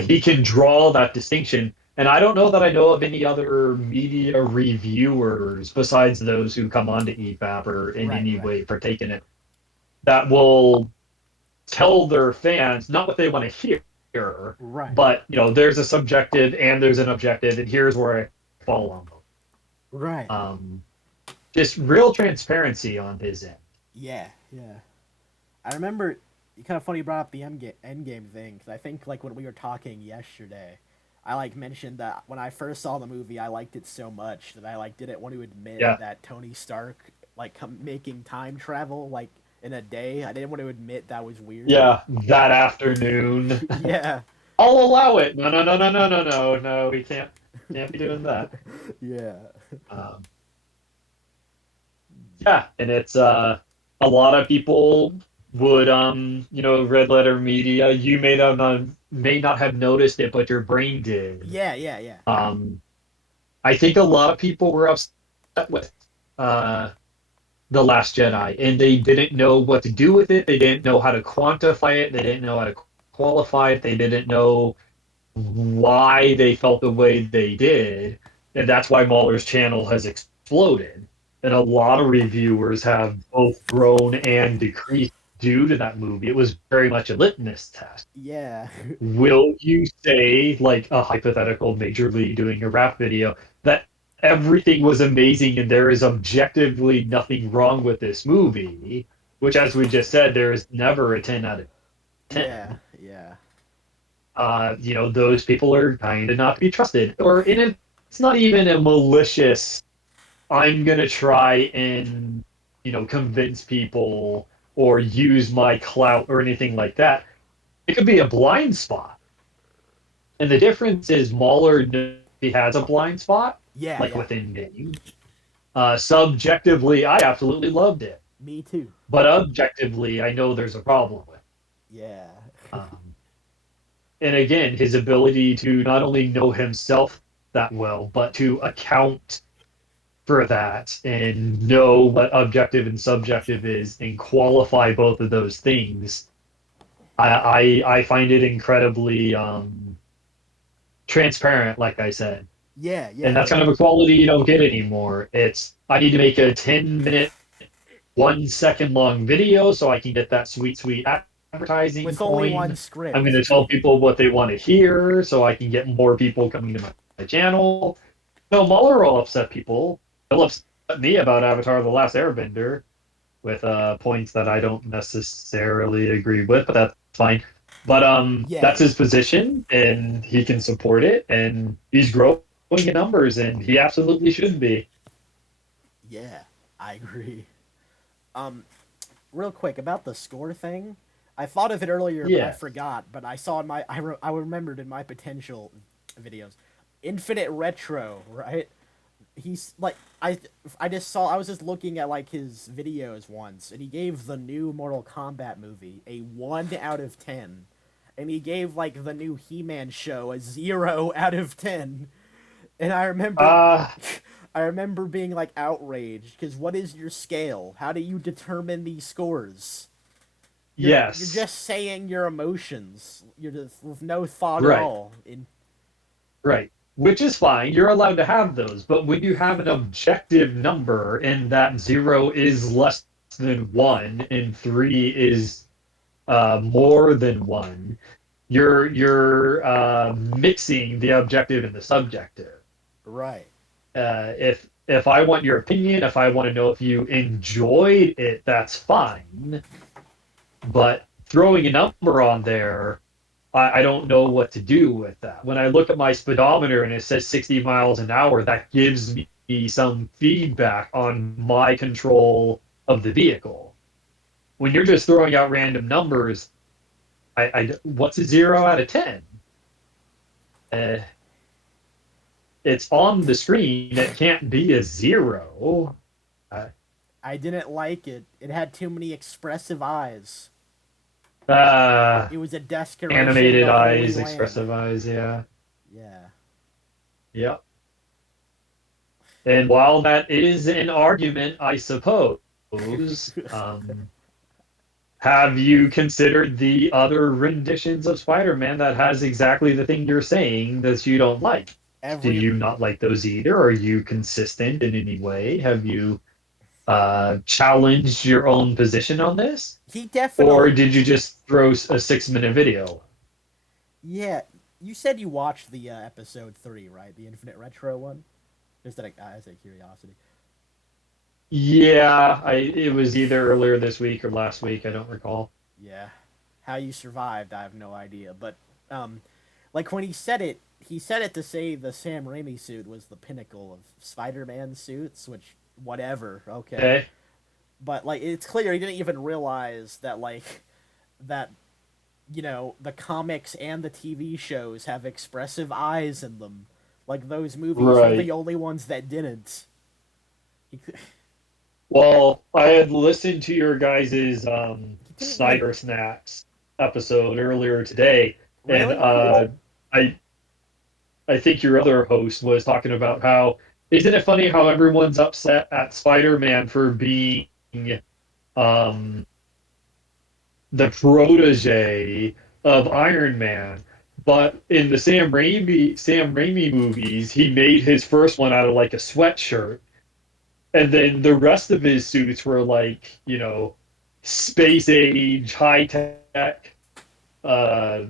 he can draw that distinction. And I don't know that I know of any other media reviewers besides those who come onto EFAP or in any Right. way partake in it that will tell their fans not what they want to hear, Right. but there's a subjective and there's an objective, and here's where I fall on both. Right. Just real transparency on his end. Yeah. I remember. Kind of funny you brought up the end game thing because I think like when we were talking yesterday, I like mentioned that when I first saw the movie, I liked it so much that I like didn't want to admit Yeah, that Tony Stark like making time travel like in a day. I didn't want to admit that was weird. yeah. That afternoon, Yeah. I'll allow it. No, no, no, no, no, no, no, no. We can't be doing that. Yeah. Um, yeah, and it's a lot of people would red letter media. You may not have noticed it, but your brain did. Yeah. Um, I think a lot of people were upset with uh, the Last Jedi, and they didn't know what to do with it. They didn't know how to quantify it. They didn't know how to qualify it. They didn't know why they felt the way they did, and that's why Mahler's channel has exploded. And a lot of reviewers have both grown and decreased due to that movie. It was very much a litmus test. Yeah. Will you say, like a hypothetical Major Lee doing a rap video, that everything was amazing and there is objectively nothing wrong with this movie? Which, as we just said, there is never a 10 out of Yeah. 10. Yeah. Those people are kind of not to be trusted. Or it's not even a malicious, I'm going to try and, convince people or use my clout or anything like that. It could be a blind spot. And the difference is Mahler knows he has a blind spot, like Yeah. within game. Subjectively, I absolutely loved it. Me too. But objectively, I know there's a problem with it. Yeah. Um, and again, his ability to not only know himself that well, but to account for that and know what objective and subjective is and qualify both of those things. I find it incredibly transparent, like I said. And that's Yeah. kind of a quality you don't get anymore. It's I need to make a 10-minute, 1 second long video so I can get that sweet advertising With only one coin. I'm script going to tell too. people what they want to hear so I can get more people coming to my channel. No, Mueller will upset people. He'll upset me about Avatar: The Last Airbender with points that I don't necessarily agree with, but that's fine. But Yeah, that's his position, and he can support it, and he's growing in numbers, and he absolutely should be. yeah, I agree. Um, real quick about the score thing. I thought of it earlier, but I Yeah. forgot. But I saw in my I remembered in my potential videos, Infinite Retro, right? He's like I just saw I was just looking at like his videos once, and he gave the new Mortal Kombat movie a 1 out of 10, and he gave like the new He-Man show a 0 out of 10. And I remember Uh, I remember being like outraged because what is your scale? How do you determine these scores? You're yes. just saying your emotions. You're just with no thought at Right. all. In Right. Which is fine. You're allowed to have those. But when you have an objective number and that zero is less than one and three is more than one, you're mixing the objective and the subjective. right. If I want your opinion, if I want to know if you enjoyed it, that's fine. But throwing a number on there, I don't know what to do with that. When I look at my speedometer and it says 60 miles an hour, that gives me some feedback on my control of the vehicle. When you're just throwing out random numbers, what's a 0 out of 10? Uh, it's on the screen. It can't be a zero. Uh, I didn't like it. It had too many expressive eyes. uh, It was a desecration animated to Holy eyes, Land. expressive eyes. Yeah. Yeah. Yep. And while that is an argument, I suppose, um, have you considered the other renditions of Spider-Man that has exactly the thing you're saying that you don't like? Do Every you not like those either? Are you consistent in any way? Have you challenged your own position on this? he Or definitely. did you just throw a 6 minute video? Yeah. You said you watched the episode 3, right? The Infinite Retro one. Just as a curiosity. Yeah, it was either earlier this week or last week. I don't recall. Yeah. How you survived, I have no idea. But um, like when he said it to say the Sam Raimi suit was the pinnacle of Spider-Man suits, which whatever, okay. Okay. But like it's clear he didn't even realize that that the comics and the TV shows have expressive eyes in them. Like those movies were the Right. only ones that didn't. He, Well, I had listened to your guys' he didn't even Snyder Snacks episode earlier today, and really cool. I I think your other host was talking about how isn't it funny how everyone's upset at Spider-Man for being um, the protege of Iron Man, but in the Sam Raimi movies, he made his first one out of like a sweatshirt, and then the rest of his suits were like, space age, high tech, uh,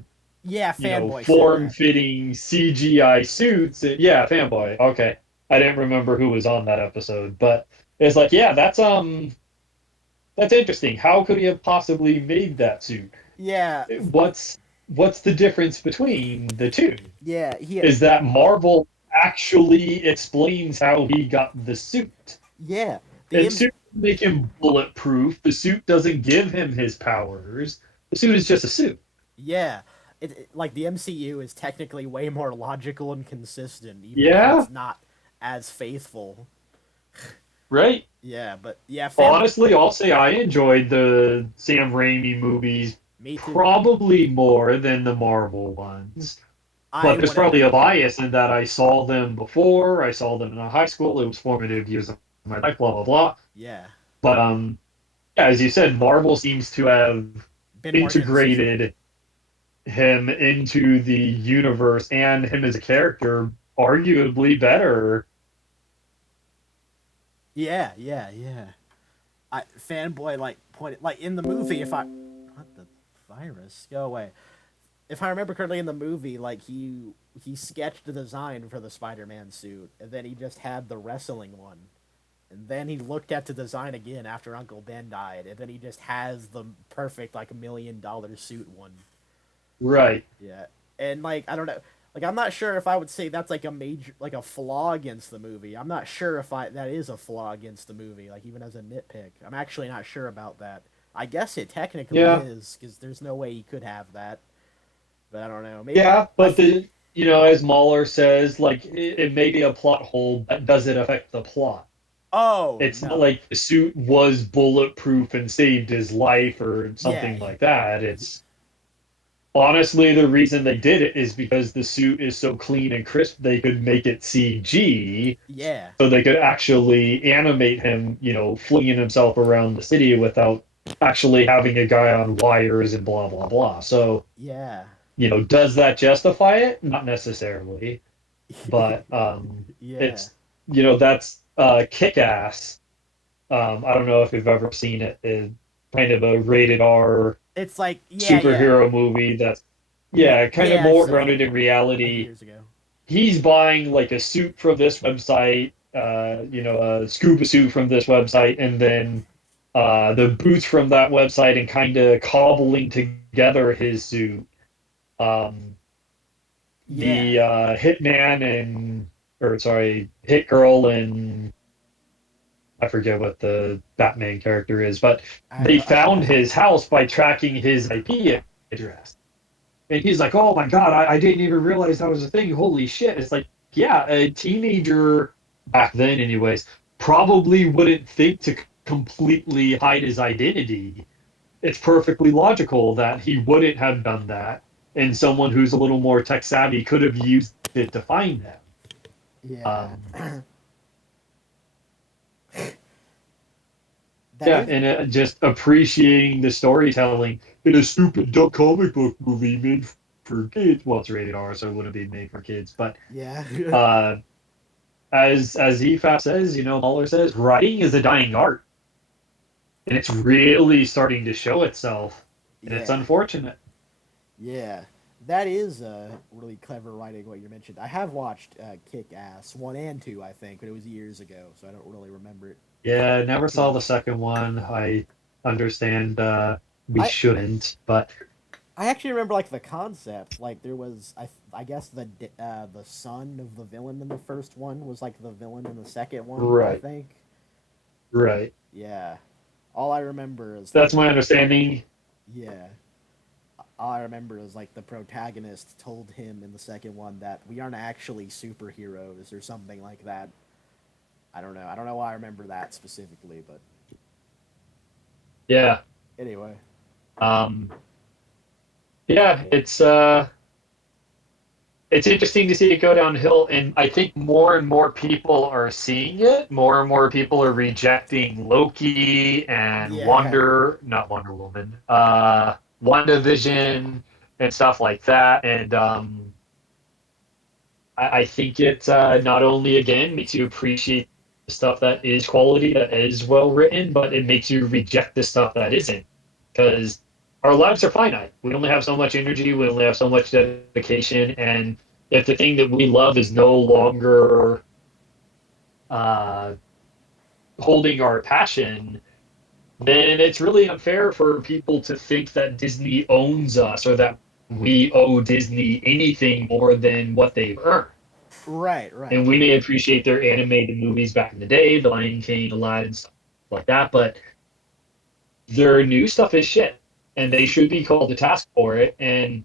Yeah, fanboy said form that. fitting CGI suits. And, yeah, fanboy. Okay, I didn't remember who was on that episode, but it's like, yeah, that's interesting. How could he have possibly made that suit? Yeah, What's the difference between the two? yeah, Is that Marvel actually explains how he got the suit? yeah. The And M- suit doesn't make him bulletproof. The suit doesn't give him his powers. The suit is just a suit. yeah, like the MCU is technically way more logical and consistent, even if Yeah, it's not as faithful. right. Yeah, but yeah, fan. Honestly, I'll say I enjoyed the Sam Raimi movies Me too. probably more than the Marvel ones. I But there's would probably a agree. bias in that I saw them before. I saw them in high school. It was formative years of my life. Blah blah blah. Yeah, But yeah, as you said, Marvel seems to have been more consistent. integrated him into the universe and him as a character arguably better. Yeah, yeah, yeah. I fanboy like pointed like in the movie. If I what the virus go away. If I remember correctly in the movie, like he sketched the design for the Spider-Man suit, and then he just had the wrestling one, and then he looked at the design again after Uncle Ben died, and then he just has the perfect like $1 million suit one. Right. Yeah, and like I don't know, like I'm not sure if I would say that's like a major like a flaw against the movie. I'm not sure if I that is a flaw against the movie. Like even as a nitpick, I'm actually not sure about that. I guess it technically Yeah. is because there's no way he could have that. But I don't know. Maybe Yeah, I but the as Mahler says, like it may be a plot hole, but does it affect the plot? oh It's not no. like the suit was bulletproof and saved his life or Yeah. something like that. It's honestly the reason they did it is because the suit is so clean and crisp they could make it CG Yeah. so they could actually animate him, flinging himself around the city without actually having a guy on wires and blah blah blah. So, Yeah. does that justify it? Not necessarily, but Yeah. it's that's kick ass. I don't know if you've ever seen it. It's kind of a rated R It's like yeah. superhero movie that's kind of Yeah. more It's like grounded in like reality. years ago. He's buying like a suit from this website, a scuba suit from this website, and then the boots from that website, and kind of cobbling together his suit. Um, Yeah. the hitman and, or sorry, hit girl and I forget what the Batman character is, but they I forget found his name his too. house by tracking his IP address. And he's like, "Oh my god, I didn't even realize that was a thing. Holy shit!" It's like, yeah, a teenager back then, anyways, probably wouldn't think to completely hide his identity. It's perfectly logical that he wouldn't have done that, and someone who's a little more tech savvy could have used it to find them. Yeah. Um, That yeah, is. and just appreciating the storytelling in a stupid duck comic book movie made for kids. Well, it's rated R, so it wouldn't be made for kids, but Yeah. uh, as EFAP says, Mueller says, writing is a dying art, and it's really starting to show itself, and it's Yeah. unfortunate. Yeah. That is really clever writing. What you mentioned. I have watched Kick Ass 1 and 2, I think, but it was years ago, so I don't really remember it Yeah, I never too saw the much. second one. I understand we I shouldn't, but I actually remember like the concept. Like there was, I guess the son of the villain in the first one was like the villain in the second one. I right, think. right. Yeah. All I remember is like That's my understanding. yeah. All I remember is like the protagonist told him in the second one that we aren't actually superheroes or something like that. I don't know. I don't know why I remember that specifically, but Yeah. anyway. Um, yeah, it's interesting to see it go downhill, and I think more and more people are seeing it. More and more people are rejecting Loki and Yeah. Not Wonder Woman, WandaVision and stuff like that. And I think it not only again makes you appreciate the stuff that is quality, that is well written, but it makes you reject the stuff that isn't, because our lives are finite. We only have so much energy. We only have so much dedication, and if the thing that we love is no longer uh, holding our passion, then it's really unfair for people to think that Disney owns us or that we owe Disney anything more than what they've earned. Right, right. And we may appreciate their animated movies back in the day, The Lion King, Aladdin, stuff like that, but their new stuff is shit, and they should be called to task for it. And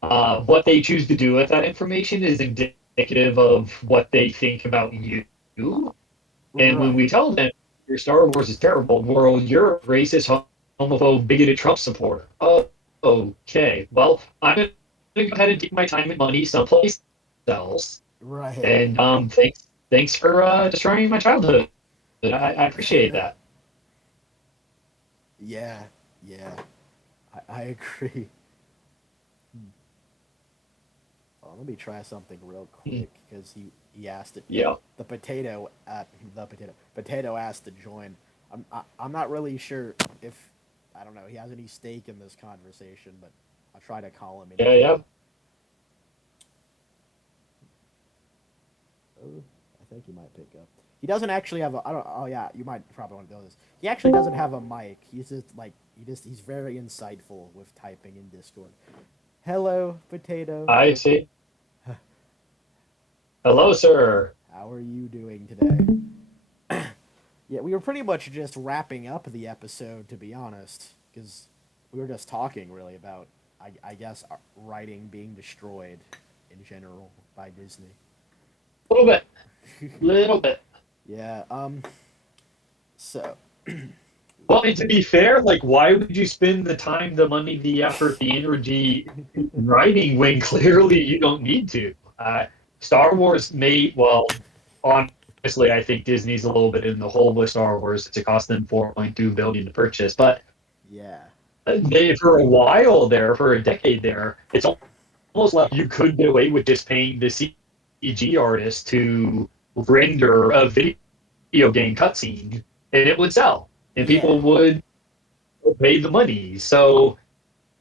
what they choose to do with that information is indicative of what they think about you. And when Right. we tell them your Star Wars is terrible, well, you're a racist, homophobe, bigoted Trump supporter. Oh, okay. Well, I'm going to go ahead and take my time and money someplace else. Right. And thanks for destroying my childhood. I appreciate that. Yeah. Yeah. I agree. Oh, let me try something real quick because he asked it. Yeah. The potato potato asked to join. I'm not really sure if I don't know he has any stake in this conversation, but I'll try to call him Yeah. anyway. Yeah. Oh, I think he might pick up. He doesn't actually have a. I don't. Oh yeah, you might probably want to know this. He actually doesn't have a mic. He's just like he's very insightful with typing in Discord. Hello, Potato. I see. Hello, sir. How are you doing today? Yeah, we were pretty much just wrapping up the episode, to be honest, because we were just talking really about, I guess, writing being destroyed in general by Disney. A little bit. Little bit. Yeah. So Well, and to be fair, like, why would you spend the time, the money, the effort, the energy in writing when clearly you don't need to? Star Wars made, well, honestly, I think Disney's a little bit in the hole with Star Wars. It's cost them 4.2 billion to purchase, but yeah. they, for a while there, for a decade there, it's almost like you could get away with just paying the CG artist to render a video game cutscene, and it would sell, and Yeah. people would pay the money. So,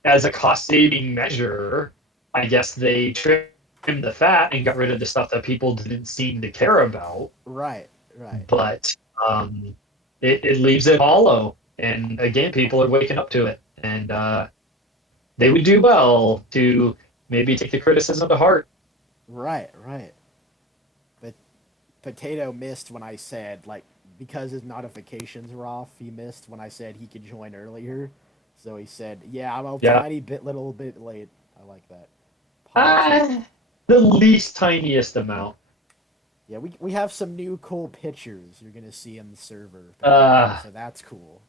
as a cost-saving measure, I guess they trimmed the fat and got rid of the stuff that people didn't seem to care about. Right. Right. But it leaves it hollow, and again, people are waking up to it, and they would do well to maybe take the criticism to heart. Right. Right. But Potato missed when I said like because his notifications were off. He missed when I said he could join earlier. So he said, "Yeah, I'm a Yeah. tiny bit, little bit late." I like that. Apology. The least tiniest amount. Yeah, we have some new cool pictures you're gonna see in the server, Uh, so that's cool.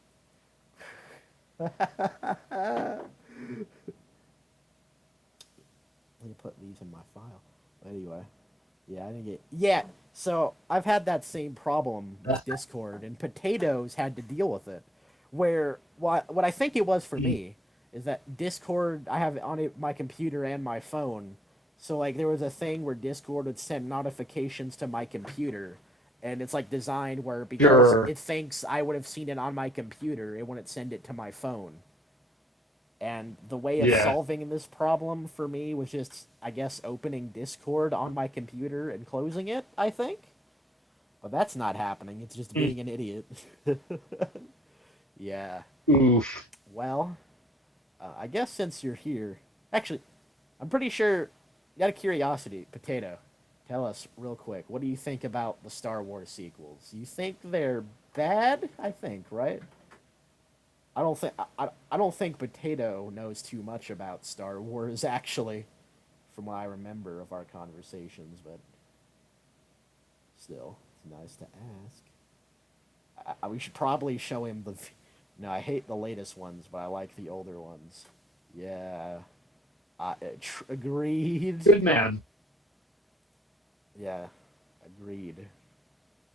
Let me put these in my file. Anyway, yeah, I think it. Yeah, so I've had that same problem with Discord, and Potatoes had to deal with it. Where what I think it was for me is that Discord I have on it, my computer and my phone. So like there was a thing where Discord would send notifications to my computer, and it's like designed where because sure. it thinks I would have seen it on my computer, it wouldn't send it to my phone. And the way of Yeah. solving this problem for me was just, I guess, opening Discord on my computer and closing it, I think. But that's not happening. It's just being an idiot. Yeah. Oof. Well, I guess since you're here. Actually, I'm pretty sure. Out of curiosity, Potato, tell us real quick. What do you think about the Star Wars sequels? You think they're bad? I think, right? I don't think Potato knows too much about Star Wars actually, from what I remember of our conversations, but still, it's nice to ask. We should probably show him the. No, I hate the latest ones, but I like the older ones. Yeah, agreed. Good man. Yeah, agreed.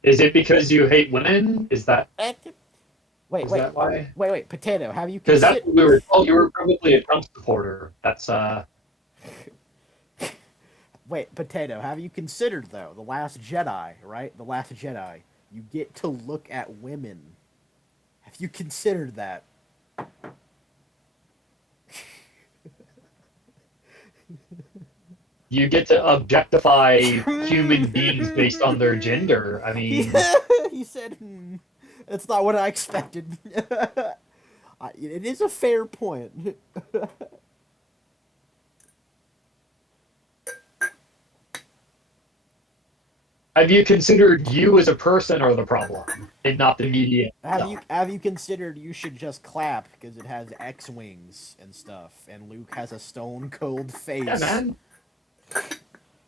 Is it because you hate women? Is that Wait, is wait, that why? wait. Potato, have you Because that's considered? what we were. Oh, you were probably a Trump supporter. That's Wait, Potato, have you considered though the Last Jedi? Right, the Last Jedi. You get to look at women. Have you considered that? you get to objectify human beings based on their gender. I mean, He said, "That's not what I expected." It is a fair point. have you considered you as a person are the problem and not the media itself? Have you considered you should just clap because it has X wings and stuff, and Luke has a stone cold Yeah, face. man.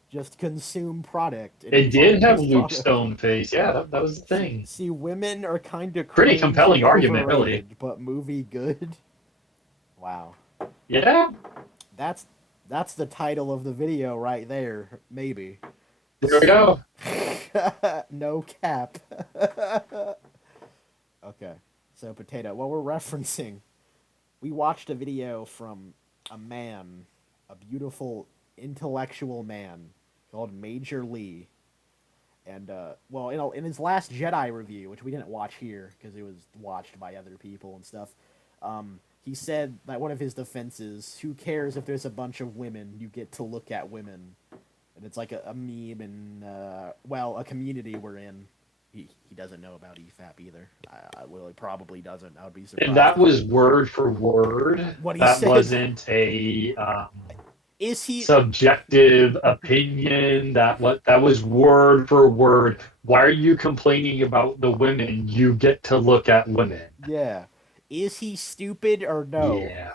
Just consume product. It did have Luke product. Stone face. Yeah, that was the thing. See, women are kind of Pretty cringe compelling and argument, really. overrated, but movie good. Wow, Yeah, that's that's the title of the video right there. Maybe. there we go. No cap. Okay, so Potato. What we're referencing, we watched a video from a man, a beautiful intellectual man called Maj0r Lee. And well, in his Last Jedi review, which we didn't watch here because it was watched by other people and stuff, he said that one of his defenses, "Who cares if there's a bunch of women? You get to look at women," and it's like a meme and well, a community we're in. He doesn't know about EFAP either. Well, he probably doesn't. I would be surprised. And that was word for word. What he That said. wasn't a Is he? subjective opinion. That was word for word. Why are you complaining about the women? You get to look at women. Yeah. Is he stupid or no? Yeah.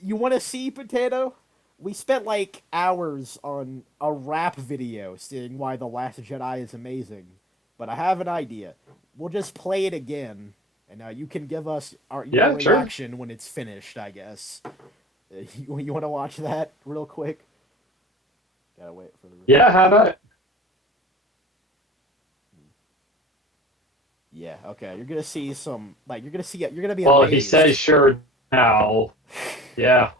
You want to see, Potato? We spent like hours on a rap video saying why The Last Jedi is amazing. But I have an idea. We'll just play it again, and you can give us your Yeah, sure. reaction when it's finished, I guess. You want to watch that real quick? Gotta wait for the Yeah, how response. about it? Yeah, okay. You're gonna see some, like, you're gonna be Well, he says amazed. sure now. Yeah,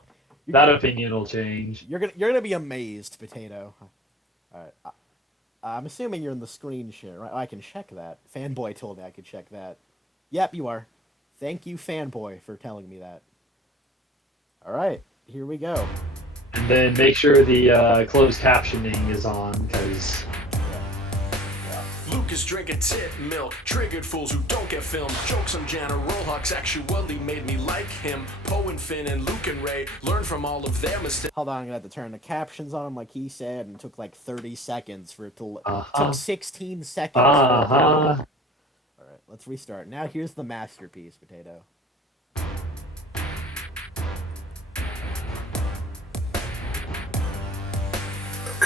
You're, that opinion will change. you're gonna be amazed, Potato. Alright. I'm assuming you're in the screen share, right? Oh, I can check that. Fanboy told me I could check that. Yep, you are. Thank you, Fanboy, for telling me that. Alright, here we go. And then make sure the closed captioning is on, because Luke is drinking tit milk. Triggered fools who don't get filmed. Jokes on Maj0r Lee actually made me like him. Poe and Finn and Luke and Ray learn from all of their mistakes. Hold on, I'm gonna have to turn the captions on like he said, and it took like 30 seconds for it to. Took uh-huh, 16 seconds for it to load. uh-huh. Alright, let's restart. Now here's the masterpiece, Potato.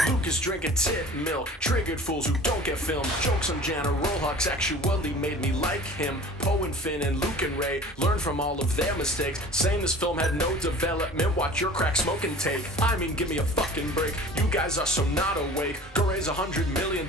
Luke is drinking tit milk. Triggered fools who don't get filmed. Jokes on Maj0r Lee actually made me like him. Poe and Finn and Luke and Ray learn from all of their mistakes. Saying this film had no development. Watch your crack smoke and take. I mean, give me a fucking break. You guys are so not awake. Go raise $100 million,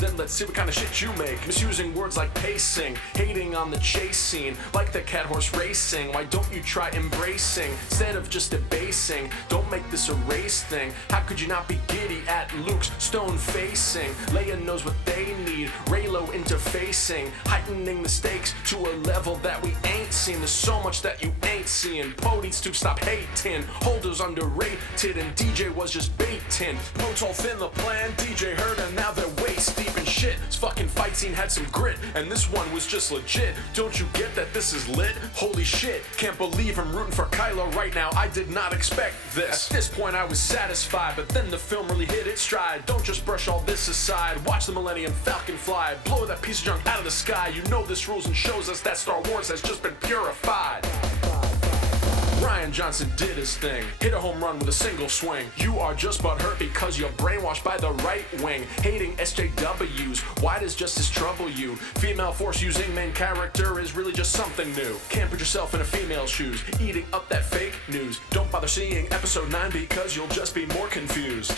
then let's see what kind of shit you make. Misusing words like pacing, hating on the chase scene, like the cat horse racing. Why don't you try embracing instead of just debasing? Don't make this a race thing. How could you not be giddy at Luke's stone facing? Leia knows what they need. Raylo interfacing, heightening the stakes to a level that we ain't seen. There's so much that you ain't seeing. Poe needs to stop hating. Holder's underrated, and DJ was just baiting. Poe told Finn the plan, DJ heard, and now they're waist deep in shit. This fucking fight scene had some grit, and this one was just legit. Don't you get that this is lit? Holy shit, can't believe I'm rooting for Kylo right now. I did not expect this. At this point I was satisfied, but then the film really hit its stride. Don't just brush all this aside. Watch the Millennium Falcon fly. Blow that piece of junk out of the sky. You know this rules and shows us that Star Wars has just been purified. Rian Johnson did his thing, hit a home run with a single swing. You are just butthurt because you're brainwashed by the right wing, hating SJWs. Why does justice trouble you? Female force using main character is really just something new. Can't put yourself in a female's shoes, eating up that fake news. Don't bother seeing episode 9 because you'll just be more confused.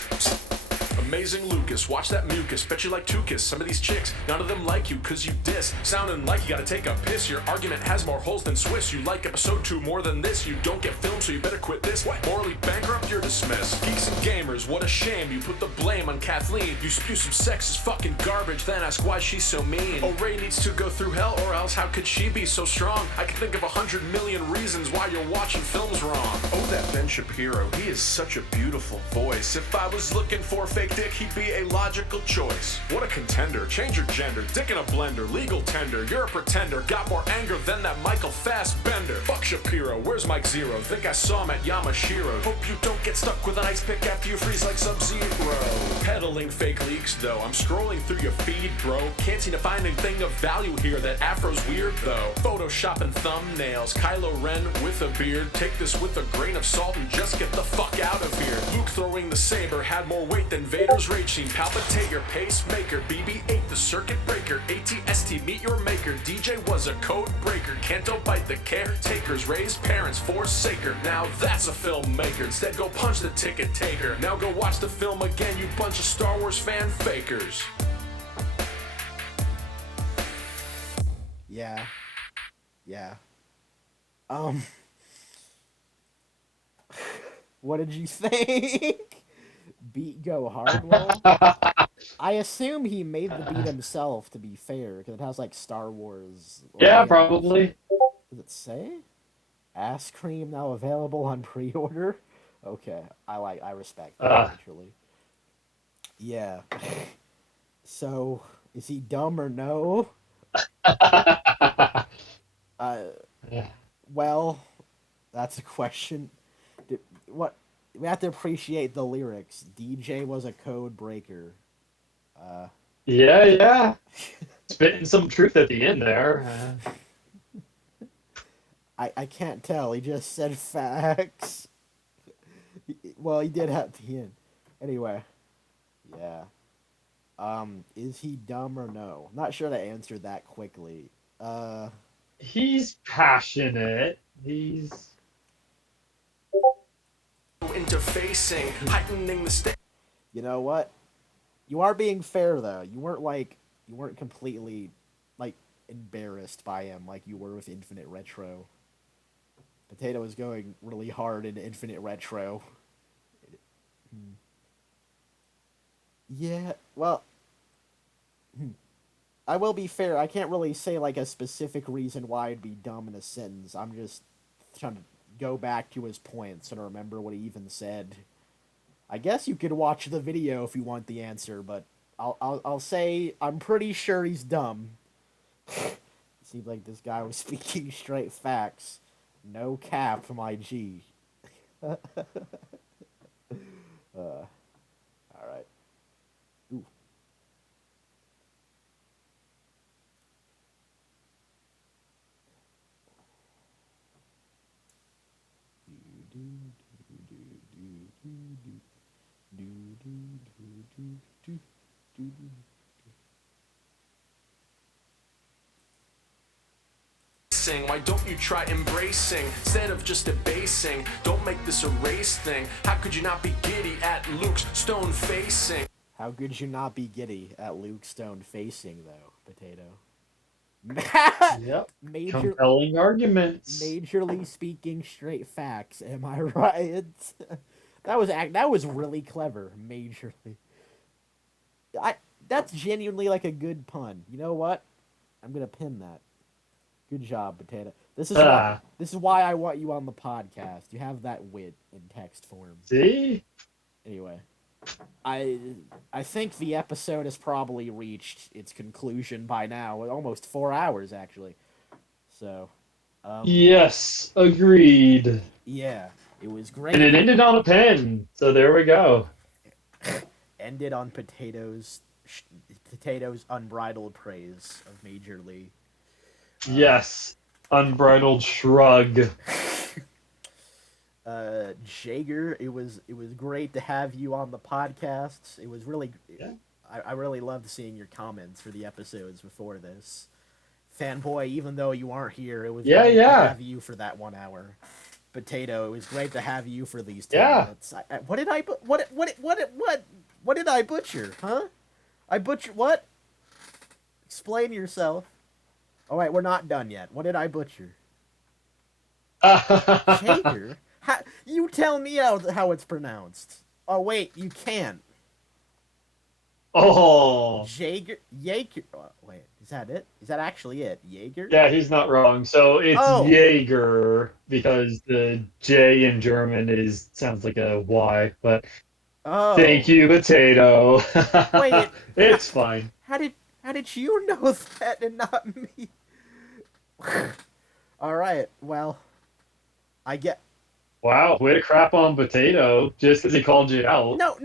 Amazing Lucas, watch that mucus, bet you like Tukas. Some of these chicks, none of them like you cause you diss. Sounding like you gotta take a piss. Your argument has more holes than Swiss. You like episode 2 more than this. You don't get filmed, so you better quit this. What? Morally bankrupt, you're dismissed. Geeks and gamers, what a shame. You put the blame on Kathleen. You spew some sexist fucking garbage, then ask why she's so mean. Oh, Ray needs to go through hell, or else how could she be so strong? I can think of 100 million reasons why you're watching films wrong. Oh, that Ben Shapiro, he is such a beautiful voice. If I was looking for fake dick, he'd be a logical choice. What a contender, change your gender, dick in a blender, legal tender, you're a pretender, got more anger than that Michael Fassbender. Fuck Shapiro, where's Mike0r? Think I saw him at Yamashiro. Hope you don't get stuck with an ice pick after you freeze like Sub-Zero. Peddling fake leaks though, I'm scrolling through your feed bro, can't seem to find anything of value here. That afro's weird though, photoshopping thumbnails, Kylo Ren with a beard, take this with a grain of salt and just get the fuck out of here. Luke throwing the saber had more weight than Vader's rage scene. Palpitate your pacemaker. BB-8 the circuit breaker. ATST meet your maker. DJ was a code breaker. Canto bite the caretakers. Raised parents forsaker. Now that's a filmmaker. Instead go punch the ticket taker. Now go watch the film again, you bunch of Star Wars fan fakers. Yeah. Yeah. What did you think? Beat go Hardwell? I assume he made the beat himself, to be fair, because it has like Star Wars. Yeah, logos. probably. Does it say? Ass cream now available on pre-order? Okay, I respect that, actually. Yeah. So, is he dumb or no? Well, that's a question. What? we have to appreciate the lyrics. DJ was a code breaker. Uh, Yeah, yeah. Spitting some truth at the end there. I can't tell. He just said facts. Well, he did at the end. Anyway, yeah. Is he dumb or no? Not sure to answer that quickly. Uh, He's passionate. He's Interfacing, heightening the state. you know what? You are being fair though. You weren't completely like embarrassed by him like you were with Infinite Retro. Potato is going really hard into Infinite Retro. Yeah, well, I will be fair. I can't really say like a specific reason why I'd be dumb in a sentence. I'm just trying to go back to his points and remember what he even said. I guess you could watch the video if you want the answer, but I'll say I'm pretty sure he's dumb. Seems like this guy was speaking straight facts. No cap, my G. All right. Ooh. Why don't you try embracing instead of just debasing? Don't make this a race thing. How could you not be giddy at Luke's stone facing? How could you not be giddy at Luke Stone facing though, Potato? yep. Major, Compelling arguments. majorly speaking straight facts. Am I right? that was really clever. Majorly. That's genuinely like a good pun. You know what? I'm gonna pin that. Good job, Potato. This is why I want you on the podcast. You have that wit in text form. See? Anyway, I I think the episode has probably reached its conclusion by now. Almost 4 hours actually. So, Yes, agreed. yeah, it was great. And it ended on a pen. So there we go. Ended on Potato's unbridled praise of Maj0r Lee. Yes. Unbridled shrug. Jaeger, it was great to have you on the podcast. It was really, Yeah. I really loved seeing your comments for the episodes before this. Fanboy, even though you aren't here, it was Yeah, great yeah. to have you for that 1 hour. Potato, it was great to have you for these 10 Yeah. minutes. What did I what did I butcher? Huh? I butchered what? Explain yourself. All right, we're not done yet. What did I butcher? Jaeger? You tell me how it's pronounced. Oh wait, you can't. oh. Jaeger. Oh, wait, is that it? Is that actually it? Jaeger? Yeah, he's not wrong. So it's Oh. Jaeger because the J in German sounds like a Y, but Oh. thank you, potato. Wait. It's fine. How did you know that and not me? All right. Well, I get. Wow, way to crap on potato just because he called you out. No.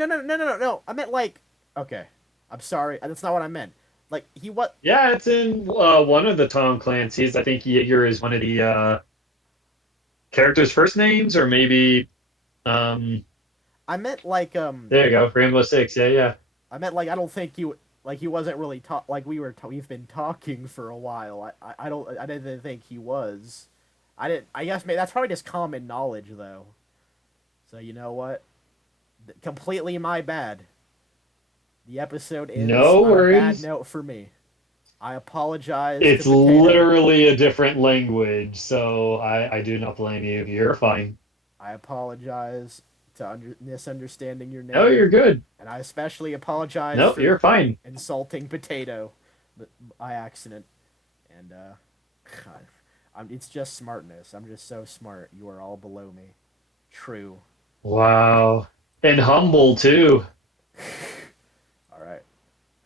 I meant like. Okay. I'm sorry. That's not what I meant. Like he what? Yeah, it's in one of the Tom Clancy's. I think Jaeger is one of the characters' first names, or maybe. I meant like There you go, Rainbow Six. Yeah, yeah. I meant like I don't think you like he wasn't really like we've been talking for a while. I didn't think he was. I guess maybe that's probably just common knowledge though. So you know what? Completely my bad. The episode ends No on a worries. bad note for me. I apologize. It's to Potato. literally a different language, so I do not blame you. You're fine. I apologize to misunderstanding your name. No, you're good. And I especially apologize No, for you're fine. insulting Potato by accident. And it's just smartness. I'm just so smart. You are all below me. True. Wow. And humble too. All right.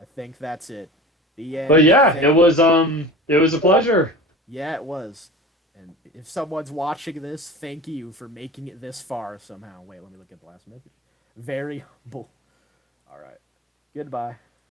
I think that's it. The end. But yeah, it was a pleasure. Yeah, it was. And if someone's watching this, thank you for making it this far somehow. Wait, let me look at the last message. Very humble. All right. Goodbye.